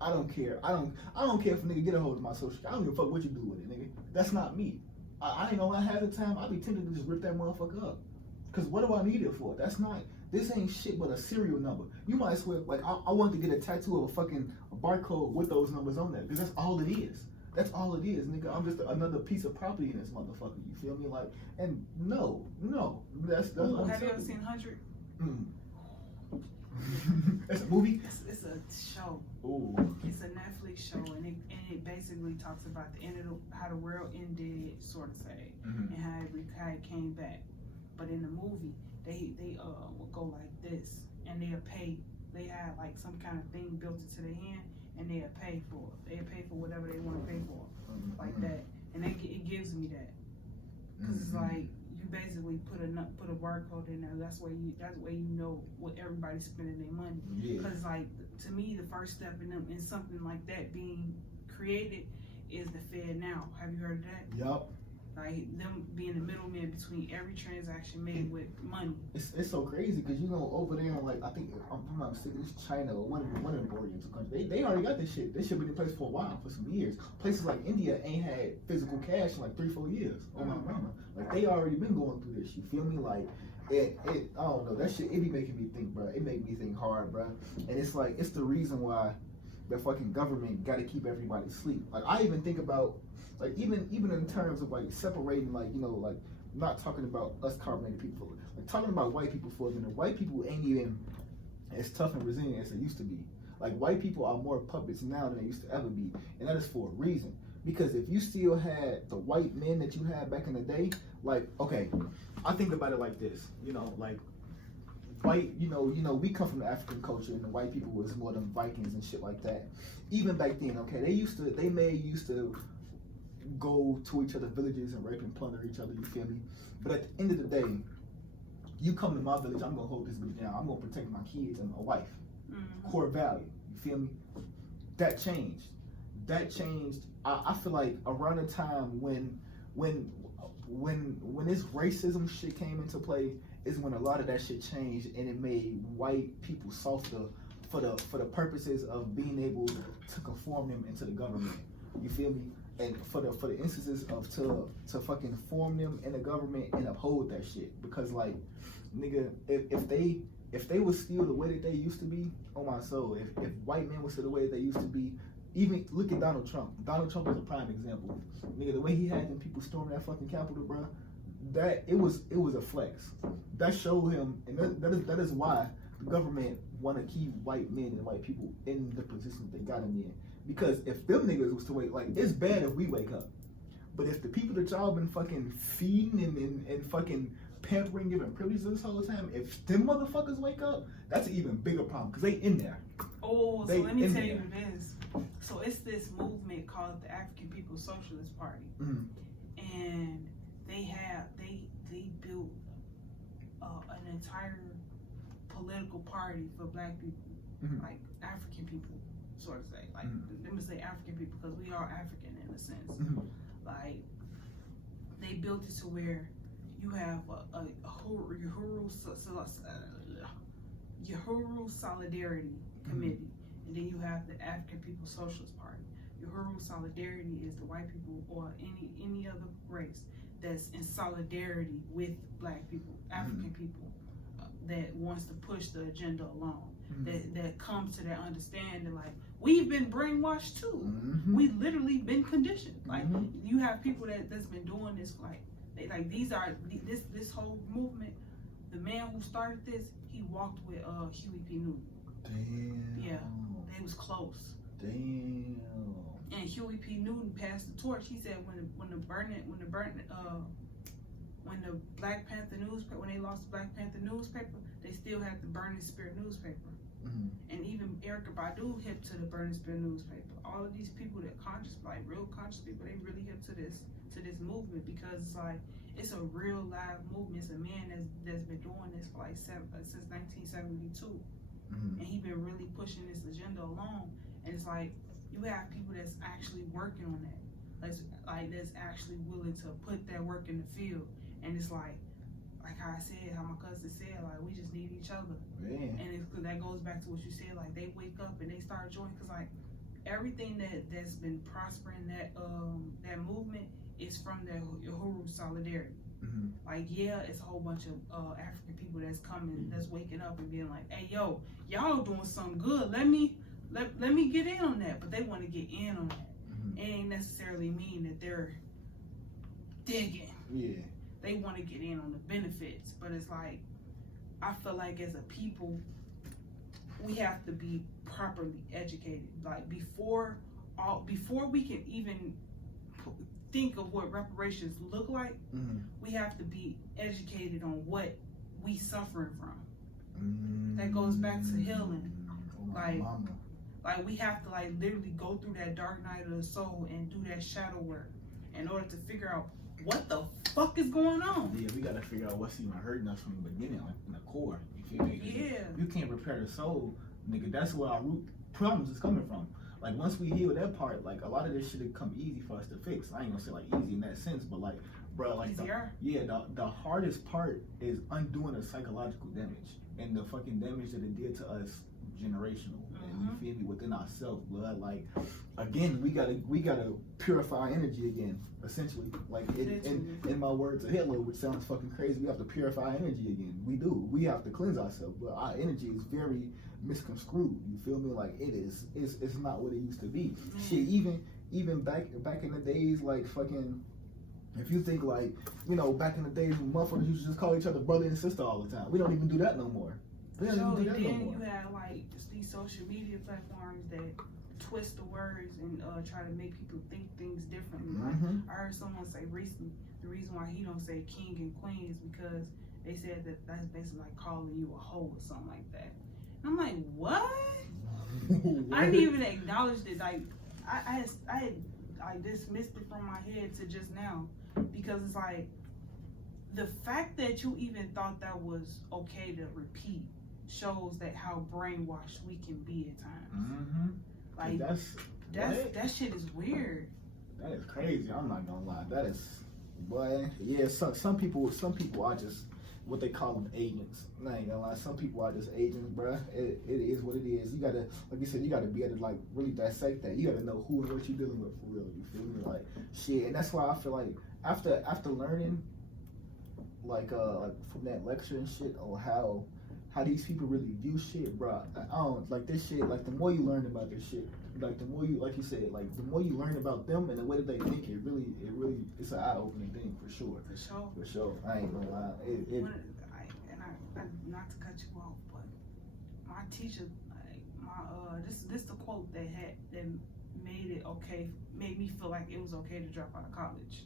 I don't care. I don't care if a nigga get a hold of my social. I don't give a fuck what you do with it, nigga. That's not me. I ain't gonna lie, half the time I be tempted to just rip that motherfucker up. Cause what do I need it for? This ain't shit but a serial number. You might as well, like, I want to get a tattoo of a barcode with those numbers on there, because that's all it is. That's all it is, nigga. I'm just another piece of property in this motherfucker. You feel me? Like, and no, that's. Ooh, have you ever seen 100? It's a movie. It's a show. Ooh. It's a Netflix show, and it basically talks about the end of how the world ended, sort of say, and how it came back. But in the movie, they will go like this, and they'll pay. They have like some kind of thing built into their hand, and they'll pay for it. They'll pay for whatever they want to pay for, like that. And it gives me that, because it's like you basically put a barcode in there. That's way you know what everybody's spending their money. Because like, to me, the first step in something like that being created is the Fed now. Have you heard of that? Yup. Like them being the middleman between every transaction made with money. It's so crazy, because you know, over there, like, I think, I'm not mistaken, it's China or one of the Oriental countries. They already got this shit. This shit been in place for a while, for some years. Places like India ain't had physical cash in like 3-4 years. Oh my mama. Like, they already been going through this. You feel me? Like, it I don't know, that shit, it be making me think, bro. It make me think hard, bro. And it's like, it's the reason why the fucking government got to keep everybody asleep. Like, I even think about, like, even in terms of like separating, like, you know, like, not talking about us carbonated people, like talking about white people for a minute. White people ain't even as tough and resilient as they used to be. Like, white people are more puppets now than they used to ever be, and that is for a reason. Because if you still had the white men that you had back in the day, like, okay, I think about it like this, you know, like, white, you know, we come from the African culture, and the white people was more than Vikings and shit like that. Even back then, okay, they used to go to each other's villages and rape and plunder each other, you feel me? But at the end of the day, you come to my village, I'm gonna hold this bitch down, I'm gonna protect my kids and my wife. Core value, you feel me? That changed. I feel like around the time when this racism shit came into play is when a lot of that shit changed, and it made white people softer for the purposes of being able to conform them into the government. You feel me? And for the instances of to fucking form them in the government and uphold that shit. Because, like, nigga, if they was still the way that they used to be, oh my soul, if white men was still the way that they used to be, even look at Donald Trump. Donald Trump is a prime example. Nigga, the way he had them people storm that fucking Capitol, bro, that it was a flex. That showed him, and that is why the government want to keep white men and white people in the position they got them in. Because if them niggas was to wake, like, it's bad if we wake up, but if the people that y'all been fucking feeding and fucking pampering, giving privileges this whole time, if them motherfuckers wake up, that's an even bigger problem, because they in there. Oh, so let me tell you what it is. So it's this movement called the African People's Socialist Party, and they built an entire political party for black people, like African people, sort of say. Like, let me say African people, because we are African in a sense. Like, they built it to where you have a Uhuru Solidarity Committee, and then you have the African People's Socialist Party. Uhuru Solidarity is the white people or any other race that's in solidarity with black people, African people, that wants to push the agenda along. that comes to that understanding. Like, we've been brainwashed too. We've literally been conditioned. Like, you have people that's been doing this. Like, this whole movement. The man who started this, he walked with Huey P. Newton. Damn. Yeah, they was close. Damn. And Huey P. Newton passed the torch. He said when the Black Panther newspaper, when they lost the Black Panther newspaper, they still had the Burning Spear newspaper. And even Erykah Badu hip to the Burning Spear newspaper. All of these people that conscious, like real conscious people, they really hip to this movement, because it's like, it's a real live movement. It's a man that's been doing this for like since 1972. And he been really pushing this agenda along. And it's like, you have people that's actually working on that. That's actually willing to put that work in the field. And it's like how I said, how my cousin said, like, we just need each other. And that goes back to what you said, like, they wake up and they start joining, because like everything that's been prospering that movement is from the Uhuru solidarity. Like, yeah, it's a whole bunch of African people that's coming, that's waking up and being like, hey, yo, y'all doing something good. Let me get in on that. But they want to get in on that. It ain't necessarily mean that they're digging. They want to get in on the benefits. But it's like, I feel like as a people, we have to be properly educated. Like, before we can even think of what reparations look like, we have to be educated on what we suffering from. That goes back to healing. Like we have to like literally go through that dark night of the soul and do that shadow work in order to figure out what the fuck is going on. Yeah, we gotta figure out what's even hurting us from the beginning, like in the core. You feel me? Yeah. You can't repair the soul, nigga. That's where our root problems is coming from. Like, once we heal that part, like, a lot of this shit would come easy for us to fix. I ain't gonna say like easy in that sense, but like, bro, like the hardest part is undoing the psychological damage and the fucking damage that it did to us generational. And you feel me, within ourselves, blood. Like, again, we gotta purify energy again, essentially. Like, in my words of Hitler, which sounds fucking crazy, we have to purify energy again. We do. We have to cleanse ourselves, but our energy is very misconstrued. You feel me? Like, it's not what it used to be. Shit, even back in the days, like, fucking, if you think, like, you know, back in the days when motherfuckers used to just call each other brother and sister all the time. We don't even do that no more. You have like these social media platforms that twist the words and try to make people think things differently. I heard someone say recently, the reason why he don't say king and queen is because they said that's basically like calling you a hoe or something like that. And I'm like, what? I didn't even acknowledge it. Like, I dismissed it from my head to just now, because it's like, the fact that you even thought that was okay to repeat shows that how brainwashed we can be at times. Like, that shit is weird. That is crazy. I'm not gonna lie. That is, boy. Yeah, some people are just what they call them agents. I ain't gonna lie. Some people are just agents, bruh. It is what it is. You gotta, like you said, you gotta be able to like really dissect that. You gotta know who and what you're dealing with for real. You feel me? Like, shit. And that's why I feel like after learning, like from that lecture and shit, on how these people really view shit, bro. I don't like this shit. Like, the more you learn about this shit, like the more you, like you said, like the more you learn about them and the way that they think, it really, it's an eye-opening thing for sure. For sure. I ain't gonna lie. Not to cut you off, but my teacher, like this the quote that made me feel like it was okay to drop out of college.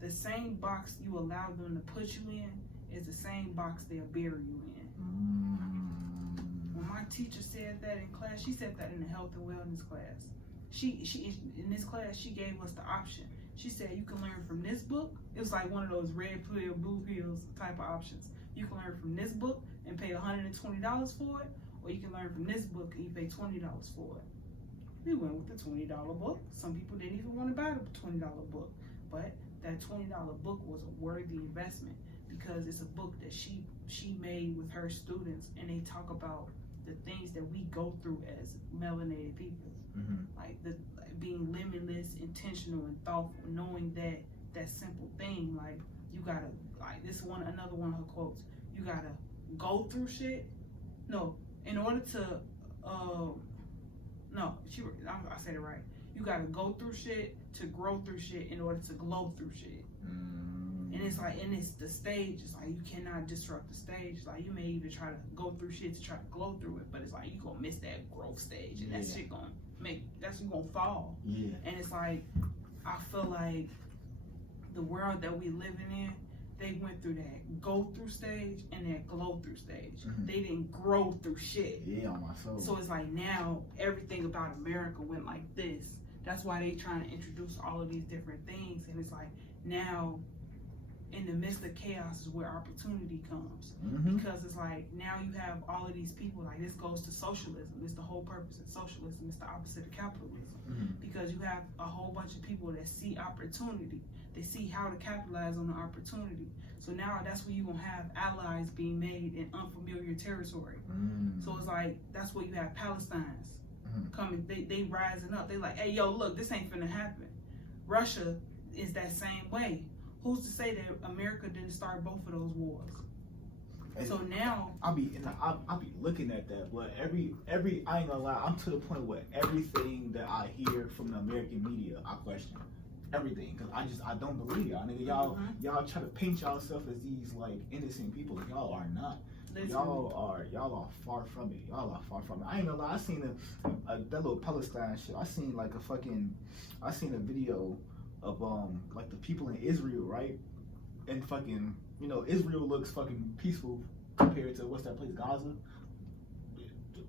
The same box you allow them to put you in is the same box they'll bury you in. When my teacher said that in class, she said that in the health and wellness class. She in this class, she gave us the option. She said, you can learn from this book. It was like one of those red pill, blue pills type of options. You can learn from this book and pay $120 for it, or you can learn from this book and you pay $20 for it. We went with the $20 book. Some people didn't even want to buy the $20 book, but that $20 book was a worthy investment, because it's a book that she made with her students, and they talk about the things that we go through as melanated people, like being limitless, intentional, and thoughtful, knowing that simple thing, like, you gotta, like, another one of her quotes, you gotta go through shit. No, in order to, no, I said it right. You gotta go through shit to grow through shit in order to glow through shit. And it's like, and it's the stage. It's like you cannot disrupt the stage. It's like you may even try to go through shit to try to glow through it, but it's like you gonna miss that growth stage, and that shit gonna you gonna fall. Yeah. And it's like, I feel like the world that we living in, they went through that go through stage and that glow through stage. They didn't grow through shit. Yeah, on my soul. So it's like now everything about America went like this. That's why they trying to introduce all of these different things. And it's like now in the midst of chaos is where opportunity comes. Because it's like now you have all of these people, like this goes to socialism. It's the whole purpose of socialism. It's the opposite of capitalism. Because you have a whole bunch of people that see opportunity. They see how to capitalize on the opportunity. So now that's where you're going to have allies being made in unfamiliar territory. So it's like, that's where you have Palestinians coming. They rising up. They like, hey, yo, look, this ain't finna happen. Russia is that same way. Who's to say that America didn't start both of those wars? And so now I'll be looking at that, but every I ain't gonna lie, I'm to the point where everything that I hear from the American media, I question everything, because I don't believe y'all, nigga. Y'all try to paint yourself as these like innocent people. Y'all are not. Y'all are far from it. Y'all are far from it. I ain't gonna lie, I seen that little Palestine shit. I seen a video of like the people in Israel, right? And fucking, you know, Israel looks fucking peaceful compared to what's that place, Gaza?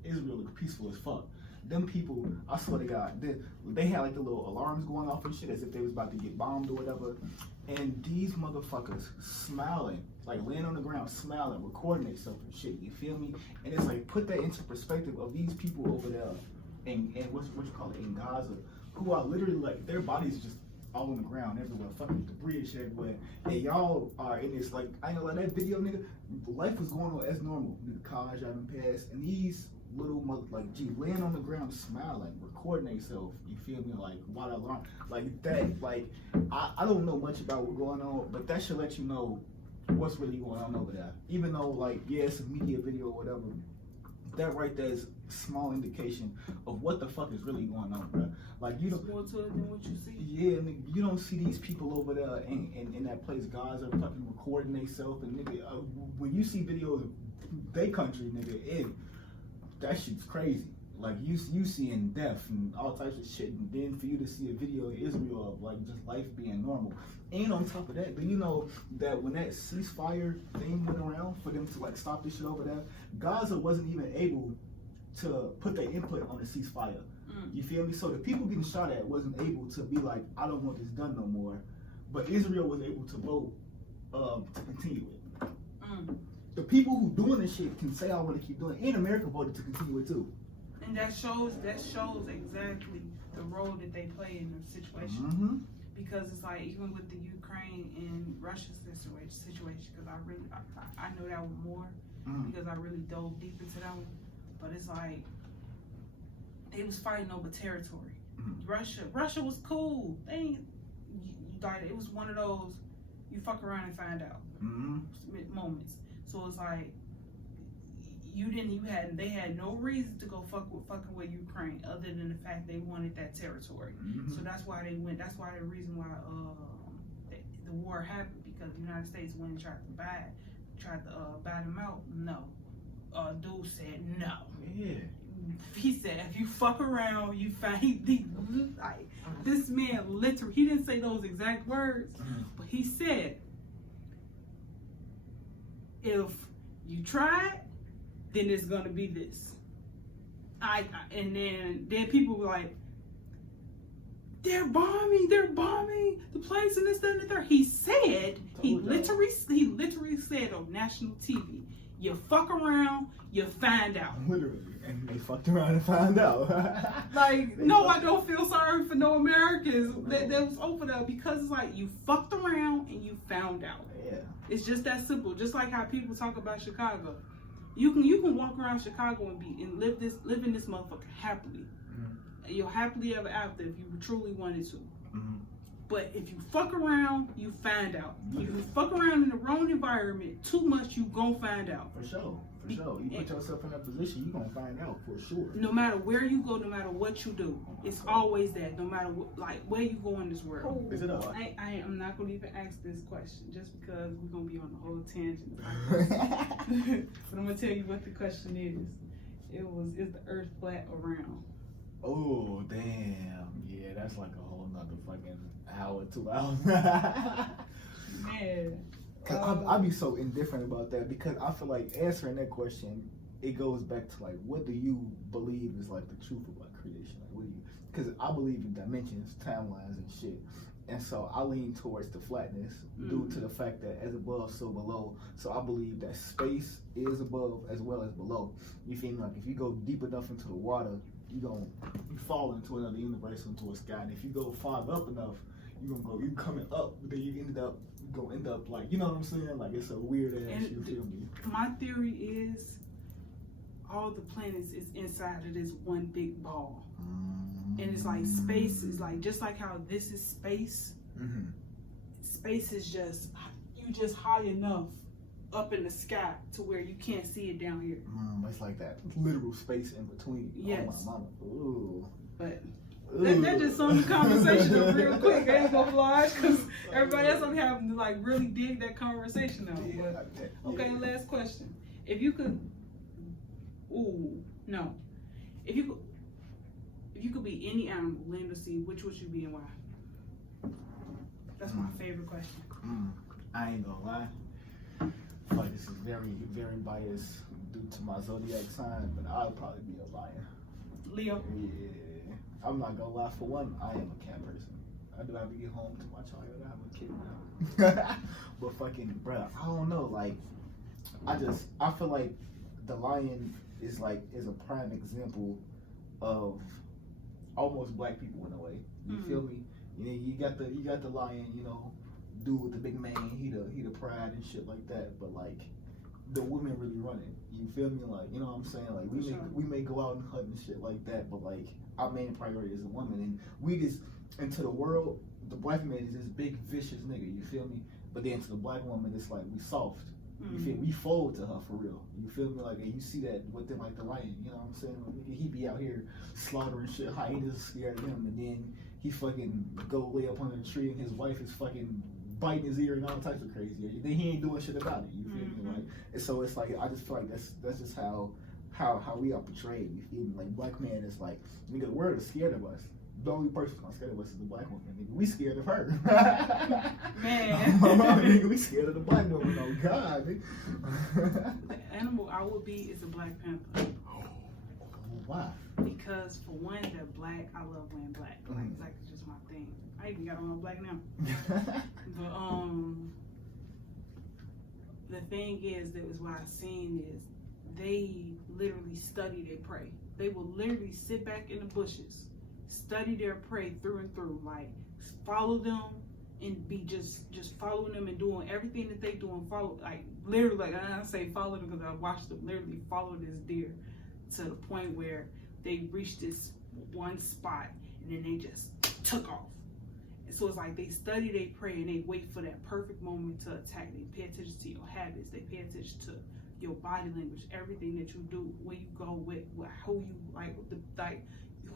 Israel looks peaceful as fuck. Them people, I swear to God, they had like the little alarms going off and shit as if they was about to get bombed or whatever. And these motherfuckers smiling, like laying on the ground, smiling, recording themselves and shit. You feel me? And it's like, put that into perspective of these people over there and what you call it, in Gaza, who are literally like, their bodies just all on the ground everywhere, fucking debris and shit everywhere. And y'all are in this, like, I know, like that video, nigga, life was going on as normal. Nigga, cars driving past, and these little laying on the ground smiling, recording themselves, you feel me, like, while alarm, like that, like, I don't know much about what's going on, but that should let you know what's really going on over there. Even though, like, yeah, it's a media video or whatever, that right there is a small indication of what the fuck is really going on, bro. Like, you don't, more to it than what you see. Yeah, nigga, you don't see these people over there in that place, Gaza, fucking recording themselves, and nigga, when you see videos of they country, nigga, that shit's crazy. Like, you seeing death and all types of shit, and then for you to see a video of Israel of like just life being normal. And on top of that, do you know that when that ceasefire thing went around for them to like stop this shit over there, Gaza wasn't even able to put their input on the ceasefire. You feel me? So the people getting shot at wasn't able to be like, I don't want this done no more. But Israel was able to vote to continue it. The people who doing this shit can say I want to keep doing it, and America voted to continue it too. And that shows exactly the role that they play in the situation. Because it's like, even with the Ukraine and Russia situation, because I know that one more because I really dove deep into that one. But it's like, they was fighting over territory. Russia was cool. It was one of those you fuck around and find out moments. So it's like, they had no reason to go fucking with Ukraine other than the fact they wanted that territory. So that's why they went. That's why the reason why the war happened, because the United States went and tried to buy them out. No, dude said no. Yeah. He said, if you fuck around, you find this man literally. He didn't say those exact words, but he said, if you try it, then it's gonna be this. And then people were like, they're bombing the place and this, that, and the third. He said, he literally said on national TV, you fuck around, you find out. Literally, and they fucked around and found out. Like, no, I don't feel sorry for no Americans that was over there, because it's like, you fucked around and you found out. Yeah. It's just that simple. Just like how people talk about Chicago. You can walk around Chicago and live in this motherfucker happily. You'll happily ever after if you truly wanted to. But if you fuck around, you find out. If you fuck around in the wrong environment too much, you gon' find out. For sure. For sure. You put yourself in that position, you gonna find out for sure. No matter where you go, no matter what you do, it's always that. No matter what, like where you go in this world. Is it up? I'm not gonna even ask this question just because we're gonna be on the whole tangent. But I'm gonna tell you what the question is. Is the Earth flat or round? Oh damn! Yeah, that's like a whole nother fucking hour, 2 hours. Man. Cause I'd be so indifferent about that because I feel like answering that question, it goes back to like, what do you believe is like the truth about creation? Like, what do you? Because I believe in dimensions, timelines, and shit. And so I lean towards the flatness due to the fact that as above, so below. So I believe that space is above as well as below. You feel me? Like if you go deep enough into the water, you fall into another universe, into a sky. And if you go far up enough, you coming up, but then you gonna end up like, you know what I'm saying? Like it's a weird ass, you feel me? My theory is all the planets is inside of this one big ball. And it's like space is like, just like how this is space, space is just high enough up in the sky to where you can't see it down here. It's like that literal space in between. Yes. Oh my mama. Ooh. But that just summed the conversation up real quick. I ain't gonna lie, because everybody else I'm having to like really dig that conversation out. Yeah, But, okay, last question. If you could, if you could be any animal, land or sea, which would you be and why? That's my favorite question. I ain't gonna lie. I feel like this is very, very biased due to my zodiac sign, but I'll probably be a lion. Leo. Yeah. I'm not gonna lie, for one, I am a cat person. I do have to get home to my child. I have a kid now. But fucking, bruh, I don't know. Like, I feel like the lion is a prime example of almost black people in a way. You feel me? You got the lion, dude with the big mane. He the pride and shit like that. But like, the women really run it. You feel me? Like, you know what I'm saying? Like, we may go out and hunt and shit like that, but like, our main priority is a woman, and we just, into the world, the black man is this big vicious nigga, you feel me? But then to the black woman, it's like we soft. You feel me? We fold to her for real. You feel me? Like, and you see that within like the lion, you know what I'm saying? Like, he be out here slaughtering shit, hyenas scared of him, and then he fucking go lay up under the tree and his wife is fucking biting his ear and all types of crazy. Then he ain't doing shit about it. You feel me? Like, and so it's like, I just feel like that's just how we are portrayed. You feel me? Like, black man is like, nigga, the world is scared of us. The only person that's scared of us is the black woman. Nigga, we scared of her. Man. Nigga, we scared of the black woman. Oh God. The animal I would be is a Black Panther. Why? Because for one, they're black. I love wearing black. Like, it's like it's just my thing. I even got on black now. But the thing is, that was what I've seen is they literally study their prey. They will literally sit back in the bushes, study their prey through and through, like follow them and be just following them and doing everything that they do and follow, like literally, like I say follow them because I watched them literally follow this deer to the point where they reached this one spot and then they just took off. And so it's like they study their prey and they wait for that perfect moment to attack. They pay attention to your habits. They pay attention to your body language, everything that you do, where you go with, who you like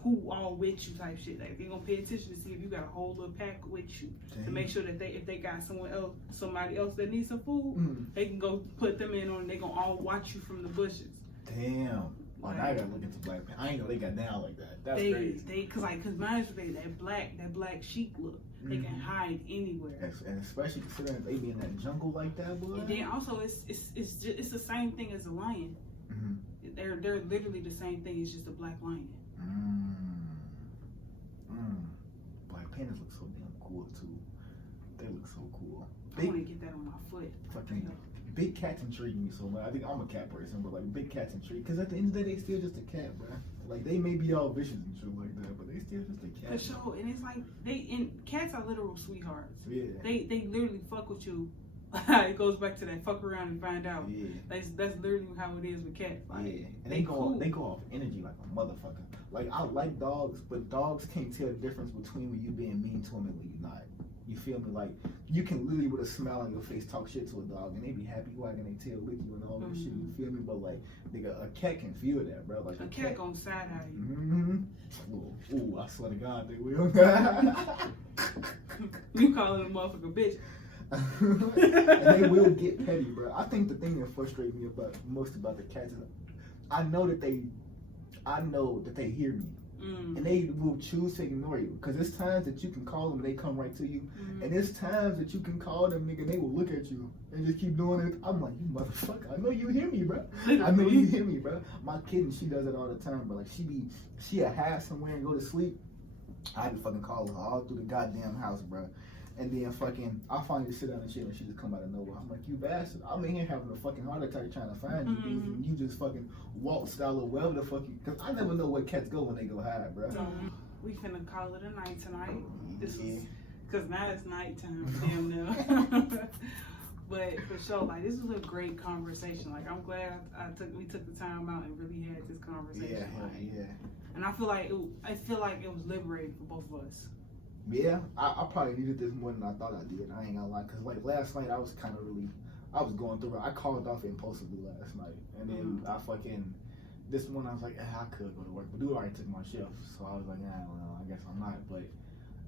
who all with you type shit. Like, they're gonna pay attention to see if you got a whole little pack with you. Damn. To make sure that if they got somebody else that needs some food, they can go put them in on, and they gonna all watch you from the bushes. Damn. Like, I gotta look into Black Panther. I ain't know they got down like that. That's crazy. Cause mine that black sheep look. They can hide anywhere. And especially considering they be in that jungle like that, boy. And then also it's the same thing as a lion. They're literally the same thing. It's just a black lion. Black Panthers look so damn cool too. They look so cool. I want to get that on my foot. Fucking big cats intrigue me so much. I think I'm a cat person, but like big cats intrigue, because at the end of the day, they still just a cat, bro. Like, they may be all vicious and shit like that, but they still just a cat. For sure, and it's like cats are literal sweethearts. Yeah. They literally fuck with you It goes back to that fuck around and find out. Yeah. That's literally how it is with cats. Like, Yeah, and they go off energy like a motherfucker. Like I like dogs, but dogs can't tell the difference between when you being mean to them and when you're not. You feel me? Like you can literally with a smile on your face talk shit to a dog and they be happy wagging their tail, lick you and all this shit. You feel me? But like nigga, a cat can feel that, bro. Like a cat gonna side eye you. Mm-hmm. Ooh, I swear to God, they will. You calling a motherfucker bitch. And they will get petty, bro. I think the thing that frustrates me most about the cats is I know that they hear me. And they will choose to ignore you. Because there's times that you can call them and they come right to you. And there's times that you can call them, nigga, and they will look at you and just keep doing it. I'm like, you motherfucker, I know you hear me, bro. I know you hear me, bro. My kitten, she does it all the time, bro. Like, she'll have somewhere and go to sleep. I be fucking calling her all through the goddamn house, bro. And then fucking, I finally just sit down and chill and she just come out of nowhere. I'm like, you bastard. I'm in here having a fucking heart attack trying to find you. And you just fucking walk style or wherever the fuck you, because I never know what cats go when they go hide, bro. We finna call it a night tonight. This was, because now it's nighttime. Damn no. But for sure, like, this was a great conversation. Like, I'm glad we took the time out and really had this conversation. Yeah. And I feel like it was liberating for both of us. Yeah, I probably needed this more than I thought I did. I ain't gonna lie, because like last night I was going through it. I called off impulsively last night, and then this morning I was like, I could go to work, but dude already took my shift, so I was like, I don't know, I guess I'm not. But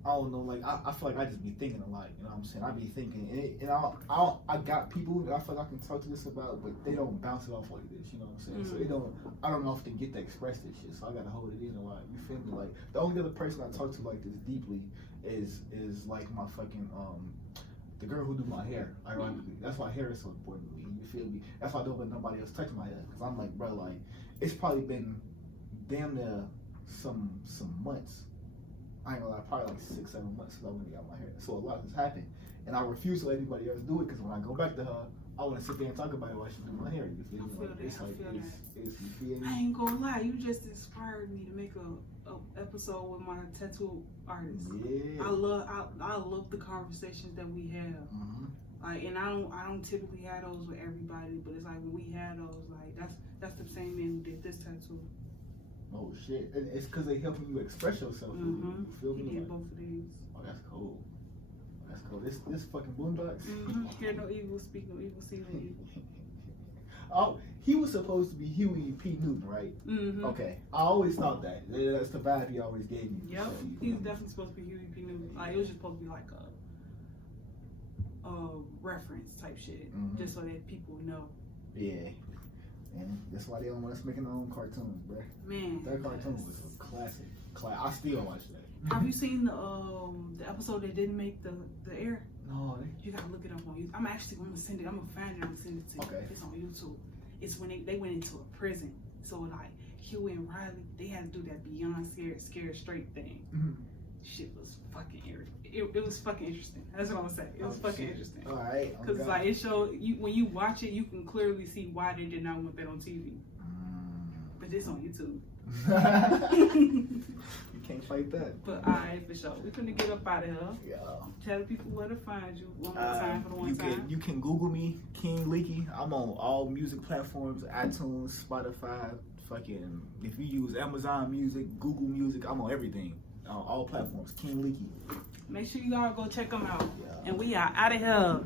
I don't know, like I feel like I just be thinking a lot, you know what I'm saying? I be thinking, and I got people that I feel like I can talk to this about, but they don't bounce it off like this, you know what I'm saying? So I don't often get to express this shit, so I gotta hold it in a lot. You feel me? Like the only other person I talk to like this deeply is like my fucking the girl who do my hair. Ironically, that's why hair is so important to me. You feel me? That's why I don't let nobody else touch my hair, because I'm like, bro, like it's probably been damn near some months. I ain't gonna lie, probably like 6-7 months since I went and got my hair. So a lot has happened, and I refuse to let anybody else do it because when I go back to her, I want to sit there and talk about it while she do my hair. You feel me? You feel me? I ain't gonna lie, you just inspired me to make a episode with my tattoo artist. Yeah. I love the conversations that we have. Like, and I don't typically have those with everybody, but it's like when we had those, like that's the same man who did this tattoo. Oh shit! And it's because they helping you express yourself. You feel me? He did both of these. Oh, that's cool. That's cool. This fucking boondocks. Hear no evil, speak no evil, see no evil. Oh, he was supposed to be Huey P. Newton, right? Okay, I always thought that. That's the vibe he always gave me. Yep, he's definitely supposed to be Huey P. Newton. Like, it was just supposed to be like a reference type shit, just so that people know. Yeah. And that's why they don't want us making our own cartoons, bro. Man, that cartoon was a classic. I still watch that. Have you seen the episode that didn't make the air? No. You gotta look it up on YouTube. I'm actually gonna send it. I'm gonna find it and send it to you. Okay. It's on YouTube. It's when they went into a prison. So like Huey and Riley, they had to do that beyond scared straight thing. Shit was fucking irritating. It was fucking interesting. That's what I'm gonna say. It was fucking interesting. All right. Because like it showed you when you watch it, you can clearly see why they did not want that on TV. But it's on YouTube. You can't fight that. But alright, for sure. We're gonna get up out of here. Yeah. Tell the people where to find you one more time for the one time. You can Google me, King Leaky. I'm on all music platforms, iTunes, Spotify, fucking. If you use Amazon Music, Google Music, I'm on everything. All platforms, King Leaky. Make sure you all go check them out. Yeah. And we are out of here.